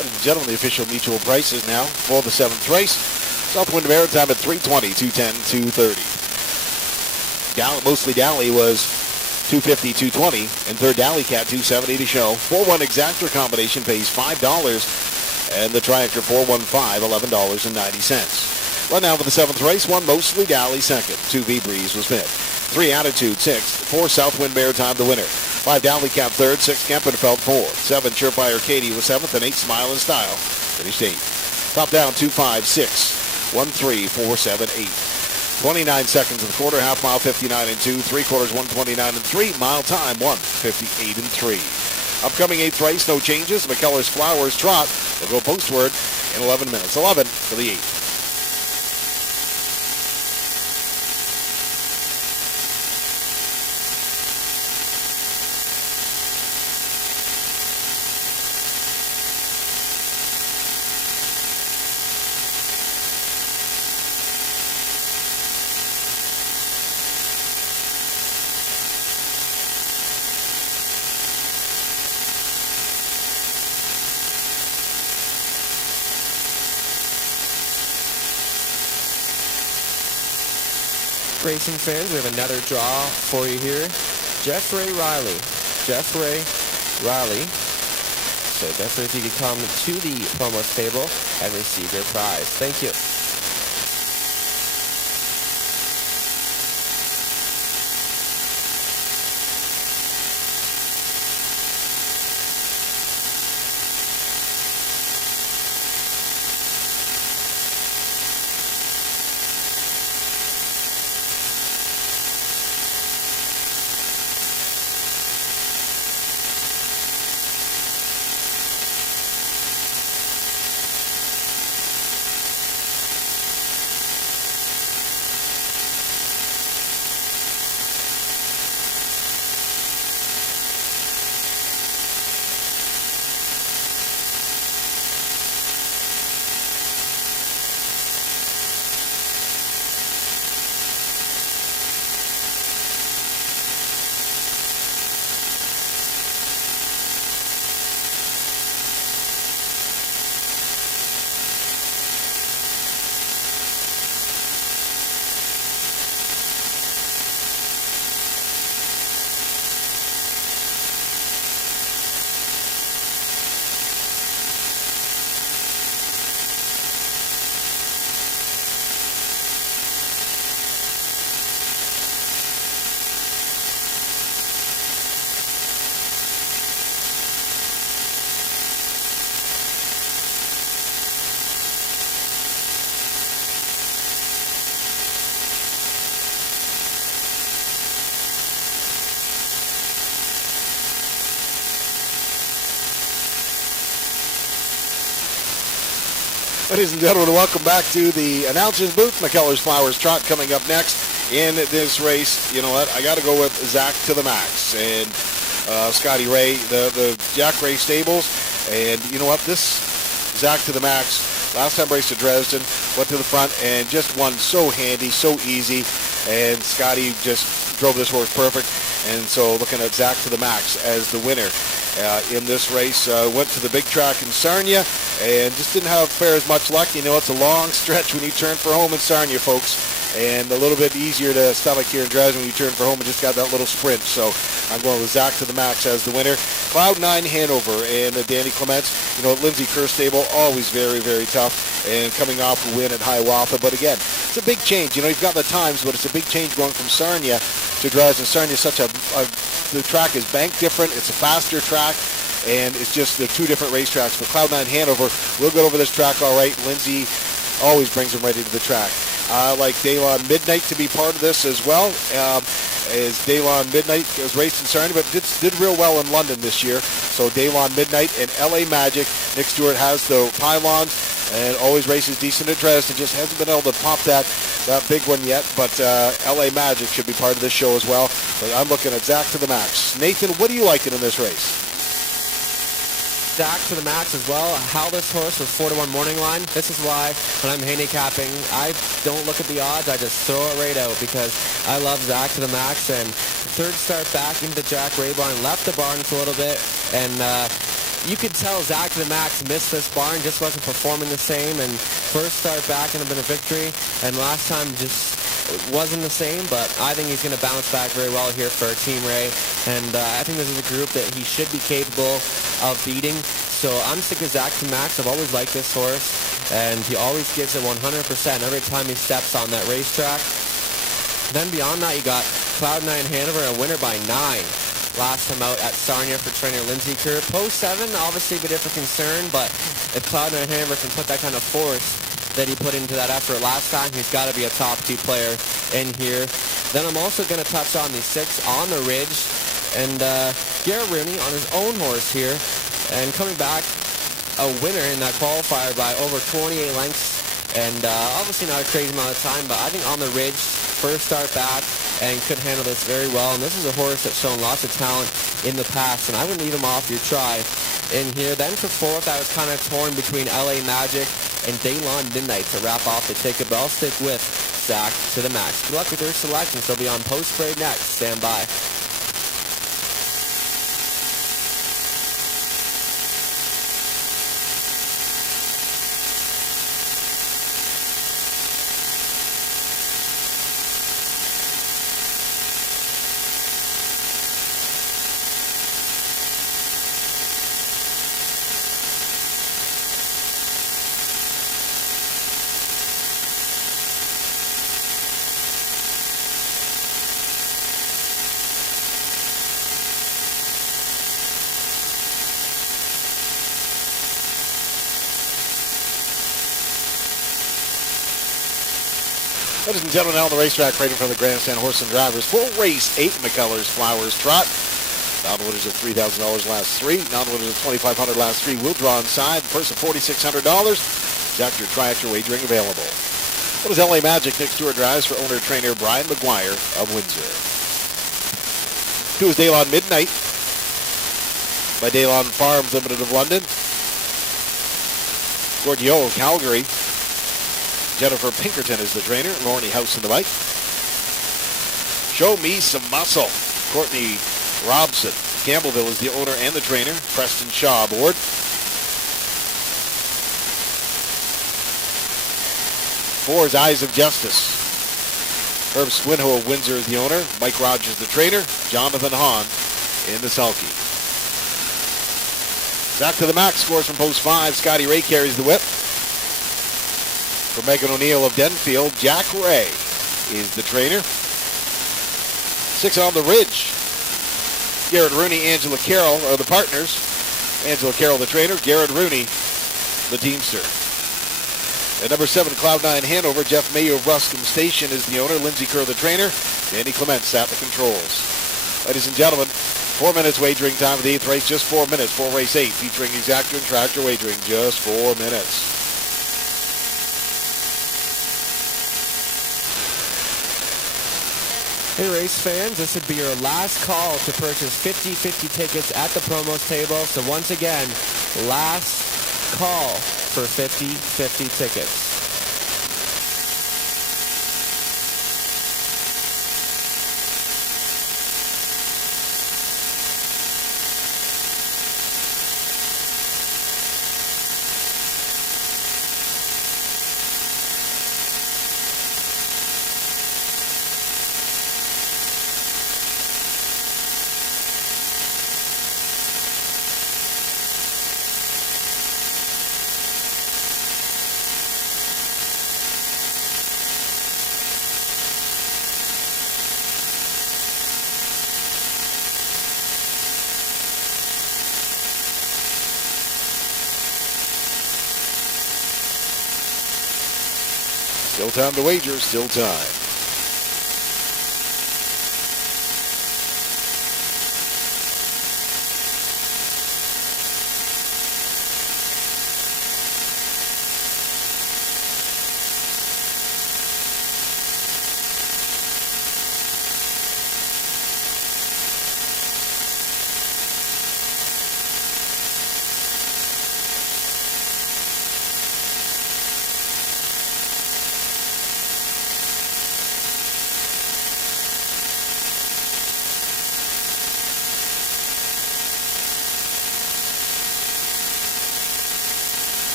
Ladies and gentlemen, the official mutual prices now for the 7th race. Southwind Maritime at $320, $210, $230. Mostly Dally was $250, $220, and third Dally Cat $270 to show. 4-1 exactor combination pays $5, and the triactor 415, $11.90. Run now for the 7th race. 1 Mostly Dally second. 2 V-Breeze was fifth. 3 Attitude sixth. 4 Southwind Maritime the winner. 5 Dally Cat third. 6 Kempenfelt fourth. 7 Surefire Katie was seventh, and 8 Smile and Style finished eighth. Top down 2, 5, 6, 1, 3, 4, 7, 8. 29 seconds of the quarter, half mile 59 and 2, 3/4 129 and 3, mile time 1:58 and 3. Upcoming 8th race, no changes. McKellar's Flowers Trot will go postward in 11 minutes. 11 for the 8th. racing fans, we have another draw for you here. Jeffrey Riley. So definitely if you could come to the promos table and receive your prize. Thank you. Ladies and gentlemen, welcome back to the announcer's booth. McKellar's Flowers Trot coming up next in this race. You know what? I got to go with Zach to the Max and Scotty Ray, the Jack Ray Stables. And you know what? This Zach to the Max, last time raced at Dresden, went to the front and just won so handy, so easy. And Scotty just drove this horse perfect. And so looking at Zach to the Max as the winner in this race. Went to the big track in Sarnia and just didn't have fair as much luck. You know, it's a long stretch when you turn for home in Sarnia, folks, and a little bit easier to stomach here in Dresden when you turn for home and just got that little sprint. So I'm going with Zach to the Max as the winner. Cloud 9 Hanover and Danny Clements. You know, Lindsay Kerr stable, always very, very tough, and coming off a win at Hiawatha. But again, it's a big change. You know, you've got the times, but it's a big change going from Sarnia to Dresden. Sarnia is such the track is banked different. It's a faster track. And it's just the two different racetracks. For Cloud 9 Hanover, we'll get over this track all right. Lindsay always brings them right into the track. I like Daylon Midnight to be part of this as well. As Daylon Midnight was raced in Sarnia, but did real well in London this year. So Daylon Midnight and LA Magic. Nick Stewart has the pylons and always races decent at Dresden. Just hasn't been able to pop that big one yet. But LA Magic should be part of this show as well. But I'm looking at Zach to the Max. Nathan, what are you liking in this race? Zach to the Max as well. How this horse was 4-1 morning line. This is why when I'm handicapping, I don't look at the odds. I just throw it right out because I love Zach to the Max. And third start back into the Jack Ray barn, left the barn for a little bit, and you could tell Zach to the Max missed this barn, just wasn't performing the same. And first start back and a bit of victory, and last time just wasn't the same, but I think he's going to bounce back very well here for Team Ray, and I think this is a group that he should be capable of beating. So I'm sick of Zach to Max. I've always liked this horse, and he always gives it 100% every time he steps on that racetrack. Then beyond that, you got Cloud 9 Hanover, a winner by 9. Last time out at Sarnia for trainer Lindsay Kerr. Post 7, obviously a bit of a concern, but if Cloud 9 Hanover can put that kind of force that he put into that effort last time, he's got to be a top 2 player in here. Then I'm also going to touch on the 6 on the Ridge, and Garrett Rooney on his own horse here, and coming back a winner in that qualifier by over 28 lengths, and obviously not a crazy amount of time, but I think on the Ridge, first start back, and could handle this very well. And this is a horse that's shown lots of talent in the past, and I wouldn't leave him off your try in here. Then for fourth, I was kind of torn between LA Magic and Daylon Midnight to wrap off the ticket, but I'll stick with Zach to the Max. Good luck with your selections. They'll be on post-parade next. Stand by. Ladies and gentlemen, now on the racetrack, right in front of the grandstand, horse and drivers. Full race 8, McCullers Flowers Trot. Non-winners of $3,000 last 3. Non-winners of $2,500 last 3. We'll draw inside. Purse of $4,600. Exact your tri-actor wagering available. What is LA Magic? Next tour drives for owner-trainer Brian McGuire of Windsor. 2 is Daylon Midnight by Daylon Farms Limited of London. Gordio of Calgary. Jennifer Pinkerton is the trainer. Lorne House in the bike. Show Me Some Muscle. Courtney Robson. Campbellville is the owner and the trainer. Preston Shaw aboard. 4 is Eyes of Justice. Herb Swinho of Windsor is the owner. Mike Rogers the trainer. Jonathan Hahn in the sulky. Back to the max scores from post 5. Scotty Ray carries the whip. For Megan O'Neill of Denfield, Jack Ray is the trainer. 6 on the ridge. Garrett Rooney, Angela Carroll are the partners. Angela Carroll the trainer, Garrett Rooney the teamster. At number 7, Cloud9 Hanover, Jeff Mayo of Ruscombe Station is the owner. Lindsay Kerr the trainer. Danny Clements at the controls. Ladies and gentlemen, 4 minutes wagering time of the 8th race. Just 4 minutes for race 8, featuring exactor and tractor wagering. Just 4 minutes. Hey race fans, this would be your last call to purchase 50/50 tickets at the promos table. So once again, last call for 50/50 tickets. Still time to wager, still time.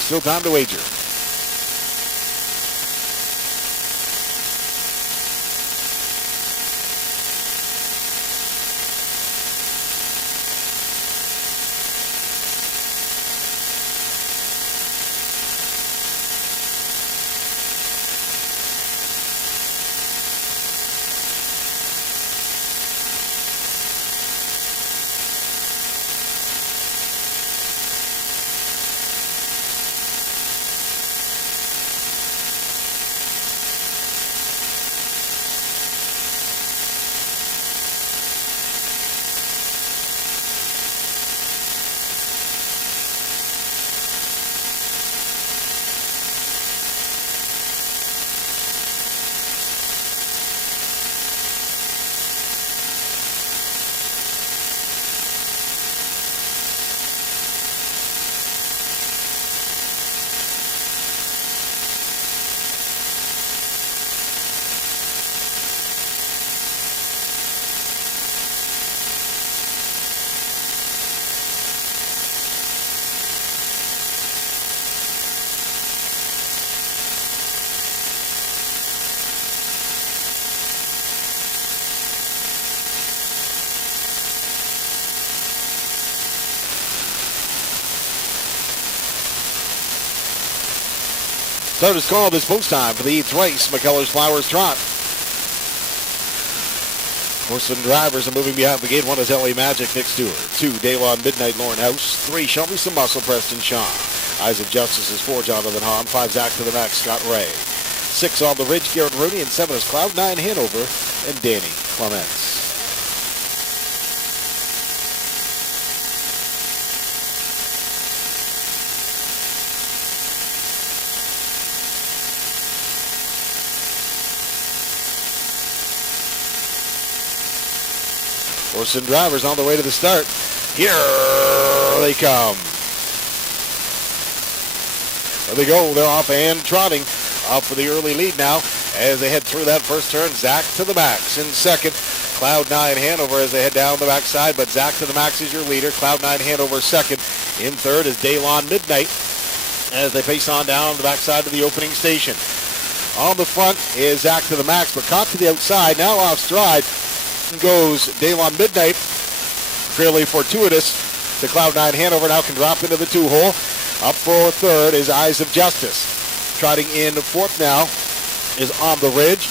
Still time to wager. Start is called this post time for the 8th race, McKellar's Flowers Trot. Horsemen drivers are moving behind the gate. 1 is LA Magic, Nick Stewart. 2, Daylon Midnight, Lauren House. 3, Show Me Some Muscle, Preston Shaw. Eyes of Justice is 4, Jonathan Hahn. 5, Zach to the Max, Scott Ray. 6 on the Ridge, Garrett Rooney. And 7 is Cloud9 Hanover and Danny Clements. Horses and drivers on the way to the start. Here they come. There they go. They're off and trotting. Off for the early lead now as they head through that first turn. Zach to the Max in second. Cloud9 Hanover as they head down the backside, but Zach to the Max is your leader. Cloud9 Hanover second. In third is Daylon Midnight as they pace on down the backside of the opening station. On the front is Zach to the Max, but caught to the outside. Now off stride goes Daylon Midnight. Fairly fortuitous to Cloud9 Hanover. Now can drop into the 2-hole. Up for third is Eyes of Justice. Trotting in fourth now is On the Ridge.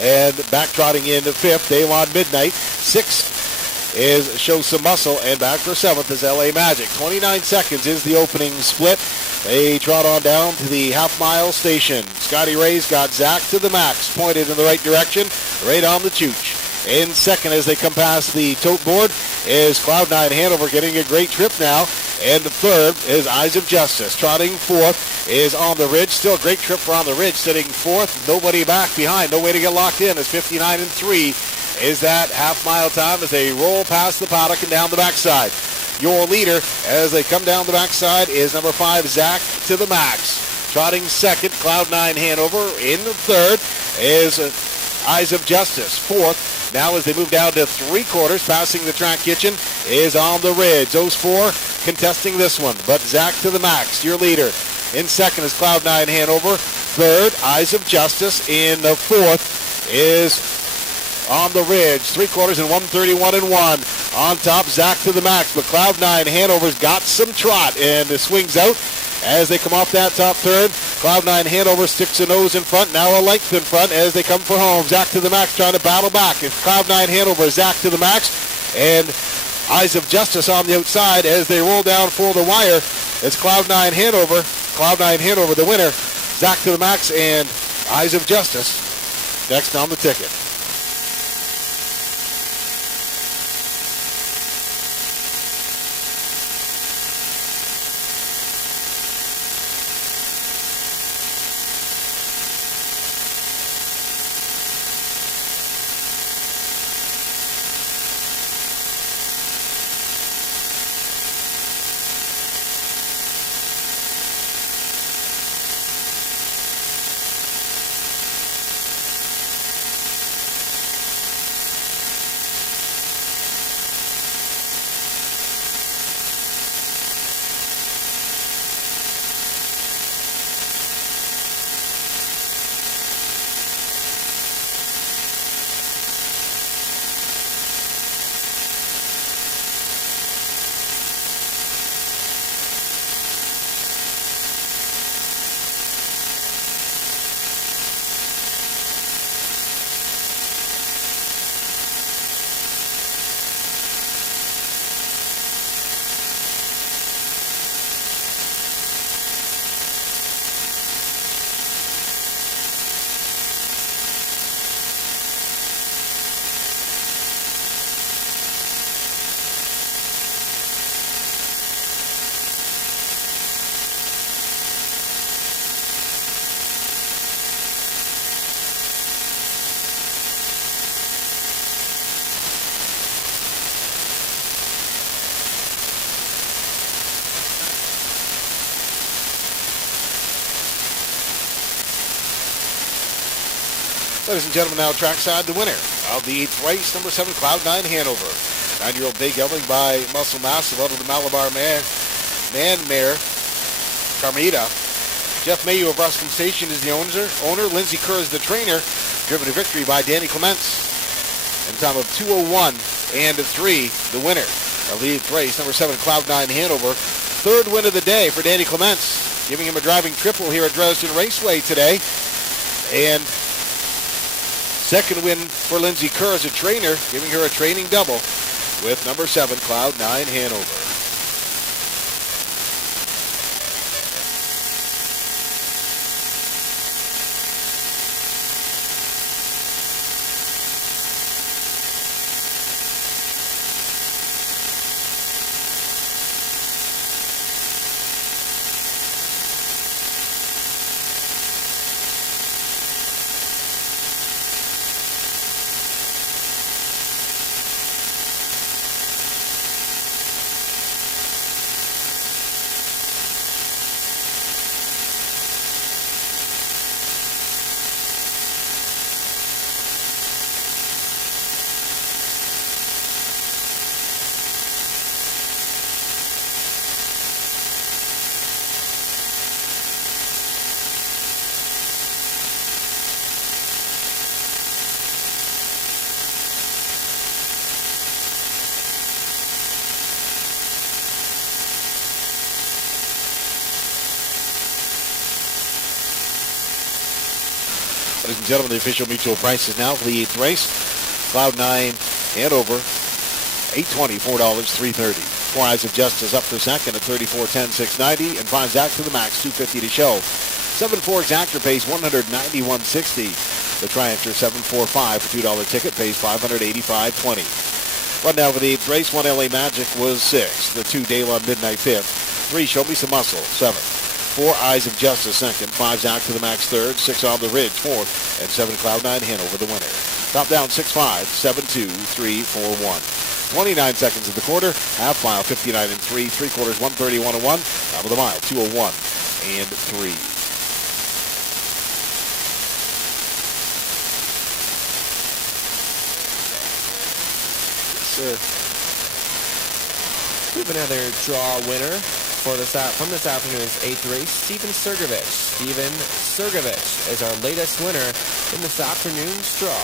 And back trotting in fifth, Daylon Midnight. Sixth is Show Some Muscle. And back for seventh is LA Magic. 29 seconds is the opening split. They trot on down to the half-mile station. Scotty Ray's got Zach to the Max, pointed in the right direction, right on the chooch. In second as they come past the tote board is Cloud9 Hanover getting a great trip now. And the third is Eyes of Justice. Trotting fourth is On the Ridge. Still a great trip for On the Ridge. Sitting fourth. Nobody back behind. No way to get locked in. It's 59-3 is that half-mile time as they roll past the paddock and down the backside. Your leader as they come down the backside is number 5, Zach to the Max. Trotting second, Cloud9 Hanover. In the third is Eyes of Justice. Fourth, now as they move down to three-quarters, passing the track kitchen, is On the Ridge. Those four contesting this one, but Zach to the Max, your leader. In second is Cloud9 Hanover. Third, Eyes of Justice. In the fourth is On the Ridge. Three-quarters and 131-1. On top, Zach to the Max, but Cloud9 Hanover's got some trot, and the swings out as they come off that top turn. Cloud9 Hanover sticks a nose in front, now a length in front as they come for home. Zach to the Max trying to battle back. It's Cloud9 Hanover, Zach to the Max, and Eyes of Justice on the outside as they roll down for the wire. It's Cloud9 Hanover. Cloud9 Hanover the winner. Zach to the Max and Eyes of Justice next on the ticket. Ladies and gentlemen, now trackside, the winner of the 8th race, number 7, Cloud9 Hanover. 9-year-old bay gelding by Muscle Massive out of the Malabar mare Carmita. Jeff Mayu of Ruskin Station is the owner. Lindsay Kerr is the trainer. Driven to victory by Danny Clements. In time of 2:01 and 3, the winner of the 8th race, number 7, Cloud9 Hanover. Third win of the day for Danny Clements. giving him a driving triple here at Dresden Raceway today. And second win for Lindsay Kerr as a trainer, giving her a training double with number 7, Cloud 9 Hanover. Ladies and gentlemen, the official mutual prices now for the 8th race. Cloud 9 Hanover, $8.20, $4, $3.30. 4 Eyes of Justice up for second at $34.10, $6.90. And 5 Zack to the max, $2.50 to show. 7-4 Exactor pays $191.60. The Triumpher 745 for $2 ticket pays $585.20. Run down for the 8th race. 1 LA Magic was 6th. The 2 Daylon Midnight 5th. 3 Show Me Some Muscle 7th. 4 Eyes of Justice second. 5 Zack to the max third. 6 On the Ridge fourth. And 7 Cloud 9 Hanover the winner. Top down 6-5, 7-2, 3-4-1. 29 seconds of the quarter. Half mile 59 and 3. 3/4 131 and 1. Top of the mile 201 and 3. Sir. We have another draw winner for from this afternoon's 8th race, Steven Sergevich. Steven Sergevich is our latest winner in this afternoon's draw.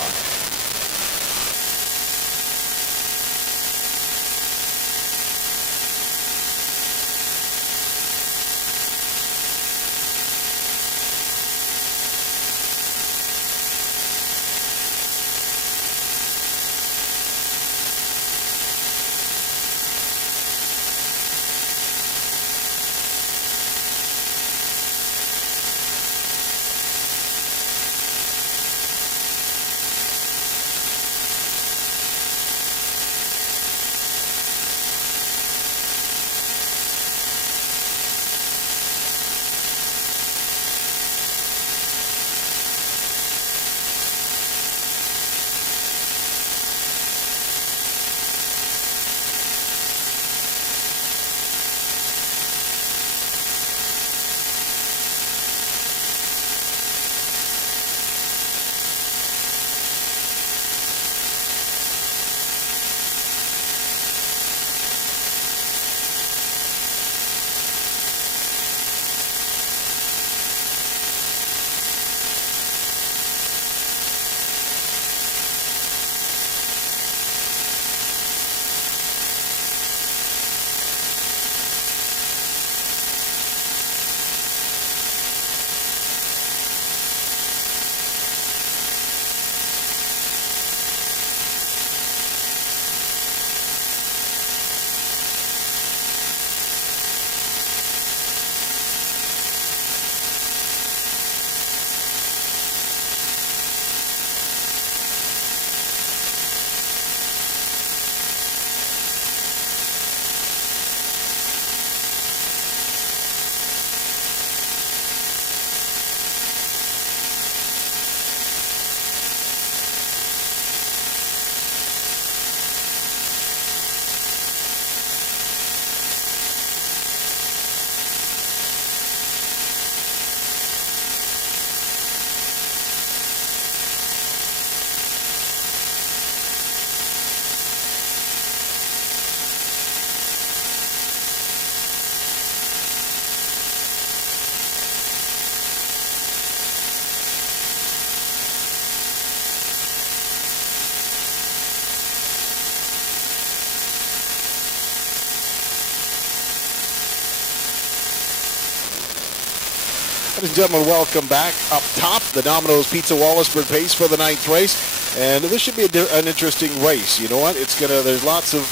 Ladies and gentlemen, welcome back. Up top, the Domino's Pizza Wallaceburg pace for the 9th race. And this should be an interesting race. You know what? There's lots of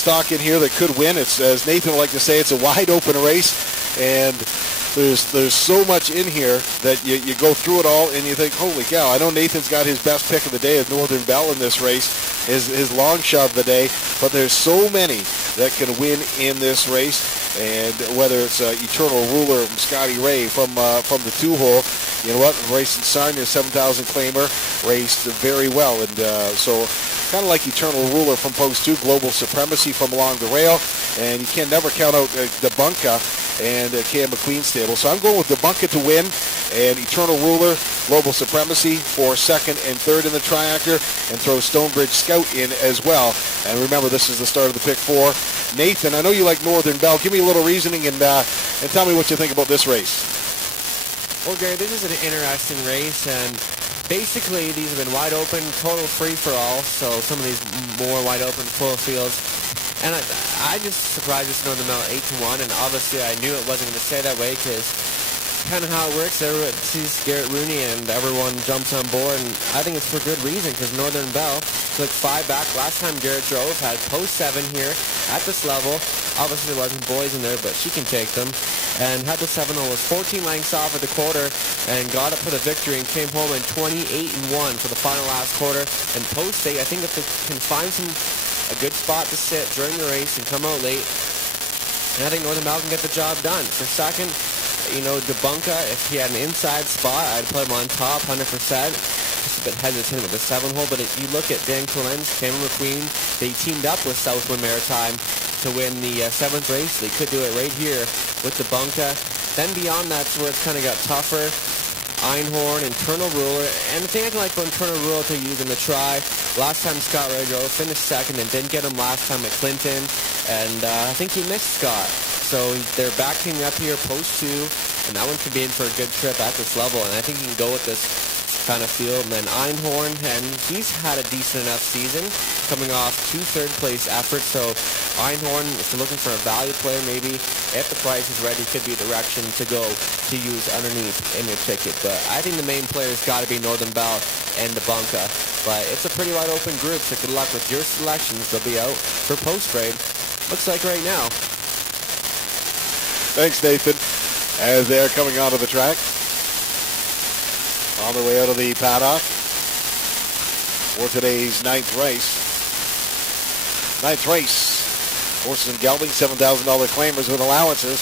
stock in here that could win. It's, as Nathan would like to say, it's a wide open race. And there's so much in here that you go through it all and you think, holy cow, I know Nathan's got his best pick of the day of Northern Bell in this race, his long shot of the day, but there's so many that can win in this race. And whether it's Eternal Ruler from Scotty Ray from the 2-hole, you know what, racing Sarnia 7,000 claimer, raced very well. And so kind of like Eternal Ruler from Post 2, Global Supremacy from along the rail. And you can never count out Debunka and Cam McQueen stable. So I'm going with Debunka to win, and Eternal Ruler, Global Supremacy for second and third in the triactor, and throw Stonebridge Scout in as well. And remember, this is the start of the pick 4. Nathan, I know you like Northern Bell. Give me a little reasoning and tell me what you think about this race. Well, Gary, this is an interesting race, and basically these have been wide open, total free-for-all, so some of these more wide open, full fields. And I just surprised this Northern Bell 8-1, and obviously I knew it wasn't going to stay that way because kind of how it works. Everyone sees Garrett Rooney and everyone jumps on board, and I think it's for good reason because Northern Bell took 5 back. Last time Garrett drove, had post 7 here at this level. Obviously there wasn't boys in there, but she can take them. And had the 7-hole, was 14 lengths off at the quarter and got it for the victory and came home in 28-1 for the final last quarter. And post 8, I think if they can find a good spot to sit during the race and come out late, and I think Northern Bell can get the job done. For second, you know, Debunka, if he had an inside spot, I'd put him on top 100%. Just a bit hesitant with the 7-hole, but if you look at Dan Clemens, Cameron McQueen, they teamed up with Southwind Maritime to win the 7th race. They could do it right here with Debunka. Then beyond that's where it's kind of got tougher. Einhorn, Internal Ruler, and the thing I can like about Internal Ruler to use in the try, last time Scott Ray drove, finished second and didn't get him last time at Clinton, and I think he missed Scott. So they're back teaming up here post 2, and that one could be in for a good trip at this level, and I think he can go with this kind of field. And then Einhorn, and he's had a decent enough season, coming off 2 third-place efforts, so Einhorn, if you're looking for a value player, maybe if the price is ready, could be a direction to go to use underneath in your ticket. But I think the main player's got to be Northern Bell and Debunka. But it's a pretty wide open group, so good luck with your selections. They'll be out for post-grade, looks like right now. Thanks, Nathan. As they're coming onto the track, on their way out of the paddock for today's 9th race. 9th race, horses and geldings, $7,000 claimers with allowances.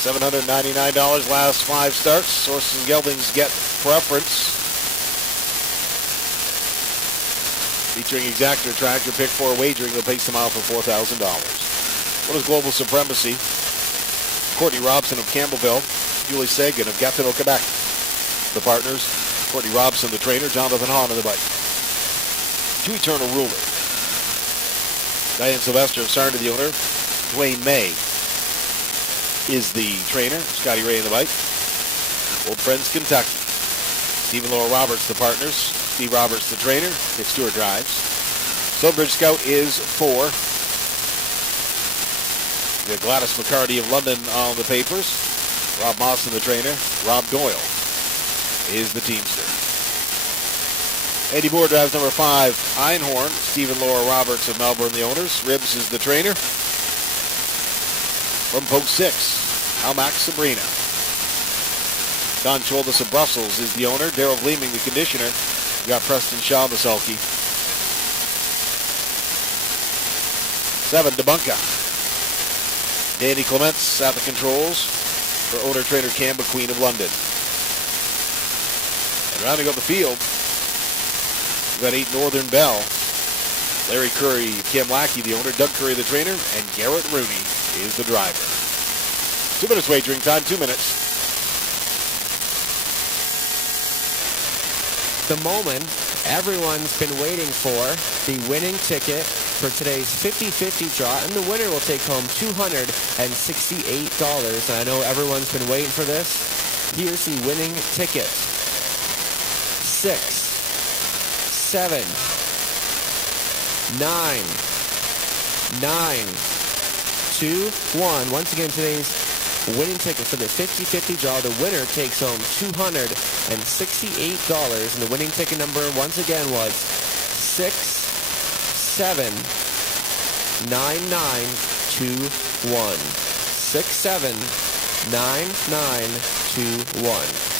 $799 last 5 starts. Horses and geldings get preference. Featuring Exactor Tractor, pick 4 wagering. They'll pace them out for $4,000. What is Global Supremacy? Courtney Robson of Campbellville, Julie Sagan of Gatineau, Quebec. The partners, Courtney Robson, the trainer, Jonathan Hahn on the bike. 2 Eternal Ruler. Diane Sylvester of Sarnia, the owner. Dwayne May is the trainer. Scotty Ray on the bike. Old Friends, Kentucky. Stephen Laura Roberts, the partners. Steve Roberts, the trainer. Nick Stewart drives. Stonebridge Scout is 4. We have Gladys McCarty of London on the papers. Rob Mawson, the trainer. Rob Doyle is the teamster. Eddie Moore drives number 5, Einhorn. Stephen Laura Roberts of Melbourne, the owners. Ribbs is the trainer. From Post 6, Almac Sabrina. Don Choldas of Brussels is the owner. Daryl Gleaming, the conditioner. We got Preston Shaw, the sulky. 7, Debunka. Danny Clements at the controls for owner-trainer Cam McQueen of London. And rounding up the field, we've got 8 Northern Bell. Larry Curry, Kim Lackey, the owner, Doug Curry, the trainer, and Garrett Rooney is the driver. 2 minutes wagering time, 2 minutes. The moment everyone's been waiting for, the winning ticket for today's 50-50 draw, and the winner will take home $268. And I know everyone's been waiting for this. Here's the winning ticket. 6, 7, 9, 9, 2, 1. Once again, today's winning ticket for the 50-50 draw. The winner takes home $268, and the winning ticket number once again was 679921. 679921.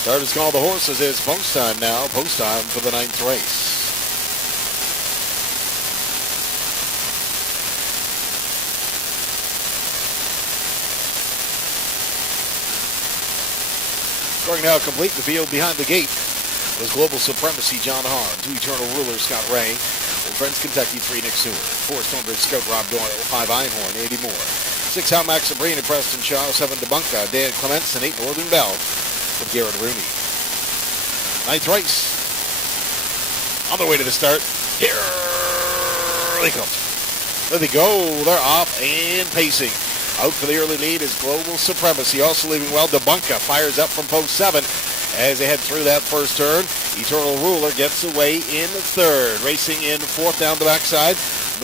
Start is called. The horses. It's post time now. Post time for the 9th race. Scoring now complete. The field behind the gate was Global Supremacy, John Hahn. 2 Eternal Ruler, Scott Ray. Old Friends Kentucky, 3 Nick Seward. 4 Stonebridge Scout, Rob Doyle. 5 Einhorn, 80 Moore. 6 Hal Max Sabrina, Preston Shaw. 7 Debunka, Dan Clements, and 8 Northern Bell with Garrett Rooney. 9th race. On the way to the start. Here they come. There they go. They're off and pacing. Out for the early lead is Global Supremacy. Also leaving well. Debunka fires up from post 7 as they head through that first turn. Eternal Ruler gets away in third. Racing in fourth down the backside.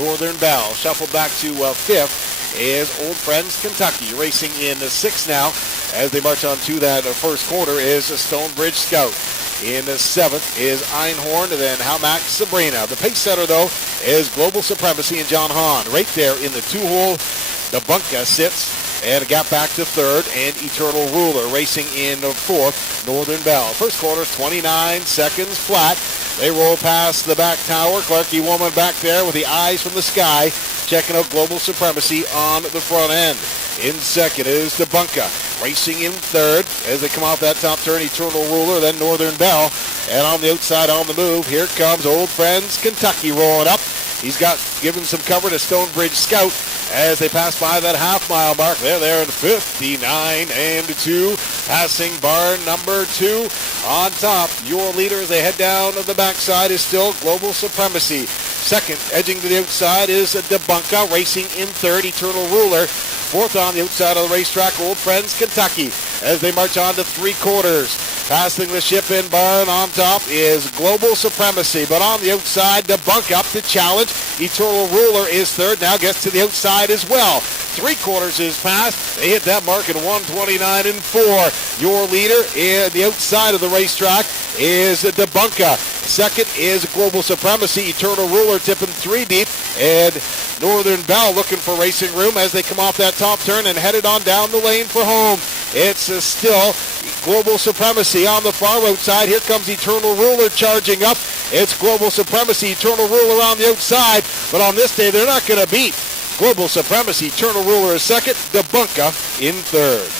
Northern Bell. Shuffled back to fifth is Old Friends Kentucky. Racing in sixth now as they march on to that first quarter is Stonebridge Scout. In seventh is Einhorn, and then Hamac Sabrina. The pace setter, though, is Global Supremacy and John Hahn. Right there in the 2-hole. Debunka sits and a gap back to third, and Eternal Ruler racing in fourth, Northern Bell. First quarter, 29 seconds flat. They roll past the back tower. Clarkie Woman back there with the eyes from the sky, checking out Global Supremacy on the front end. In second is Debunka, racing in third as they come off that top turn. Eternal Ruler, then Northern Bell. And on the outside on the move, here comes Old Friends Kentucky rolling up. He's given some cover to Stonebridge Scout as they pass by that half-mile mark. They're there in 59-2, passing barn number 2 on top. Your leader as they head down to the backside is still Global Supremacy. Second, edging to the outside, is Debunka, racing in third, Eternal Ruler. Fourth on the outside of the racetrack, Old Friends Kentucky, as they march on to three quarters. Passing the ship in barn on top is Global Supremacy, but on the outside, Debunka up to challenge. Eternal Ruler is third, now gets to the outside as well. Three quarters is passed. They hit that mark in 1:29.4. Your leader in the outside of the racetrack is Debunka. Second is Global Supremacy. Eternal Ruler tipping 3 deep, and Northern Bell looking for racing room as they come off that top turn and headed on down the lane for home. It's still Global Supremacy on the far outside. Here comes Eternal Ruler charging up. It's Global Supremacy, Eternal Ruler on the outside, but on this day they're not going to beat Global Supremacy. Eternal Ruler is second, Debunka in third.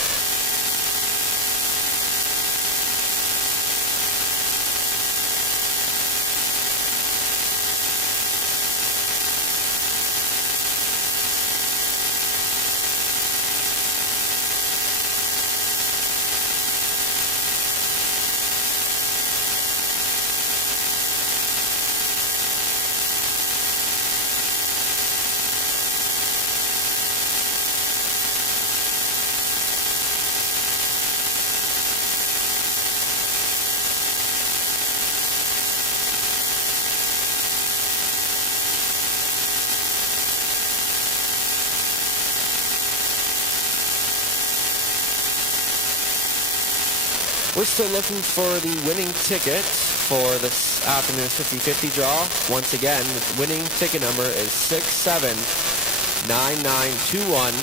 We're still looking for the winning ticket for this afternoon's 50-50 draw. Once again, the winning ticket number is 679921.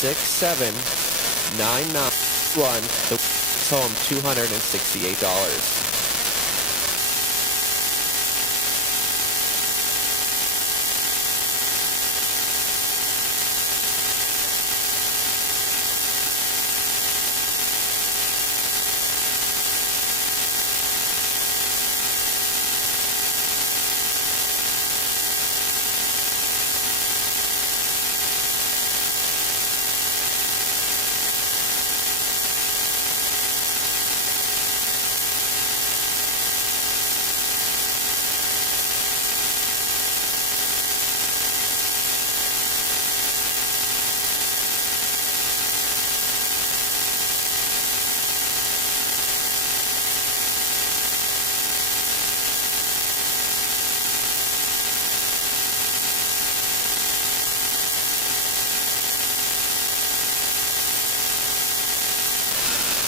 679921. The home $268.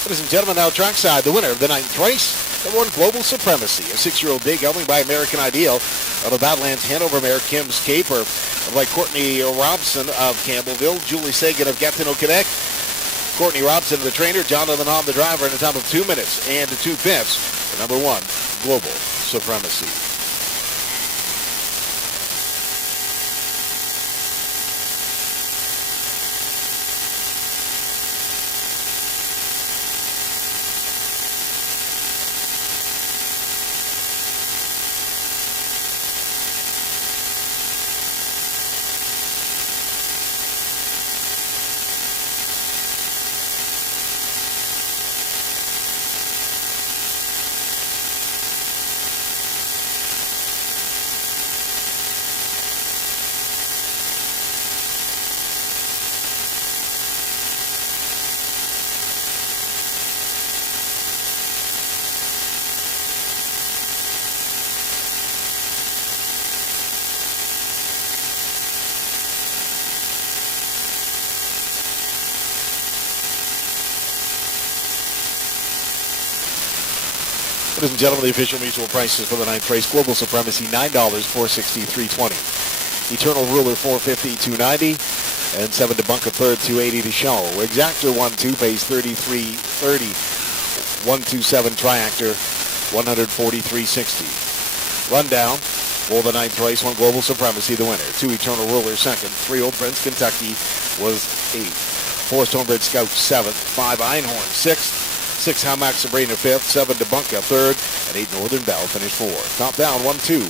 Ladies and gentlemen, now trackside, the winner of the 9th race, number 1 Global Supremacy, a 6-year-old day gelding by American Ideal of the Badlands Hanover mare Kim's Caper, by Courtney Robson of Campbellville, Julie Sagan of Gatineau, Quebec, Courtney Robson the trainer, Jonathan Hom the driver, in a time of 2 minutes and 2/5 for number 1 Global Supremacy. Ladies and gentlemen, the official mutual prices for the 9th race. Global Supremacy, $9, $463.20. Eternal Ruler, $450, $290. and 7 to Bunker third, 280 to Shaw. Exactor 1-2 pays 33.30. 127 Triactor, 143.60. Rundown for the ninth race, 1 Global Supremacy, the winner. 2 Eternal Ruler second. 3 Old Prince Kentucky was 8th. 4 Stonebridge Scout 7th. 5 Einhorn 6th. 6 Hamac Sabrina 5th. 7 Debunka 3rd. And 8 Northern Bell finished 4th. Top down 1-2.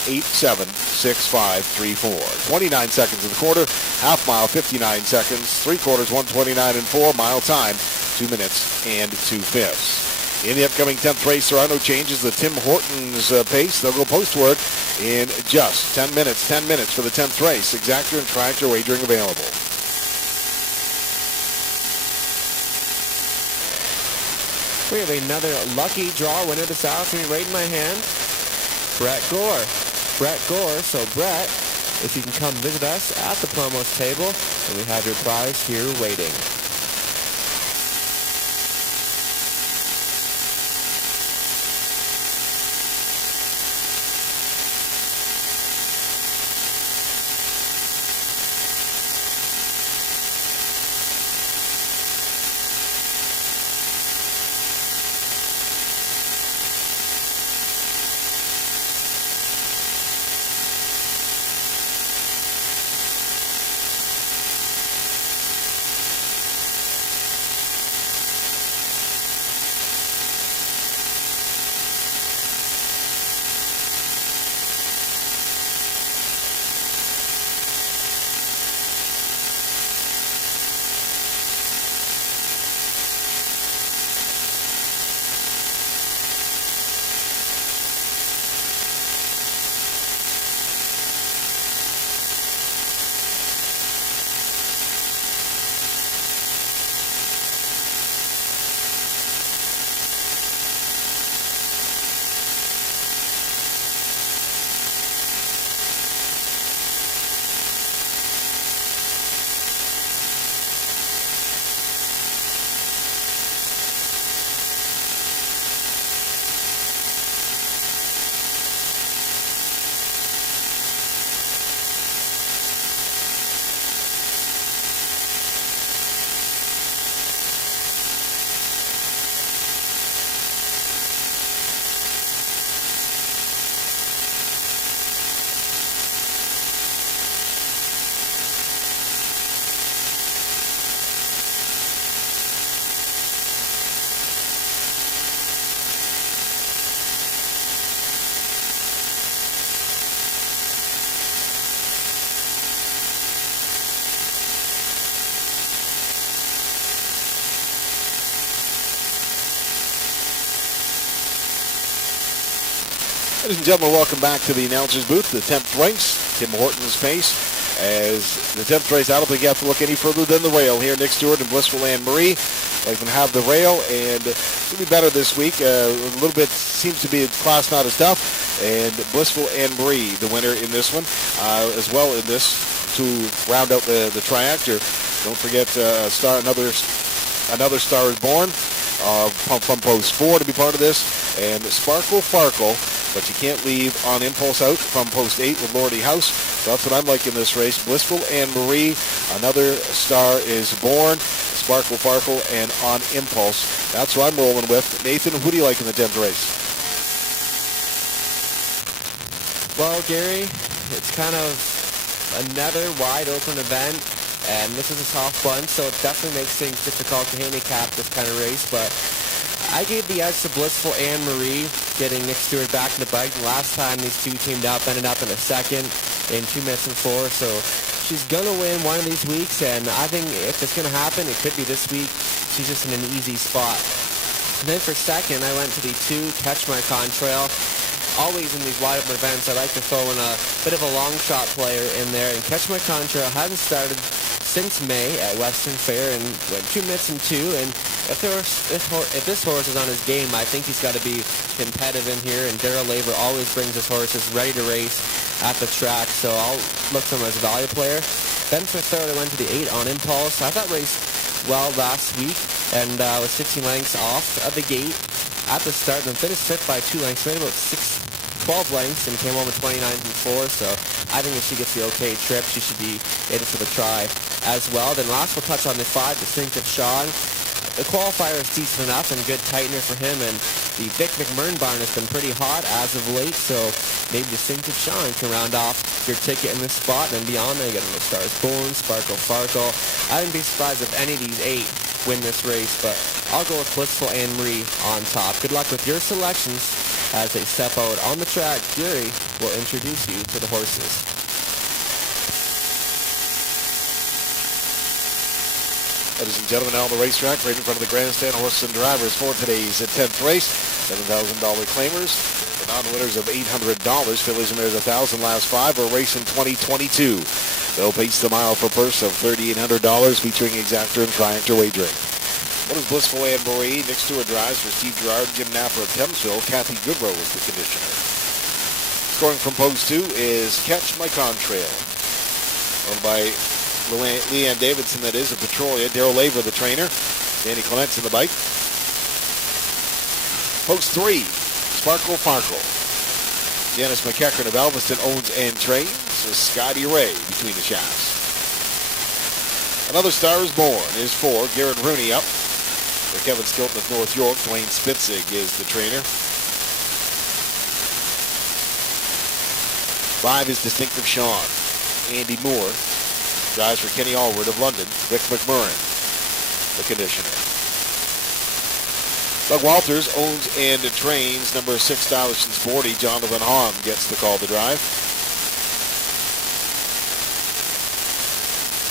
8-7-6-5-3-4. 29 seconds in the quarter. Half mile 59 seconds. 3/4 129 and 4. Mile time 2 minutes and 2/5. In the upcoming 10th race, there are no changes. The Tim Hortons pace, they'll go postward in just 10 minutes. 10 minutes for the 10th race. Exactor and Tractor wagering available. We have another lucky draw winner this afternoon right in my hand. Brett Gore. Brett Gore. So Brett, if you can come visit us at the promos table, and we have your prize here waiting. Ladies and gentlemen, welcome back to the announcer's booth, the 10th race, Tim Hortons pace. As the 10th race, I don't think you have to look any further than the rail here. Nick Stewart and Blissful Anne Marie. They can have the rail, and it's going to be better this week. A little bit seems to be class not as tough, and Blissful Anne Marie, the winner in this one, as well in this to round out the triactor. Don't forget, another star is born. From post 4 to be part of this, and Sparkle Farkle, but you can't leave On Impulse out from post 8 with Lordy House. So that's what I'm like in this race. Blissful Anne Marie, another star is born, Sparkle Farkle, and On Impulse. That's what I'm rolling with. Nathan, who do you like in the 10th race? Well, Gary, it's kind of another wide open event. And this is a soft bunch, so it definitely makes things difficult to handicap this kind of race. But I gave the edge to Blissful Anne Marie, getting Nick Stewart back in the bike. The last time these two teamed up, ended up in a second in 2 minutes and 4. So she's going to win one of these weeks, and I think if it's going to happen, it could be this week. She's just in an easy spot. And then for second, I went to the 2 Catch My Contrail. Always in these wide open events, I like to throw in a bit of a long shot player in there. And Catch My Contrail hasn't started since May at Western Fair and went 2 minutes and 2. And if this horse is on his game, I think he's got to be competitive in here. And Darryl Laver always brings his horses ready to race at the track, so I'll look for him as a value player. Then for third, I went to the 8 On Impulse. I thought raced well last week and was 16 lengths off at the gate at the start, and finished fifth by 2 lengths. Made about 12 lengths and came home with 29 and 4, so I think if she gets the okay trip, she should be in for the try as well. Then last we'll touch on the 5, Distinctive Sean. The qualifier is decent enough and good tightener for him, and the Vic McMurrin barn has been pretty hot as of late, so maybe Distinctive Sean can round off your ticket in this spot, and then beyond that you got No Stars Born, Sparkle Farkle. I wouldn't be surprised if any of these 8 win this race, but I'll go with Blissful Anne Marie on top. Good luck with your selections as they step out on the track. Gary will introduce you to the horses. Ladies and gentlemen, now on the racetrack, right in front of the grandstand, horses and drivers for today's 10th race. $7,000 claimers. The non-winners of $800. Fillies and Mares 1,000 last 5 are racing 2022. They'll pace the mile for a purse of $3,800 featuring exactor and triactor wagering. What is Blissful Anne Marie? Next to her drives for Steve Gerard, Jim Napper of Thamesville. Kathy Goodrow is the conditioner. Scoring from post 2 is Catch My Contrail. Owned by Leanne Davidson, that is, of Petrolia. Darrell Laver, the trainer. Danny Clements in the bike. Post 3, Sparkle Farkle. Janice McEachern of Elviston owns and trains. Scotty Ray between the shafts. Another Star is Born is 4. Garrett Rooney up. For Kevin Skilton of North York, Dwayne Spitzig is the trainer. 5 is Distinctive Sean. Andy Moore drives for Kenny Allward of London. Vic McMurrin, the conditioner. Doug Walters owns and trains number 6 Stylishton Sporty. Jonathan Hahn gets the call to drive.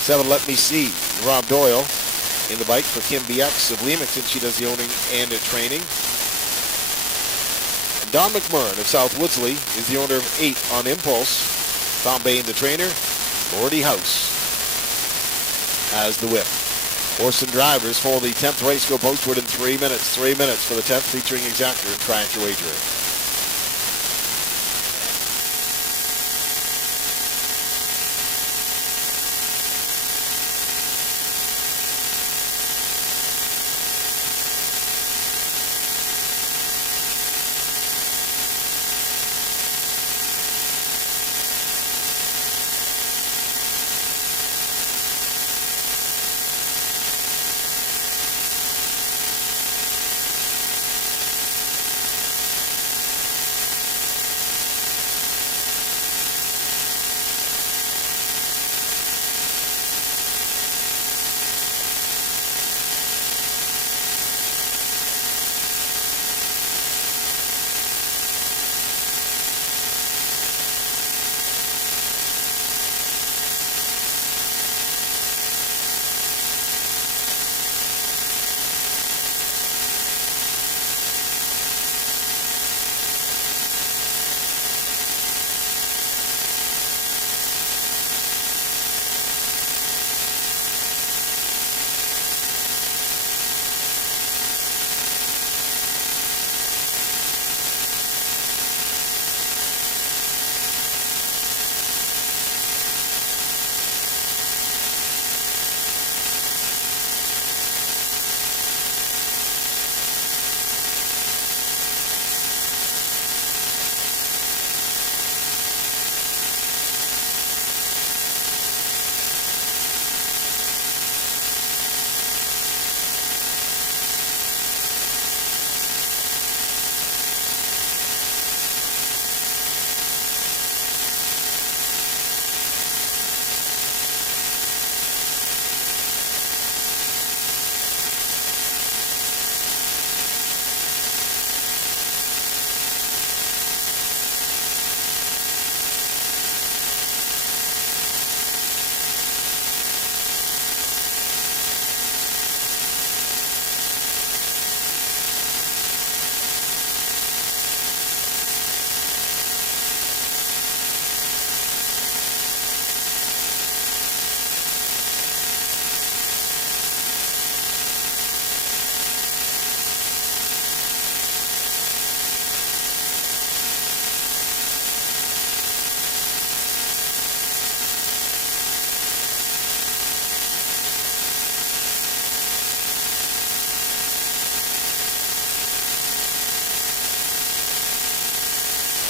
7, Let Me See. Rob Doyle in the bike for Kim BX of Leamington. She does the owning and the training. And Don McMurrin of South Woodsley is the owner of 8 on Impulse. Tom Bain, the trainer. Lordy House as the whip. Horse and drivers for the 10th race go postward in 3 minutes. 3 minutes for the 10th, featuring exactor and triactor wagering.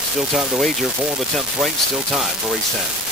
Still time to wager for the 10th race. Still time for race 10.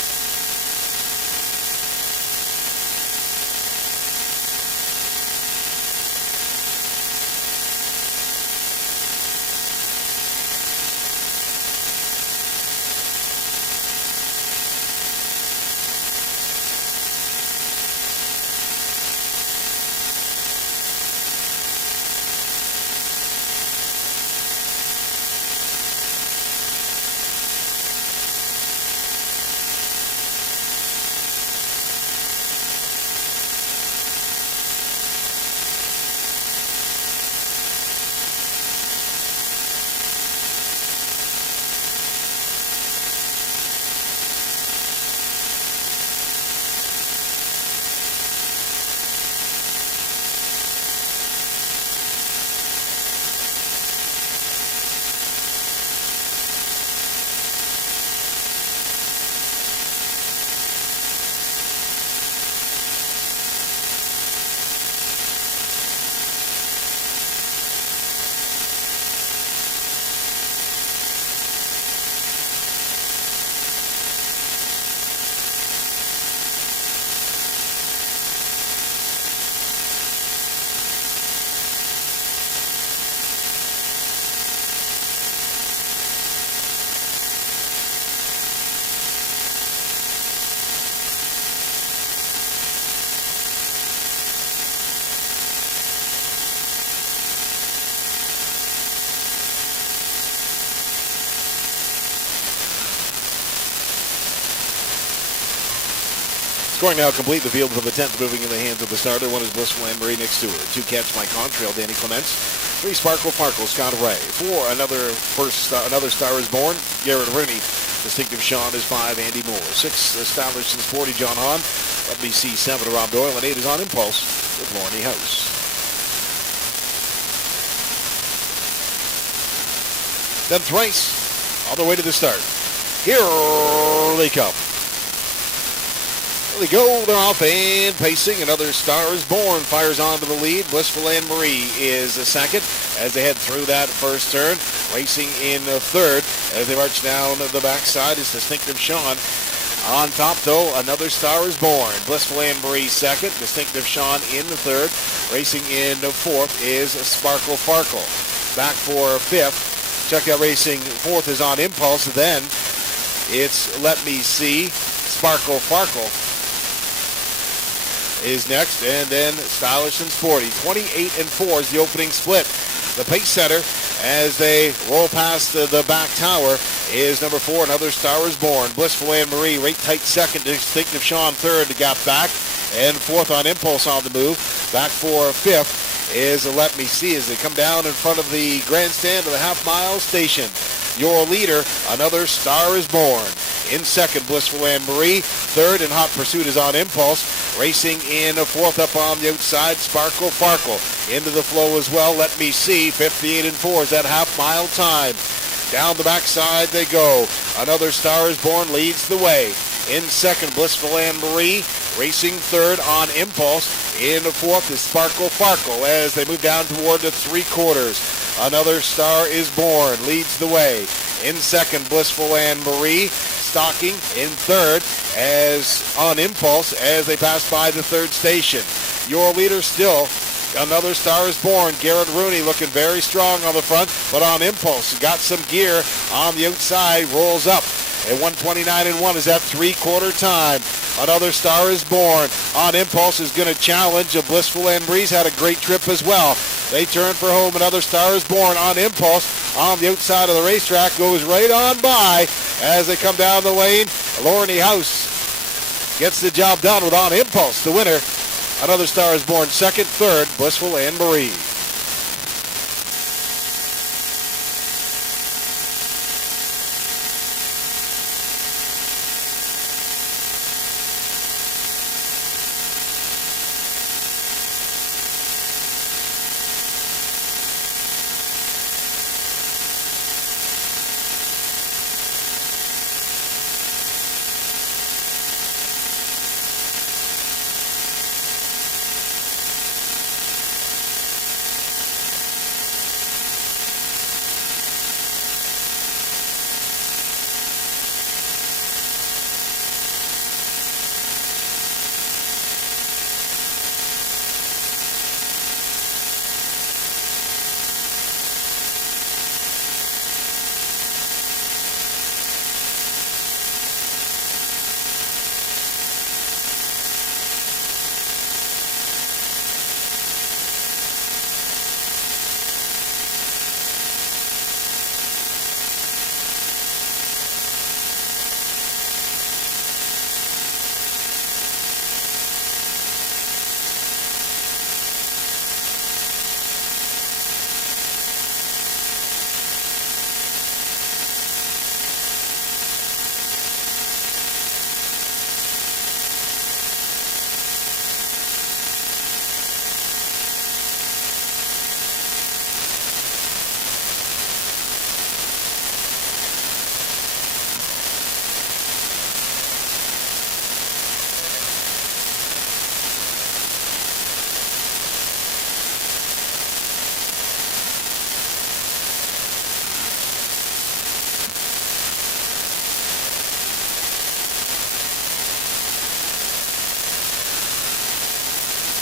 Scoring now complete. The field for the 10th moving in the hands of the starter. One is Blissful Anne Marie, Nick Stewart. 2 Catch My Contrail, Danny Clements. 3 Sparkle Farkle, Scott Ray. 4 Another Star is Born, Garrett Rooney. Distinctive Sean is 5, Andy Moore. 6 Established and Sporty, John Hahn. Let me see 7, Rob Doyle. And 8 is On Impulse with Lorne House. 10th race, on the way to the start. Here they come. There they go. They're off and pacing. Another Star is Born fires onto the lead. Blissful Anne Marie is second as they head through that first turn. Racing in third as they march down the backside is Distinctive Sean. On top, though, Another Star is Born. Blissful Anne Marie second. Distinctive Sean in the third. Racing in fourth is Sparkle Farkle. Back for fifth. Check out racing fourth is On Impulse. Then it's Let Me See. Sparkle Farkle is next, and then Stylish and Sporty. 28 and 4 is the opening split. The pace setter as they roll past the back tower is number 4, Another Star is Born. Blissful Anne Marie right tight second. Distinctive Sean third, got back, and fourth On Impulse on the move. Back for fifth is Let Me See as they come down in front of the grandstand of the half-mile station. Your leader, Another Star is Born. In second, Blissful Anne Marie. Third, in hot pursuit, is On Impulse. Racing in fourth up on the outside, Sparkle Farkle. Into the flow as well, Let Me See. 58 and 4 is that half-mile time. Down the backside they go. Another Star is Born leads the way. In second, Blissful Anne Marie. Racing third, On Impulse. In fourth is Sparkle Farkle as they move down toward the three-quarters. Another Star is Born leads the way. In second, Blissful Anne Marie. Stalking in third as On Impulse as they pass by the third station. Your leader still, Another Star is Born. Garrett Rooney looking very strong on the front, but On Impulse got some gear on the outside, rolls up. At 129 and 1 is that three-quarter time. Another Star is Born. On Impulse is going to challenge. A Blissful Anne Marie's had a great trip as well. They turn for home. Another Star is Born. On Impulse on the outside of the racetrack goes right on by as they come down the lane. Lorne House gets the job done with On Impulse, the winner. Another Star is Born second, third, Blissful Anne Marie.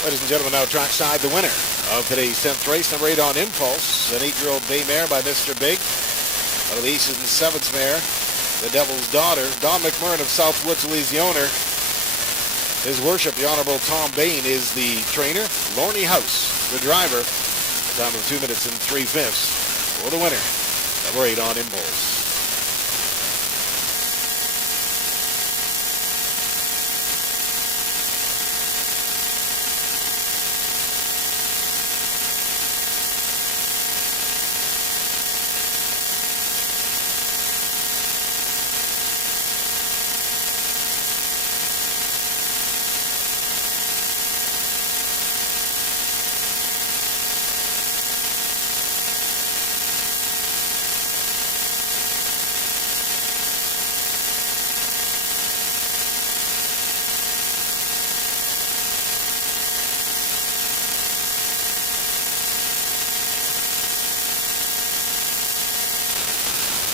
Ladies and gentlemen, now trackside, the winner of today's 10th race, number 8 on Impulse, an 8-year-old bay mare by Mr. Big. Out of the Aces and Sevens mare, the Devil's Daughter. Don McMurrin of Southwoods, Louisiana. His Worship, the Honorable Tom Bain, is the trainer. Lorne House, the driver. A time of 2 minutes and 3/5 for the winner, number 8 on Impulse.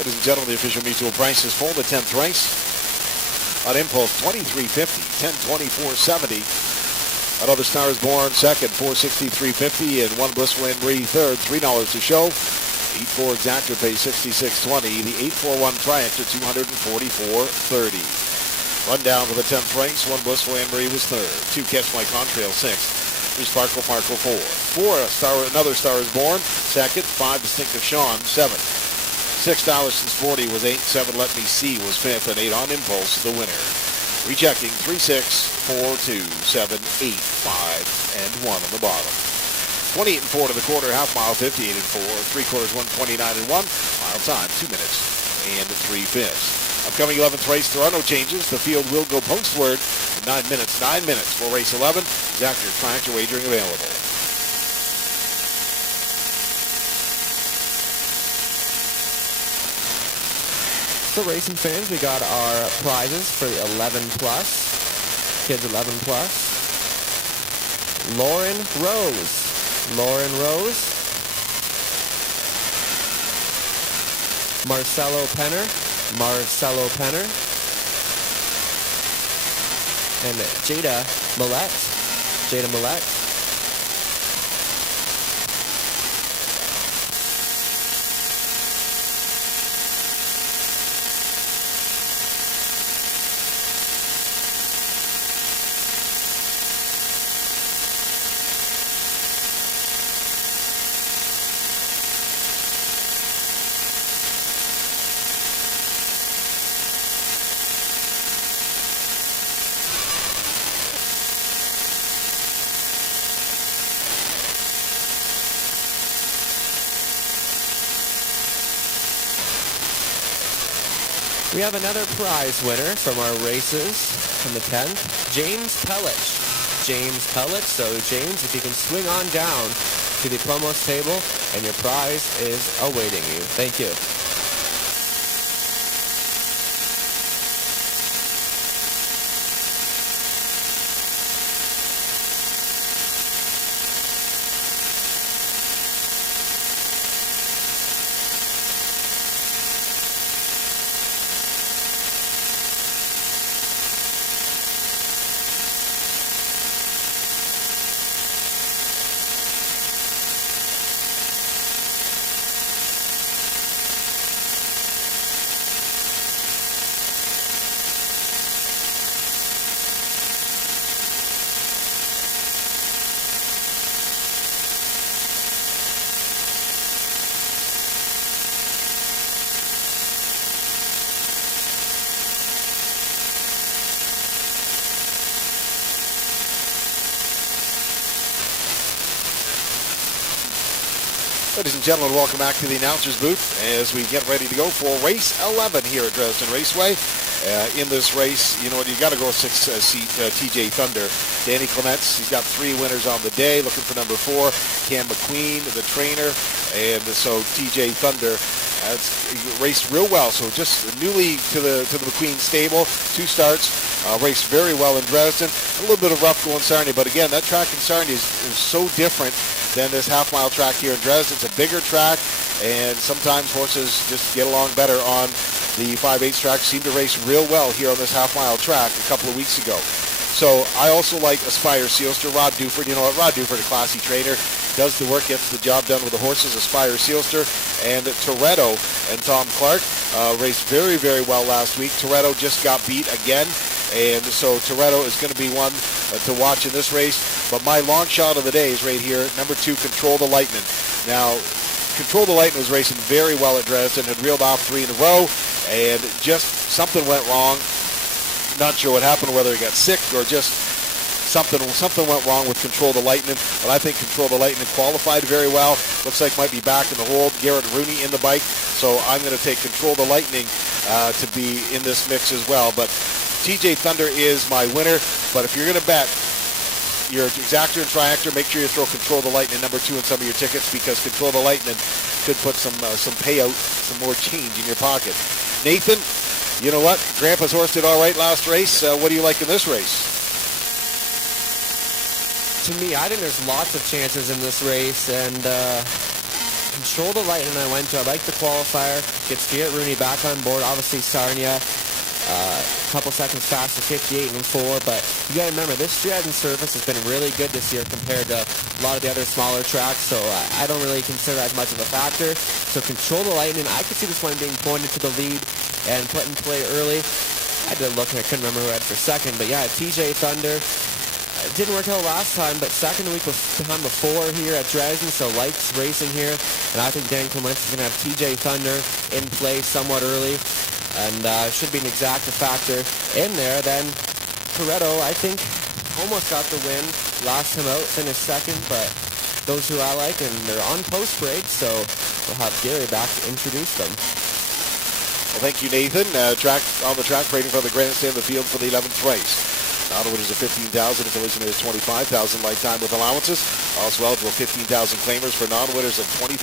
Ladies and gentlemen, the official mutual prices for the 10th race. On Impulse, $23.50, $10.24.70. Another Star is Born second, $463.50, and One Blissful Anne-Marie third, $3 to show. 8-4 Exactor pays $66.20. The 841 Triactor, $244.30. Rundown for the 10th race. One Blissful Anne-Marie was third. 2 Catch My Contrail sixth. 3 Sparkle Farkle fourth. 4 Another Star is Born second. 5 Distinctive Sean seventh. 6 $40 was 8. 7 Let Me See was fifth, and 8 on Impulse, the winner. Rejecting 3, 6, 4, 2, 7, 8, 5, and 1 on the bottom. 28 and 4 to the quarter, half mile 58 and 4, 3/4 129 and 1, mile time 2 minutes and 3/5. Upcoming 11th race, there are no changes. The field will go postward in 9 minutes. 9 minutes for race 11. Exactor Tractor wagering available. So racing fans, we got our prizes for the 11 plus, kids 11 plus. Lauren Rose. Marcelo Penner. And Jada Millette. We have another prize winner from our races from the 10th, James Pellich. So James, if you can swing on down to the promos table, and your prize is awaiting you. Thank you. Ladies and gentlemen, welcome back to the announcer's booth as we get ready to go for race 11 here at Dresden Raceway. In this race, you know what, you got to go 6-seat TJ Thunder. Danny Clements, he's got 3 winners on the day, looking for number 4. Cam McQueen, the trainer, and so TJ Thunder raced real well. So just newly to the McQueen stable, 2 starts, raced very well in Dresden. A little bit of rough going Sarnia, but again, that track in Sarnia is so different than this half-mile track here in Dresden. It's a bigger track, and sometimes horses just get along better on the 5/8 track. Seemed to race real well here on this half-mile track a couple of weeks ago. So I also like Aspire Sealster. Rob Duford, you know what? Rob Duford, a classy trainer, does the work, gets the job done with the horses. Aspire Sealster and Toretto and Tom Clark raced very, very well last week. Toretto just got beat again, and so Toretto is going to be one to watch in this race. But my long shot of the day is right here, number 2, Control the Lightning. Now, Control the Lightning was racing very well at Dresden, had reeled off 3 in a row, and just something went wrong. Not sure what happened, whether he got sick or just something went wrong with Control the Lightning. But I think Control the Lightning qualified very well. Looks like might be back in the hold. Garrett Rooney in the bike. So I'm going to take Control the Lightning to be in this mix as well. But TJ Thunder is my winner. But if you're going to bet your exactor and triactor, make sure you throw Control the Lightning number 2 in some of your tickets, because Control the Lightning could put some payout, some more change in your pocket. Nathan, you know what? Grandpa's horse did all right last race. What do you like in this race? To me, I think there's lots of chances in this race, and Control the Lightning I went to. I like the qualifier. Gets Garrett Rooney back on board. Obviously, Sarnia, a couple seconds faster, 58 and 4. But you got to remember, this Dresden surface has been really good this year compared to a lot of the other smaller tracks. So I don't really consider that as much of a factor. So Control the Lightning, I could see this one being pointed to the lead and put in play early. I did look, and I couldn't remember who had for second. But yeah, TJ Thunder. It didn't work out last time, but second week was behind before here at Dresden, so likes racing here. And I think Dan Clements is going to have TJ Thunder in play somewhat early, and should be an exacta factor in there. Then Toretto, I think, almost got the win last time out, finished second, but those who I like, and they're on post break, so we'll have Gary back to introduce them. Well, thank you, Nathan. On the track, waiting for the grandstand, the field for the 11th race. Non-winners of $15,000, affiliation is $25,000 lifetime with allowances. Also eligible 15,000 claimers for non-winners of $20,000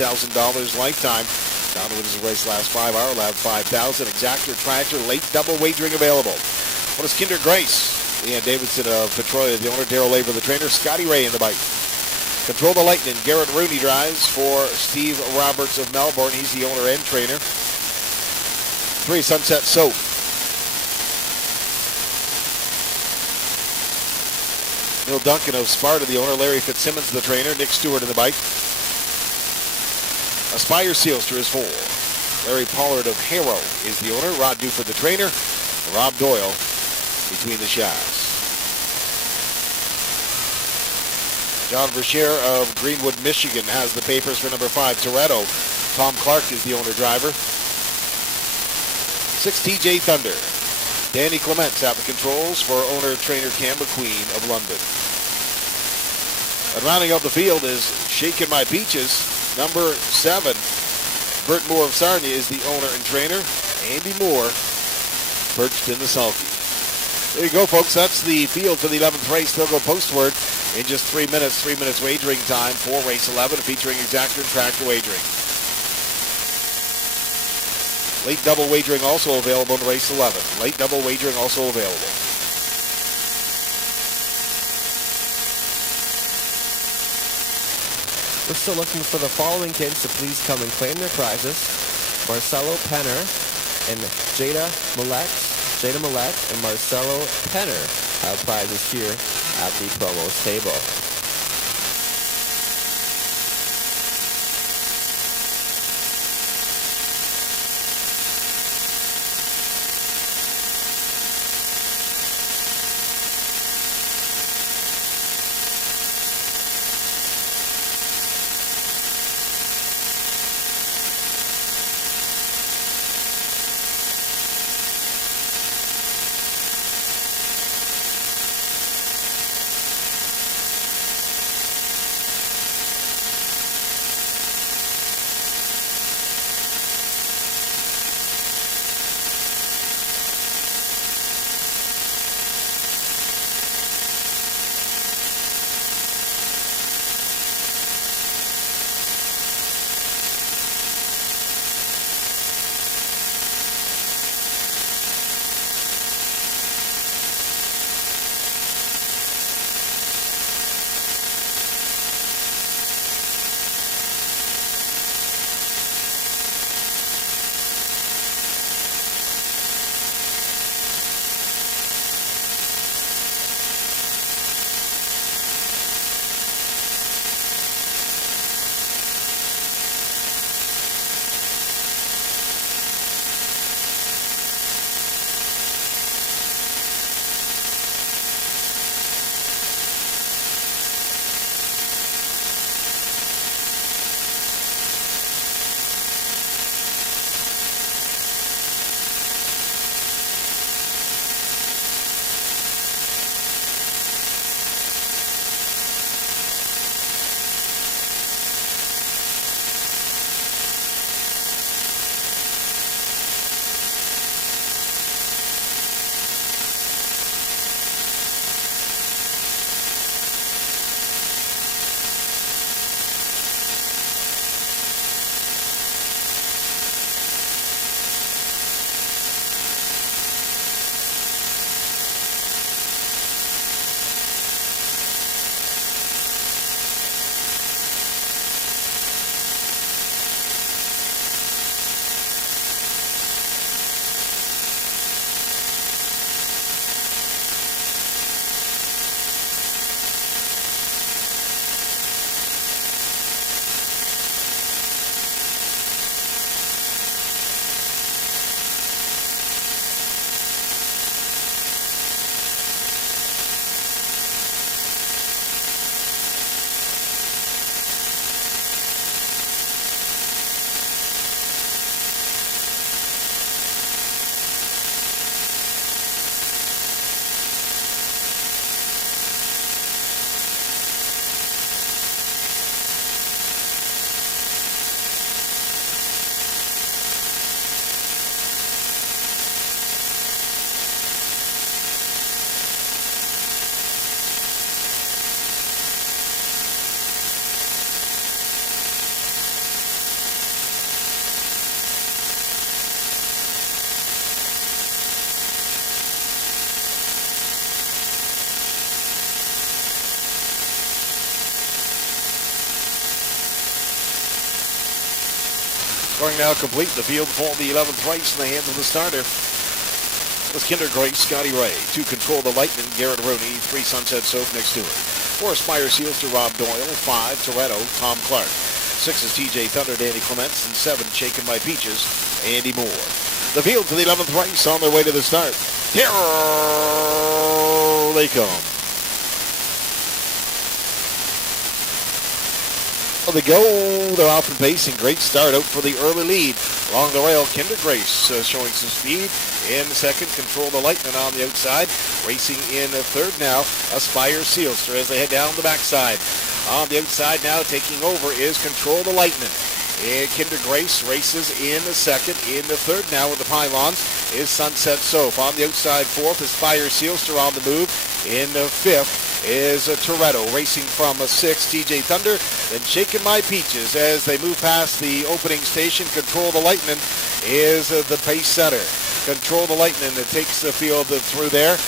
lifetime. Non-winners of race last 5 hour, allowed 5,000. Exactor, tractor, late double wagering available. What is Kinder Grace? Ian Davidson of Petrolia, the owner. Darrell Laver, the trainer. Scotty Ray in the bike. Control the Lightning. Garrett Rooney drives for Steve Roberts of Melbourne. He's the owner and trainer. 3, Sunset Soap. Neil Duncan of Sparta, the owner. Larry Fitzsimmons, the trainer. Nick Stewart in the bike. Aspire Sealster is 4. Larry Pollard of Harrow is the owner. Rod Duford, the trainer. Rob Doyle between the shafts. John Vercheer of Greenwood, Michigan has the papers for number 5. Toretto. Tom Clark is the owner driver. 6, TJ Thunder. Danny Clements at the controls for owner-trainer Cam McQueen of London. And rounding out the field is Shaking My Peaches, number 7. Bert Moore of Sarnia is the owner and trainer. Andy Moore perched in the sulky. There you go, folks. That's the field for the 11th race. They'll go postward in just 3 minutes. 3 minutes wagering time for race 11, featuring exactor and tractor wagering. Late double wagering also available in race 11. Late double wagering also available. We're still looking for the following kids to please come and claim their prizes. Marcelo Penner and Jada Millette and Marcelo Penner have prizes here at the promos table. scoring now complete. The field for the 11th race in the hands of the starter. It was Kinder Grace, Scotty Ray. 2, Control the Lightning, Garrett Rooney. 3, Sunset Soap, Nick Stewart. 4, Aspire Seals to Rob Doyle. 5, Toretto, Tom Clark. 6 is TJ Thunder, Danny Clements. And 7, Shaken by Peaches, Andy Moore. The field for the 11th race on their way to the start. Here they come. They go. They're off and pacing. Great start out for the early lead. Along the rail, Kinder Grace showing some speed. In second, Control the Lightning on the outside. Racing in third now, Aspire Sealster as they head down the backside. On the outside now, taking over is Control the Lightning. And Kinder Grace races in the second. In the third now with the pylons is Sunset Soap. On the outside fourth, Aspire Sealster on the move. In the fifth is Toretto racing from a 6, TJ Thunder, then Shaken My Peaches as they move past the opening station. Control the Lightning is the pace setter. Control the Lightning that takes the field through there.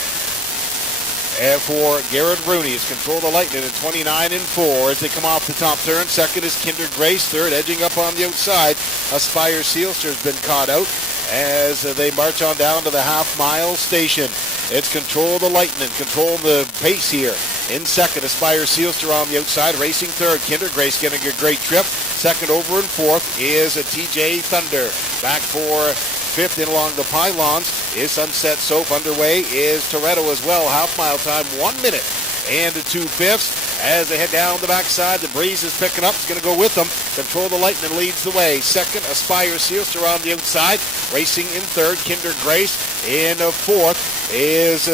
And for Garrett Rooney, it's Control the Lightning at 29 and 4 as they come off the top turn. Second is Kinder Grace. Third, edging up on the outside, Aspire Sealster has been caught out as they march on down to the half-mile station. It's Control the Lightning, control the pace here. In second, Aspire Sealster on the outside, racing third. Kinder Grace getting a great trip. Second over and fourth is a TJ Thunder. Back for fifth in along the pylons is Sunset Soap. Underway is Toretto as well. Half-mile time, 1 minute and 2/5 as they head down the backside. The breeze is picking up. It's going to go with them. Control the Lightning leads the way. Second, Aspire Sealster on the outside. Racing in third, Kinder Grace. In fourth is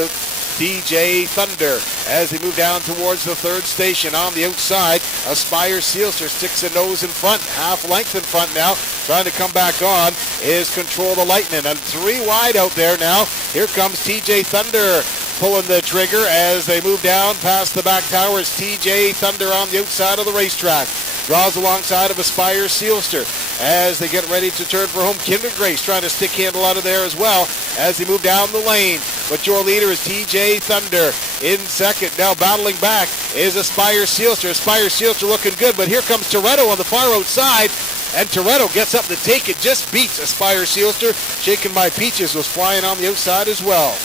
TJ Thunder as they move down towards the third station. On the outside, Aspire Sealster sticks a nose in front, half length in front now. Trying to come back on is Control the Lightning. And 3 wide out there now. Here comes TJ Thunder pulling the trigger as they move down past the back towers. TJ Thunder on the outside of the racetrack. Draws alongside of Aspire Sealster as they get ready to turn for home. Kinder Grace trying to stick handle out of there as well as they move down the lane. But your leader is TJ Thunder in second. Now battling back is Aspire Sealster. Aspire Sealster looking good, but here comes Toretto on the far outside. And Toretto gets up to take it, just beats Aspire Sealster. Shaken by Peaches was flying on the outside as well.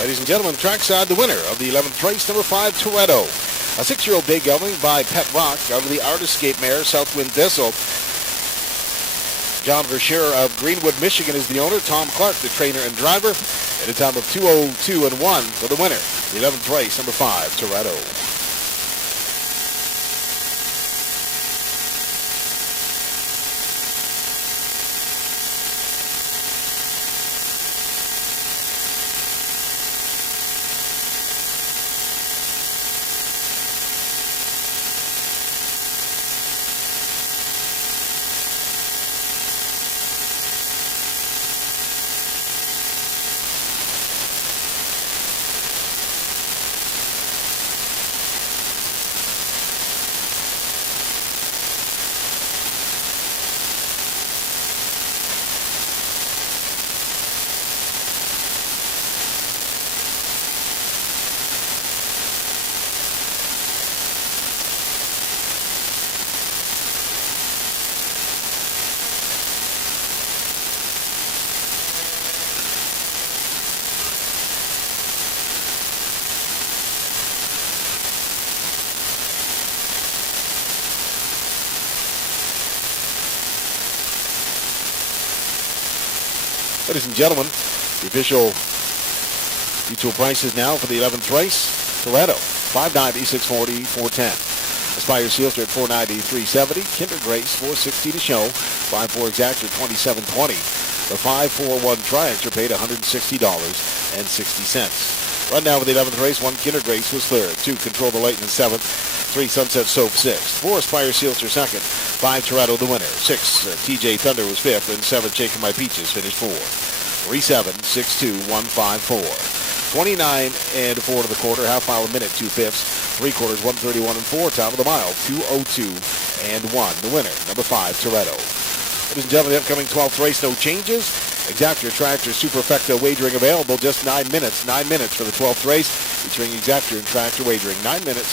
Ladies and gentlemen, trackside the winner of the 11th race, number 5, Toretto. A 6-year-old bay gelding by Pet Rock under the Artiscape mare, Southwind Thistle. John Verscher of Greenwood, Michigan is the owner. Tom Clark, the trainer and driver. At a time of 2:02 and 1 for the winner. The 11th race, number 5, Toretto. Ladies and gentlemen, the official mutual prices now for the 11th race. Toretto, $5.90, $6.40, $4.10. Aspire Sealster at $4.90, $3.70. Kinder Grace, $4.60 to show. 5-4 Exactor, $27.20. The 5-4-1 Triax are paid $160.60. Run now with the 11th race. 1 Kinder Grace was third. 2 Control the Light in 7th. 3 Sunset Soap 6th. 4 Aspire Sealster 2nd. 5 Toretto the winner. 6 TJ Thunder was 5th. And 7 Shaking My Peaches finished 4th. 3-7, 6-2, 1-5-4. 29 and 4 to the quarter. Half mile a minute, 2/5. 3/4, 1:31 and 4. Top of the mile, 2:02 and 1. The winner, number 5, Toretto. Ladies and gentlemen, the upcoming 12th race, no changes. Exactor Tractor Superfecta wagering available. Just 9 minutes. 9 minutes for the 12th race, featuring Exactor and Tractor wagering. 9 minutes.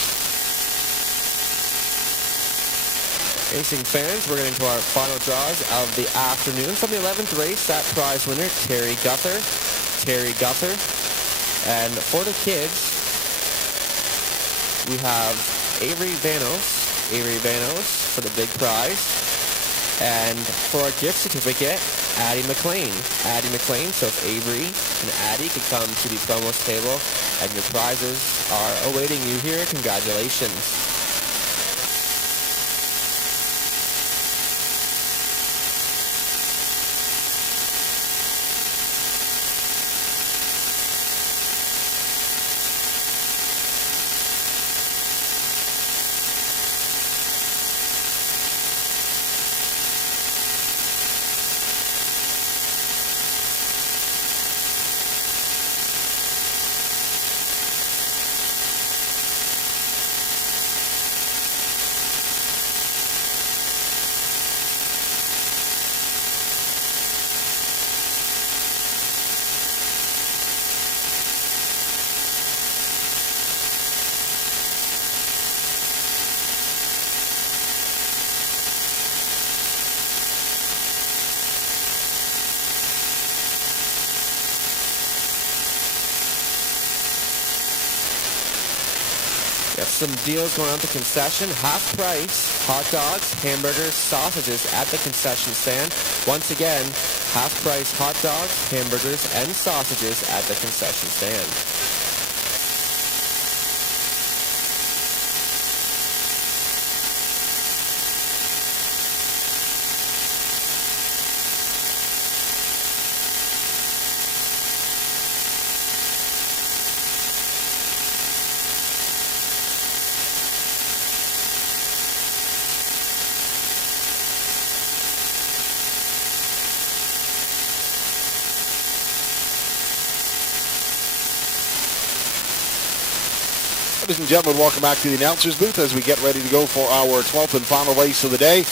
Racing fans, we're getting to our final draws of the afternoon. From the 11th race, that prize winner, Terry Guther. And for the kids, we have Avery Vanos for the big prize. And for our gift certificate, Addie McLean. So if Avery and Addie could come to the promos table, and your prizes are awaiting you here, congratulations. Got some deals going on at the concession. Half price hot dogs, hamburgers, sausages at the concession stand. Once again, half price hot dogs, hamburgers, and sausages at the concession stand. Ladies and gentlemen, welcome back to the announcer's booth as we get ready to go for our 12th and final race of the day.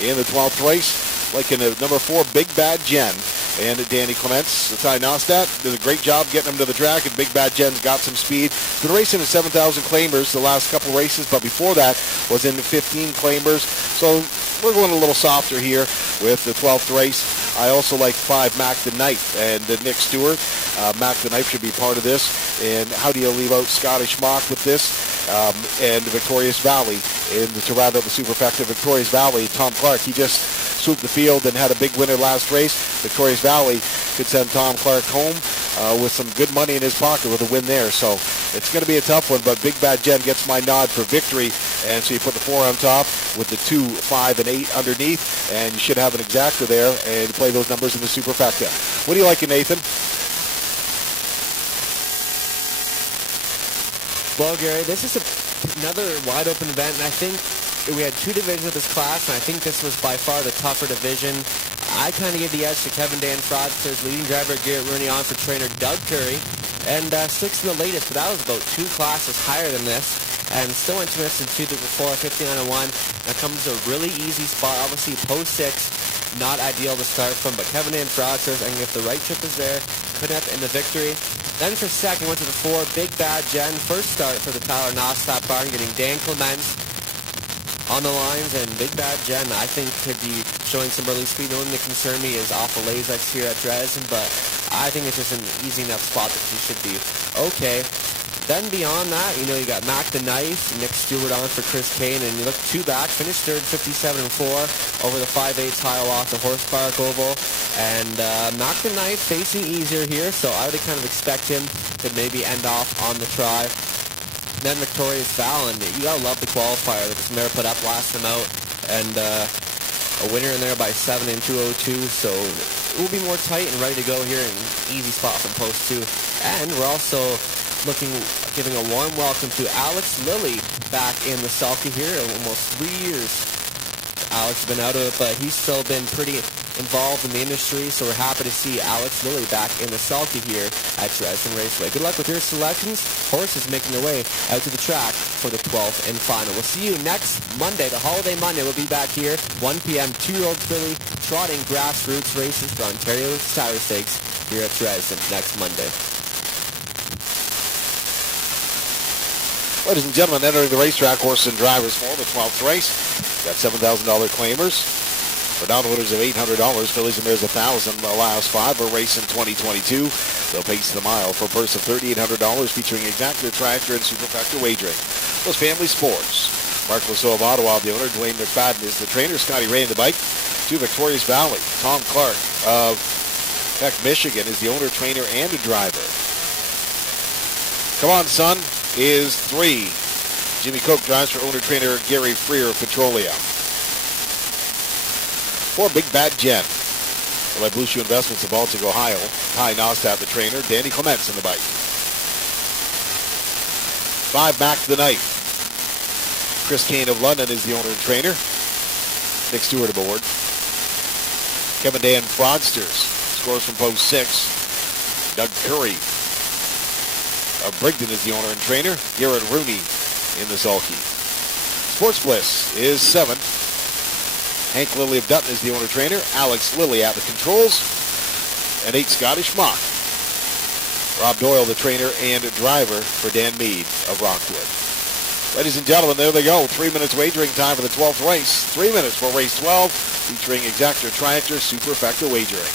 In the 12th race, like in number 4, Big Bad Jen. And Danny Clements, Ty Nostat, did a great job getting him to the track, and Big Bad Jen's got some speed. Been racing in 7,000 claimers the last couple races, but before that was in the 15 claimers. So we're going a little softer here with the 12th race. I also like 5, Mac the Knife, and Nick Stewart. Mac the Knife should be part of this. And how do you leave out Scottish Mock with this? And Victorious Valley in the Toronto, the Superfecta Victorious Valley. Tom Clark, he just swooped the field and had a big winner last race. Victorious Valley could send Tom Clark home with some good money in his pocket with a win there. So it's going to be a tough one, but Big Bad Jen gets my nod for victory. And so you put the 4 on top with the 2, 5, and 8 underneath, and you should have an exactor there and play those numbers in the Superfecta. What do you like, Nathan? Well, Gary, this is another wide open event, and I think we had 2 divisions of this class, and I think this was by far the tougher division. I kind of gave the edge to Kevin Dan Fraudster's leading driver, Garrett Rooney, on for trainer Doug Curry, and 6th in the latest, but that was about 2 classes higher than this, and still went 2 minutes and 2 before 59-1. That comes to a really easy spot, obviously post 6, not ideal to start from, but Kevin Dan Fraudster's, and if the right trip is there, could end up in the victory. Then for second, went to the 4, Big Bad Jen. First start for the Tyler Nostat barn, getting Dan Clements on the lines, and Big Bad Jen, I think, could be showing some early speed. The only thing that concern me is off of Lazex here at Dresden, but I think it's just an easy enough spot that he should be okay. Then beyond that, you know, you got Mac the Knife, Nick Stewart on for Chris Kane, and you look two back, finished third 57-4 over the 5/8 tile off the Horse Park Oval. And Mac the Knife facing easier here, so I would kind of expect him to maybe end off on the try. Then Victoria's Val, and you gotta love the qualifier that this mare put up last time out, and a winner in there by 7 in 2:02, so it will be more tight and ready to go here, and easy spot from post 2. And we're also giving a warm welcome to Alex Lilly back in the sulky here, almost 3 years. Alex has been out of it, but he's still been pretty involved in the industry, so we're happy to see Alex Lilly back in the sulky here at Dresden Raceway. Good luck with your selections. Horses making their way out to the track for the 12th and final. We'll see you next Monday, the holiday Monday. We'll be back here, 1 p.m., 2-year-old filly trotting grassroots races for Ontario Saturday Stakes here at Dresden next Monday. Ladies and gentlemen, entering the racetrack, horses and drivers for the 12th race. Got $7,000 claimers. For non-winners of $800, fillies and mares $1,000. The last 5 are racing 2022. They'll pace the mile for a purse of $3,800 featuring Exactor, Tractor, and Superfecta wagering. Those family sports. Mark Lasso of Ottawa, the owner. Dwayne McFadden is the trainer. Scotty Ray in the bike. To Victoria's Valley. Tom Clark of Peck, Michigan is the owner, trainer, and a driver. Come on, son is 3. Jimmy Coke drives for owner-trainer Gary Freer of Petrolia. 4, Big Bad Jen. By Blue Shoe Investments of Baltic, Ohio. Ty Nostad, the trainer. Danny Clements in the bike. 5, Mac the Knife. Chris Kane of London is the owner and trainer. Nick Stewart aboard. Kevin Dan Fraudsters. Scores from post 6. Doug Curry Brigden is the owner and trainer. Garrett Rooney in the sulky. Sports Bliss is 7. Hank Lilly of Dutton is the owner trainer. Alex Lilly at the controls. And 8, Scottish Mock. Rob Doyle, the trainer and driver for Dan Mead of Rockwood. Ladies and gentlemen, there they go. 3 minutes wagering time for the 12th race. 3 minutes for race 12, featuring Exactor, Tractor, Superfecta wagering.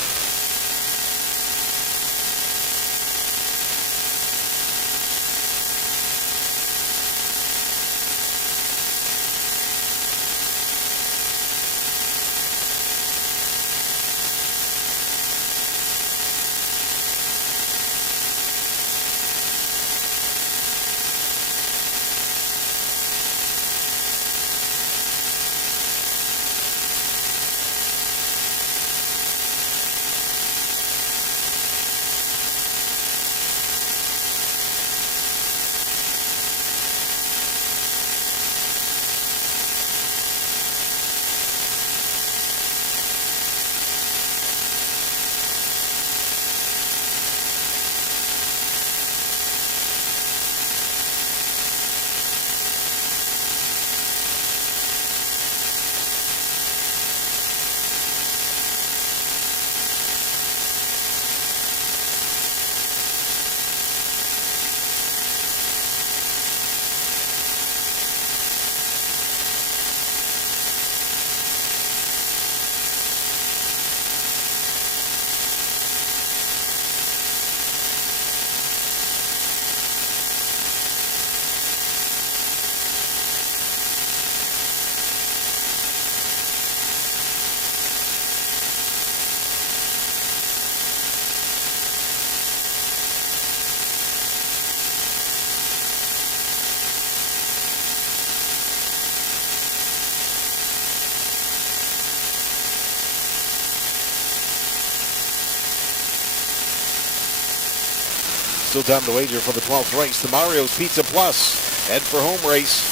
Still time to wager for the 12th race. The Mario's Pizza Plus. Head for home race.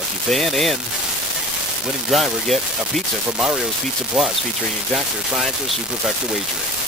Lucky fan and winning driver get a pizza from Mario's Pizza Plus, featuring Exactor, Tractor, Superfecta wagering.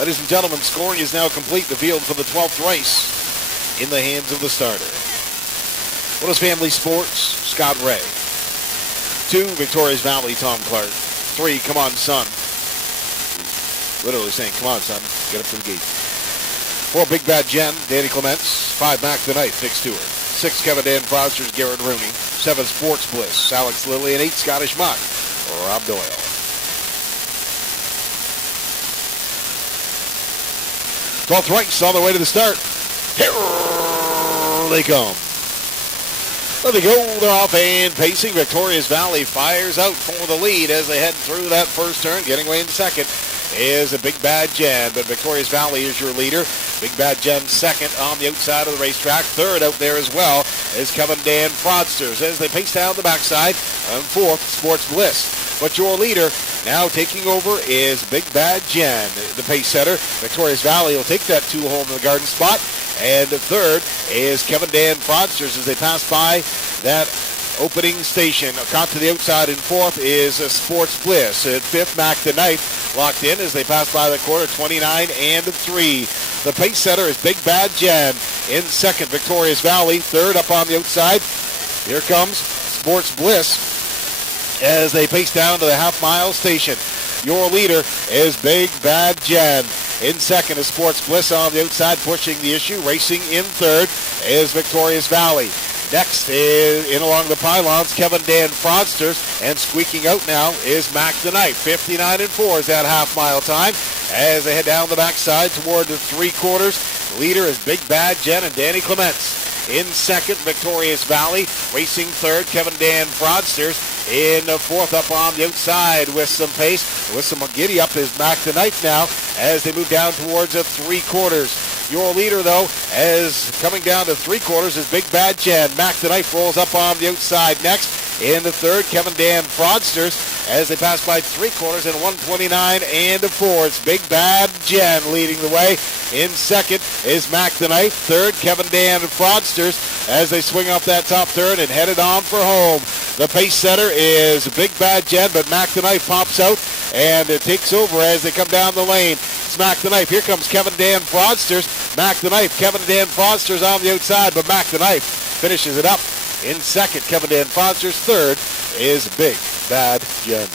Ladies and gentlemen, scoring is now complete. The field for the 12th race in the hands of the starter. Willis Family Sports, Scott Ray. 2, Victoria's Valley, Tom Clark. 3, Come On Son. Literally saying, come on, son, get up to the gate. 4, Big Bad Jen, Danny Clements. 5, Mac the Knife, Nick Stewart. 6, Kevin Dan Frosters, Garrett Rooney. 7, Sports Bliss, Alex Lilly. And 8, Scottish Muck, Rob Doyle. Twelfth race on the way to the start. Here they come. There they go. They're off and pacing. Victoria's Valley fires out for the lead as they head through that first turn. Getting away in second is a Big Bad Jen, but Victoria's Valley is your leader. Big Bad Jen second on the outside of the racetrack. Third out there as well is Kevin Dan Fraudsters as they pace down the backside. And fourth, Sports Bliss. But your leader now taking over is Big Bad Jen, the pace setter. Victoria's Valley will take that 2-hole in the garden spot. And third is Kevin Dan Fraudsters as they pass by that opening station. Caught to the outside in fourth is Sports Bliss. At fifth, Mac the Knife locked in as they pass by the quarter, 29-3. The pace setter is Big Bad Jen. In second, Victoria's Valley. Third up on the outside. Here comes Sports Bliss as they pace down to the half-mile station. Your leader is Big Bad Jen. In second is Sports Bliss on the outside, pushing the issue. Racing in third is Victoria's Valley. Next is in along the pylons, Kevin Dan Fraudsters, and squeaking out now is Mac the Knife. 59-4 is that half-mile time as they head down the backside toward the three-quarters. Leader is Big Bad Jen and Danny Clements. In second, Victoria's Valley. Racing third, Kevin Dan Fraudsters. In fourth, up on the outside with some pace, with some giddy up is Mac the Knife now as they move down towards the three-quarters. Your leader, though, as coming down to three-quarters is Big Bad Jen. Mac the Knife rolls up on the outside next. In the third, Kevin Dan Fraudsters as they pass by three-quarters in 129-4. It's Big Bad Jen leading the way. In second is Mac the Knife. Third, Kevin Dan Fraudsters as they swing off that top turn and headed on for home. The pace setter is Big Bad Jen, but Mac the Knife pops out and it takes over as they come down the lane. It's Mac the Knife. Here comes Kevin Dan Fraudsters. Mac the Knife. Kevin Dan Fraudsters on the outside, but Mac the Knife finishes it up. In second, Kevin Dan Fraudsters. Third is Big Bad Jen.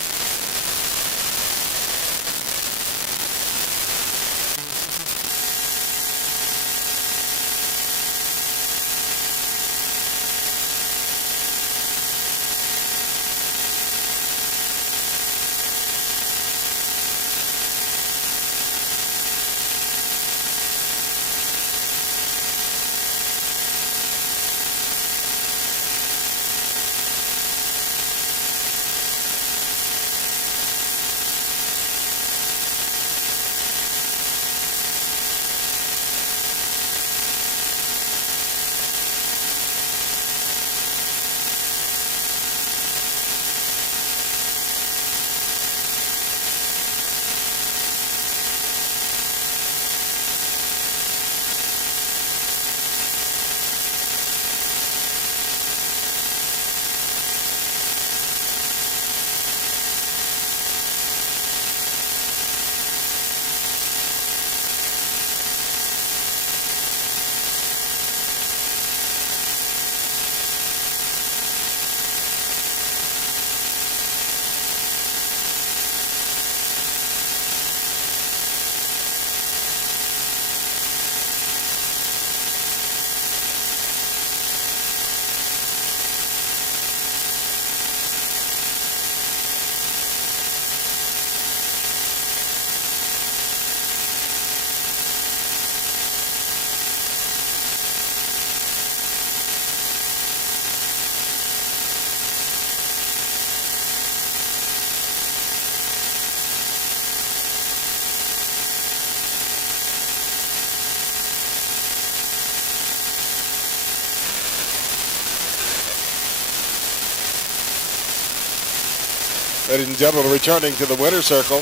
Ladies and gentlemen, returning to the winner's circle,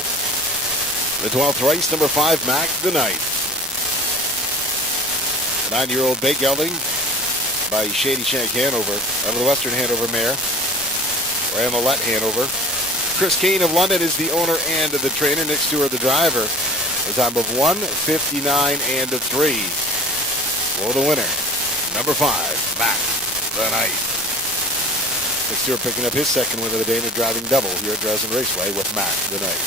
the 12th race, number 5, Mac the Knife. 9-year-old Bay Gelding by Shady Shank Hanover, out of the Western Hanover mare, or Amolet Hanover. Chris Kane of London is the owner and the trainer. Nick Stewart, the driver. A time of 1:59 and a 3. For the winner, number 5, Mac the Knight. Nick Stewart picking up his second win of the day in a driving double here at Dresden Raceway with Mac the Knight.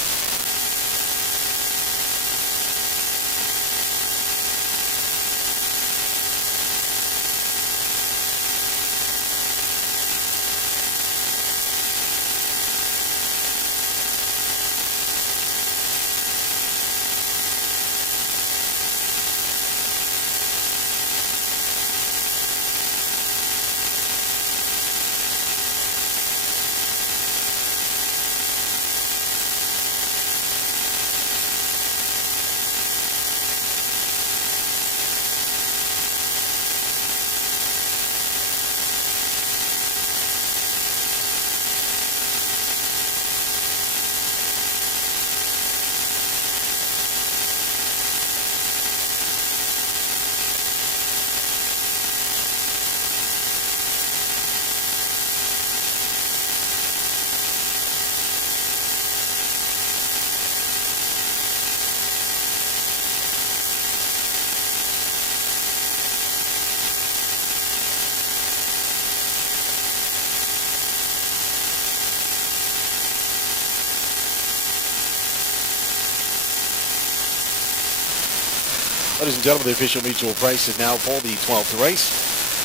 Ladies and gentlemen, the official mutual price is now for the 12th race.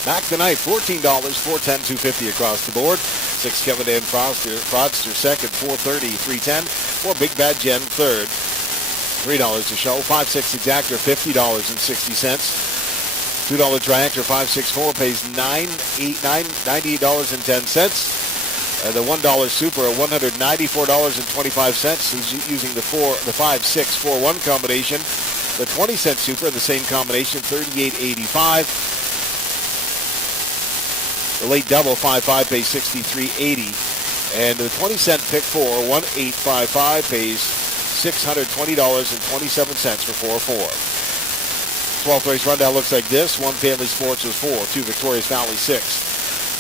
Mac the Knight, $14, $410, $250 across the board. 6 Kevin Dan Fraudster second, $430, $310. 4 Big Bad Jen third, $3 to show. 5-6 Exactor, $50.60. $2 Triactor 564 pays $98.10. The $1 Super, $194.25 is using the 5-6-4-1 combination. The 20-cent Super in the same combination, $38.85. The late double 5-5 pays $63.80. And the 20-cent pick 4, 1855 pays $620.27 for 4-4. 12th race rundown looks like this. 1 Family Sports was 4. 2 Victorious Valley 6.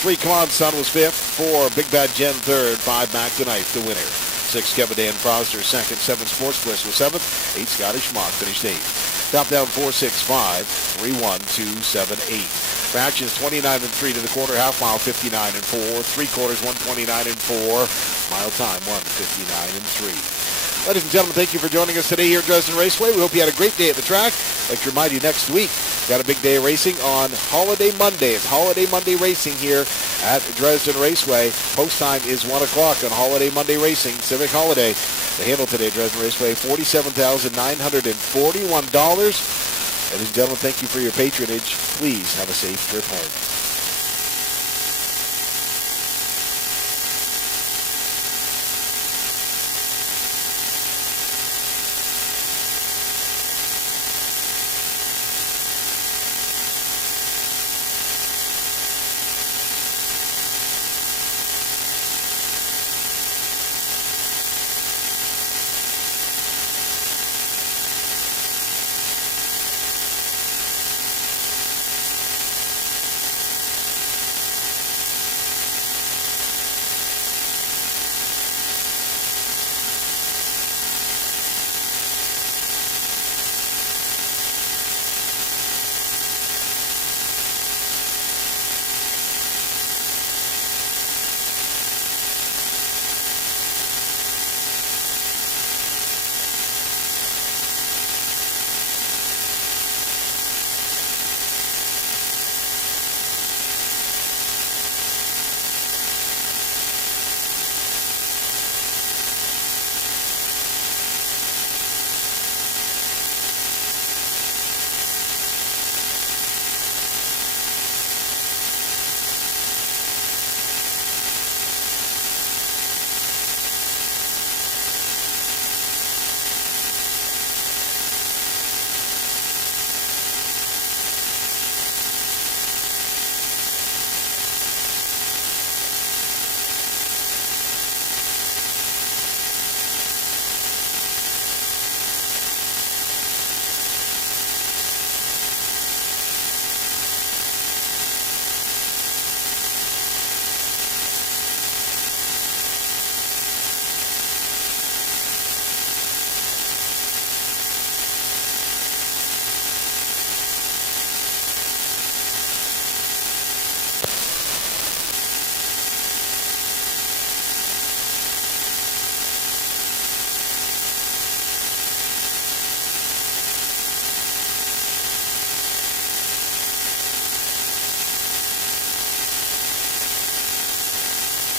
3 Come On Son was 5th. 4 Big Bad Jen 3rd. 5 Mac the Knight the winner. 6 Kevin Dan Froster 2nd. 7 Sports Bliss was 7th. 8 Scottish Mock finished 8th. Top down 4-6-5. 3-1-2-7-8. Fractions 29-3 to the quarter. Half mile 59-4. 3 quarters 129-4. Mile time 159-3. Ladies and gentlemen, thank you for joining us today here at Dresden Raceway. We hope you had a great day at the track. I'd like to remind you, next week, got a big day of racing on Holiday Monday. It's Holiday Monday racing here at Dresden Raceway. Post time is 1 o'clock on Holiday Monday Racing, Civic Holiday. The handle today, Dresden Raceway, $47,941. Ladies and gentlemen, thank you for your patronage. Please have a safe trip home.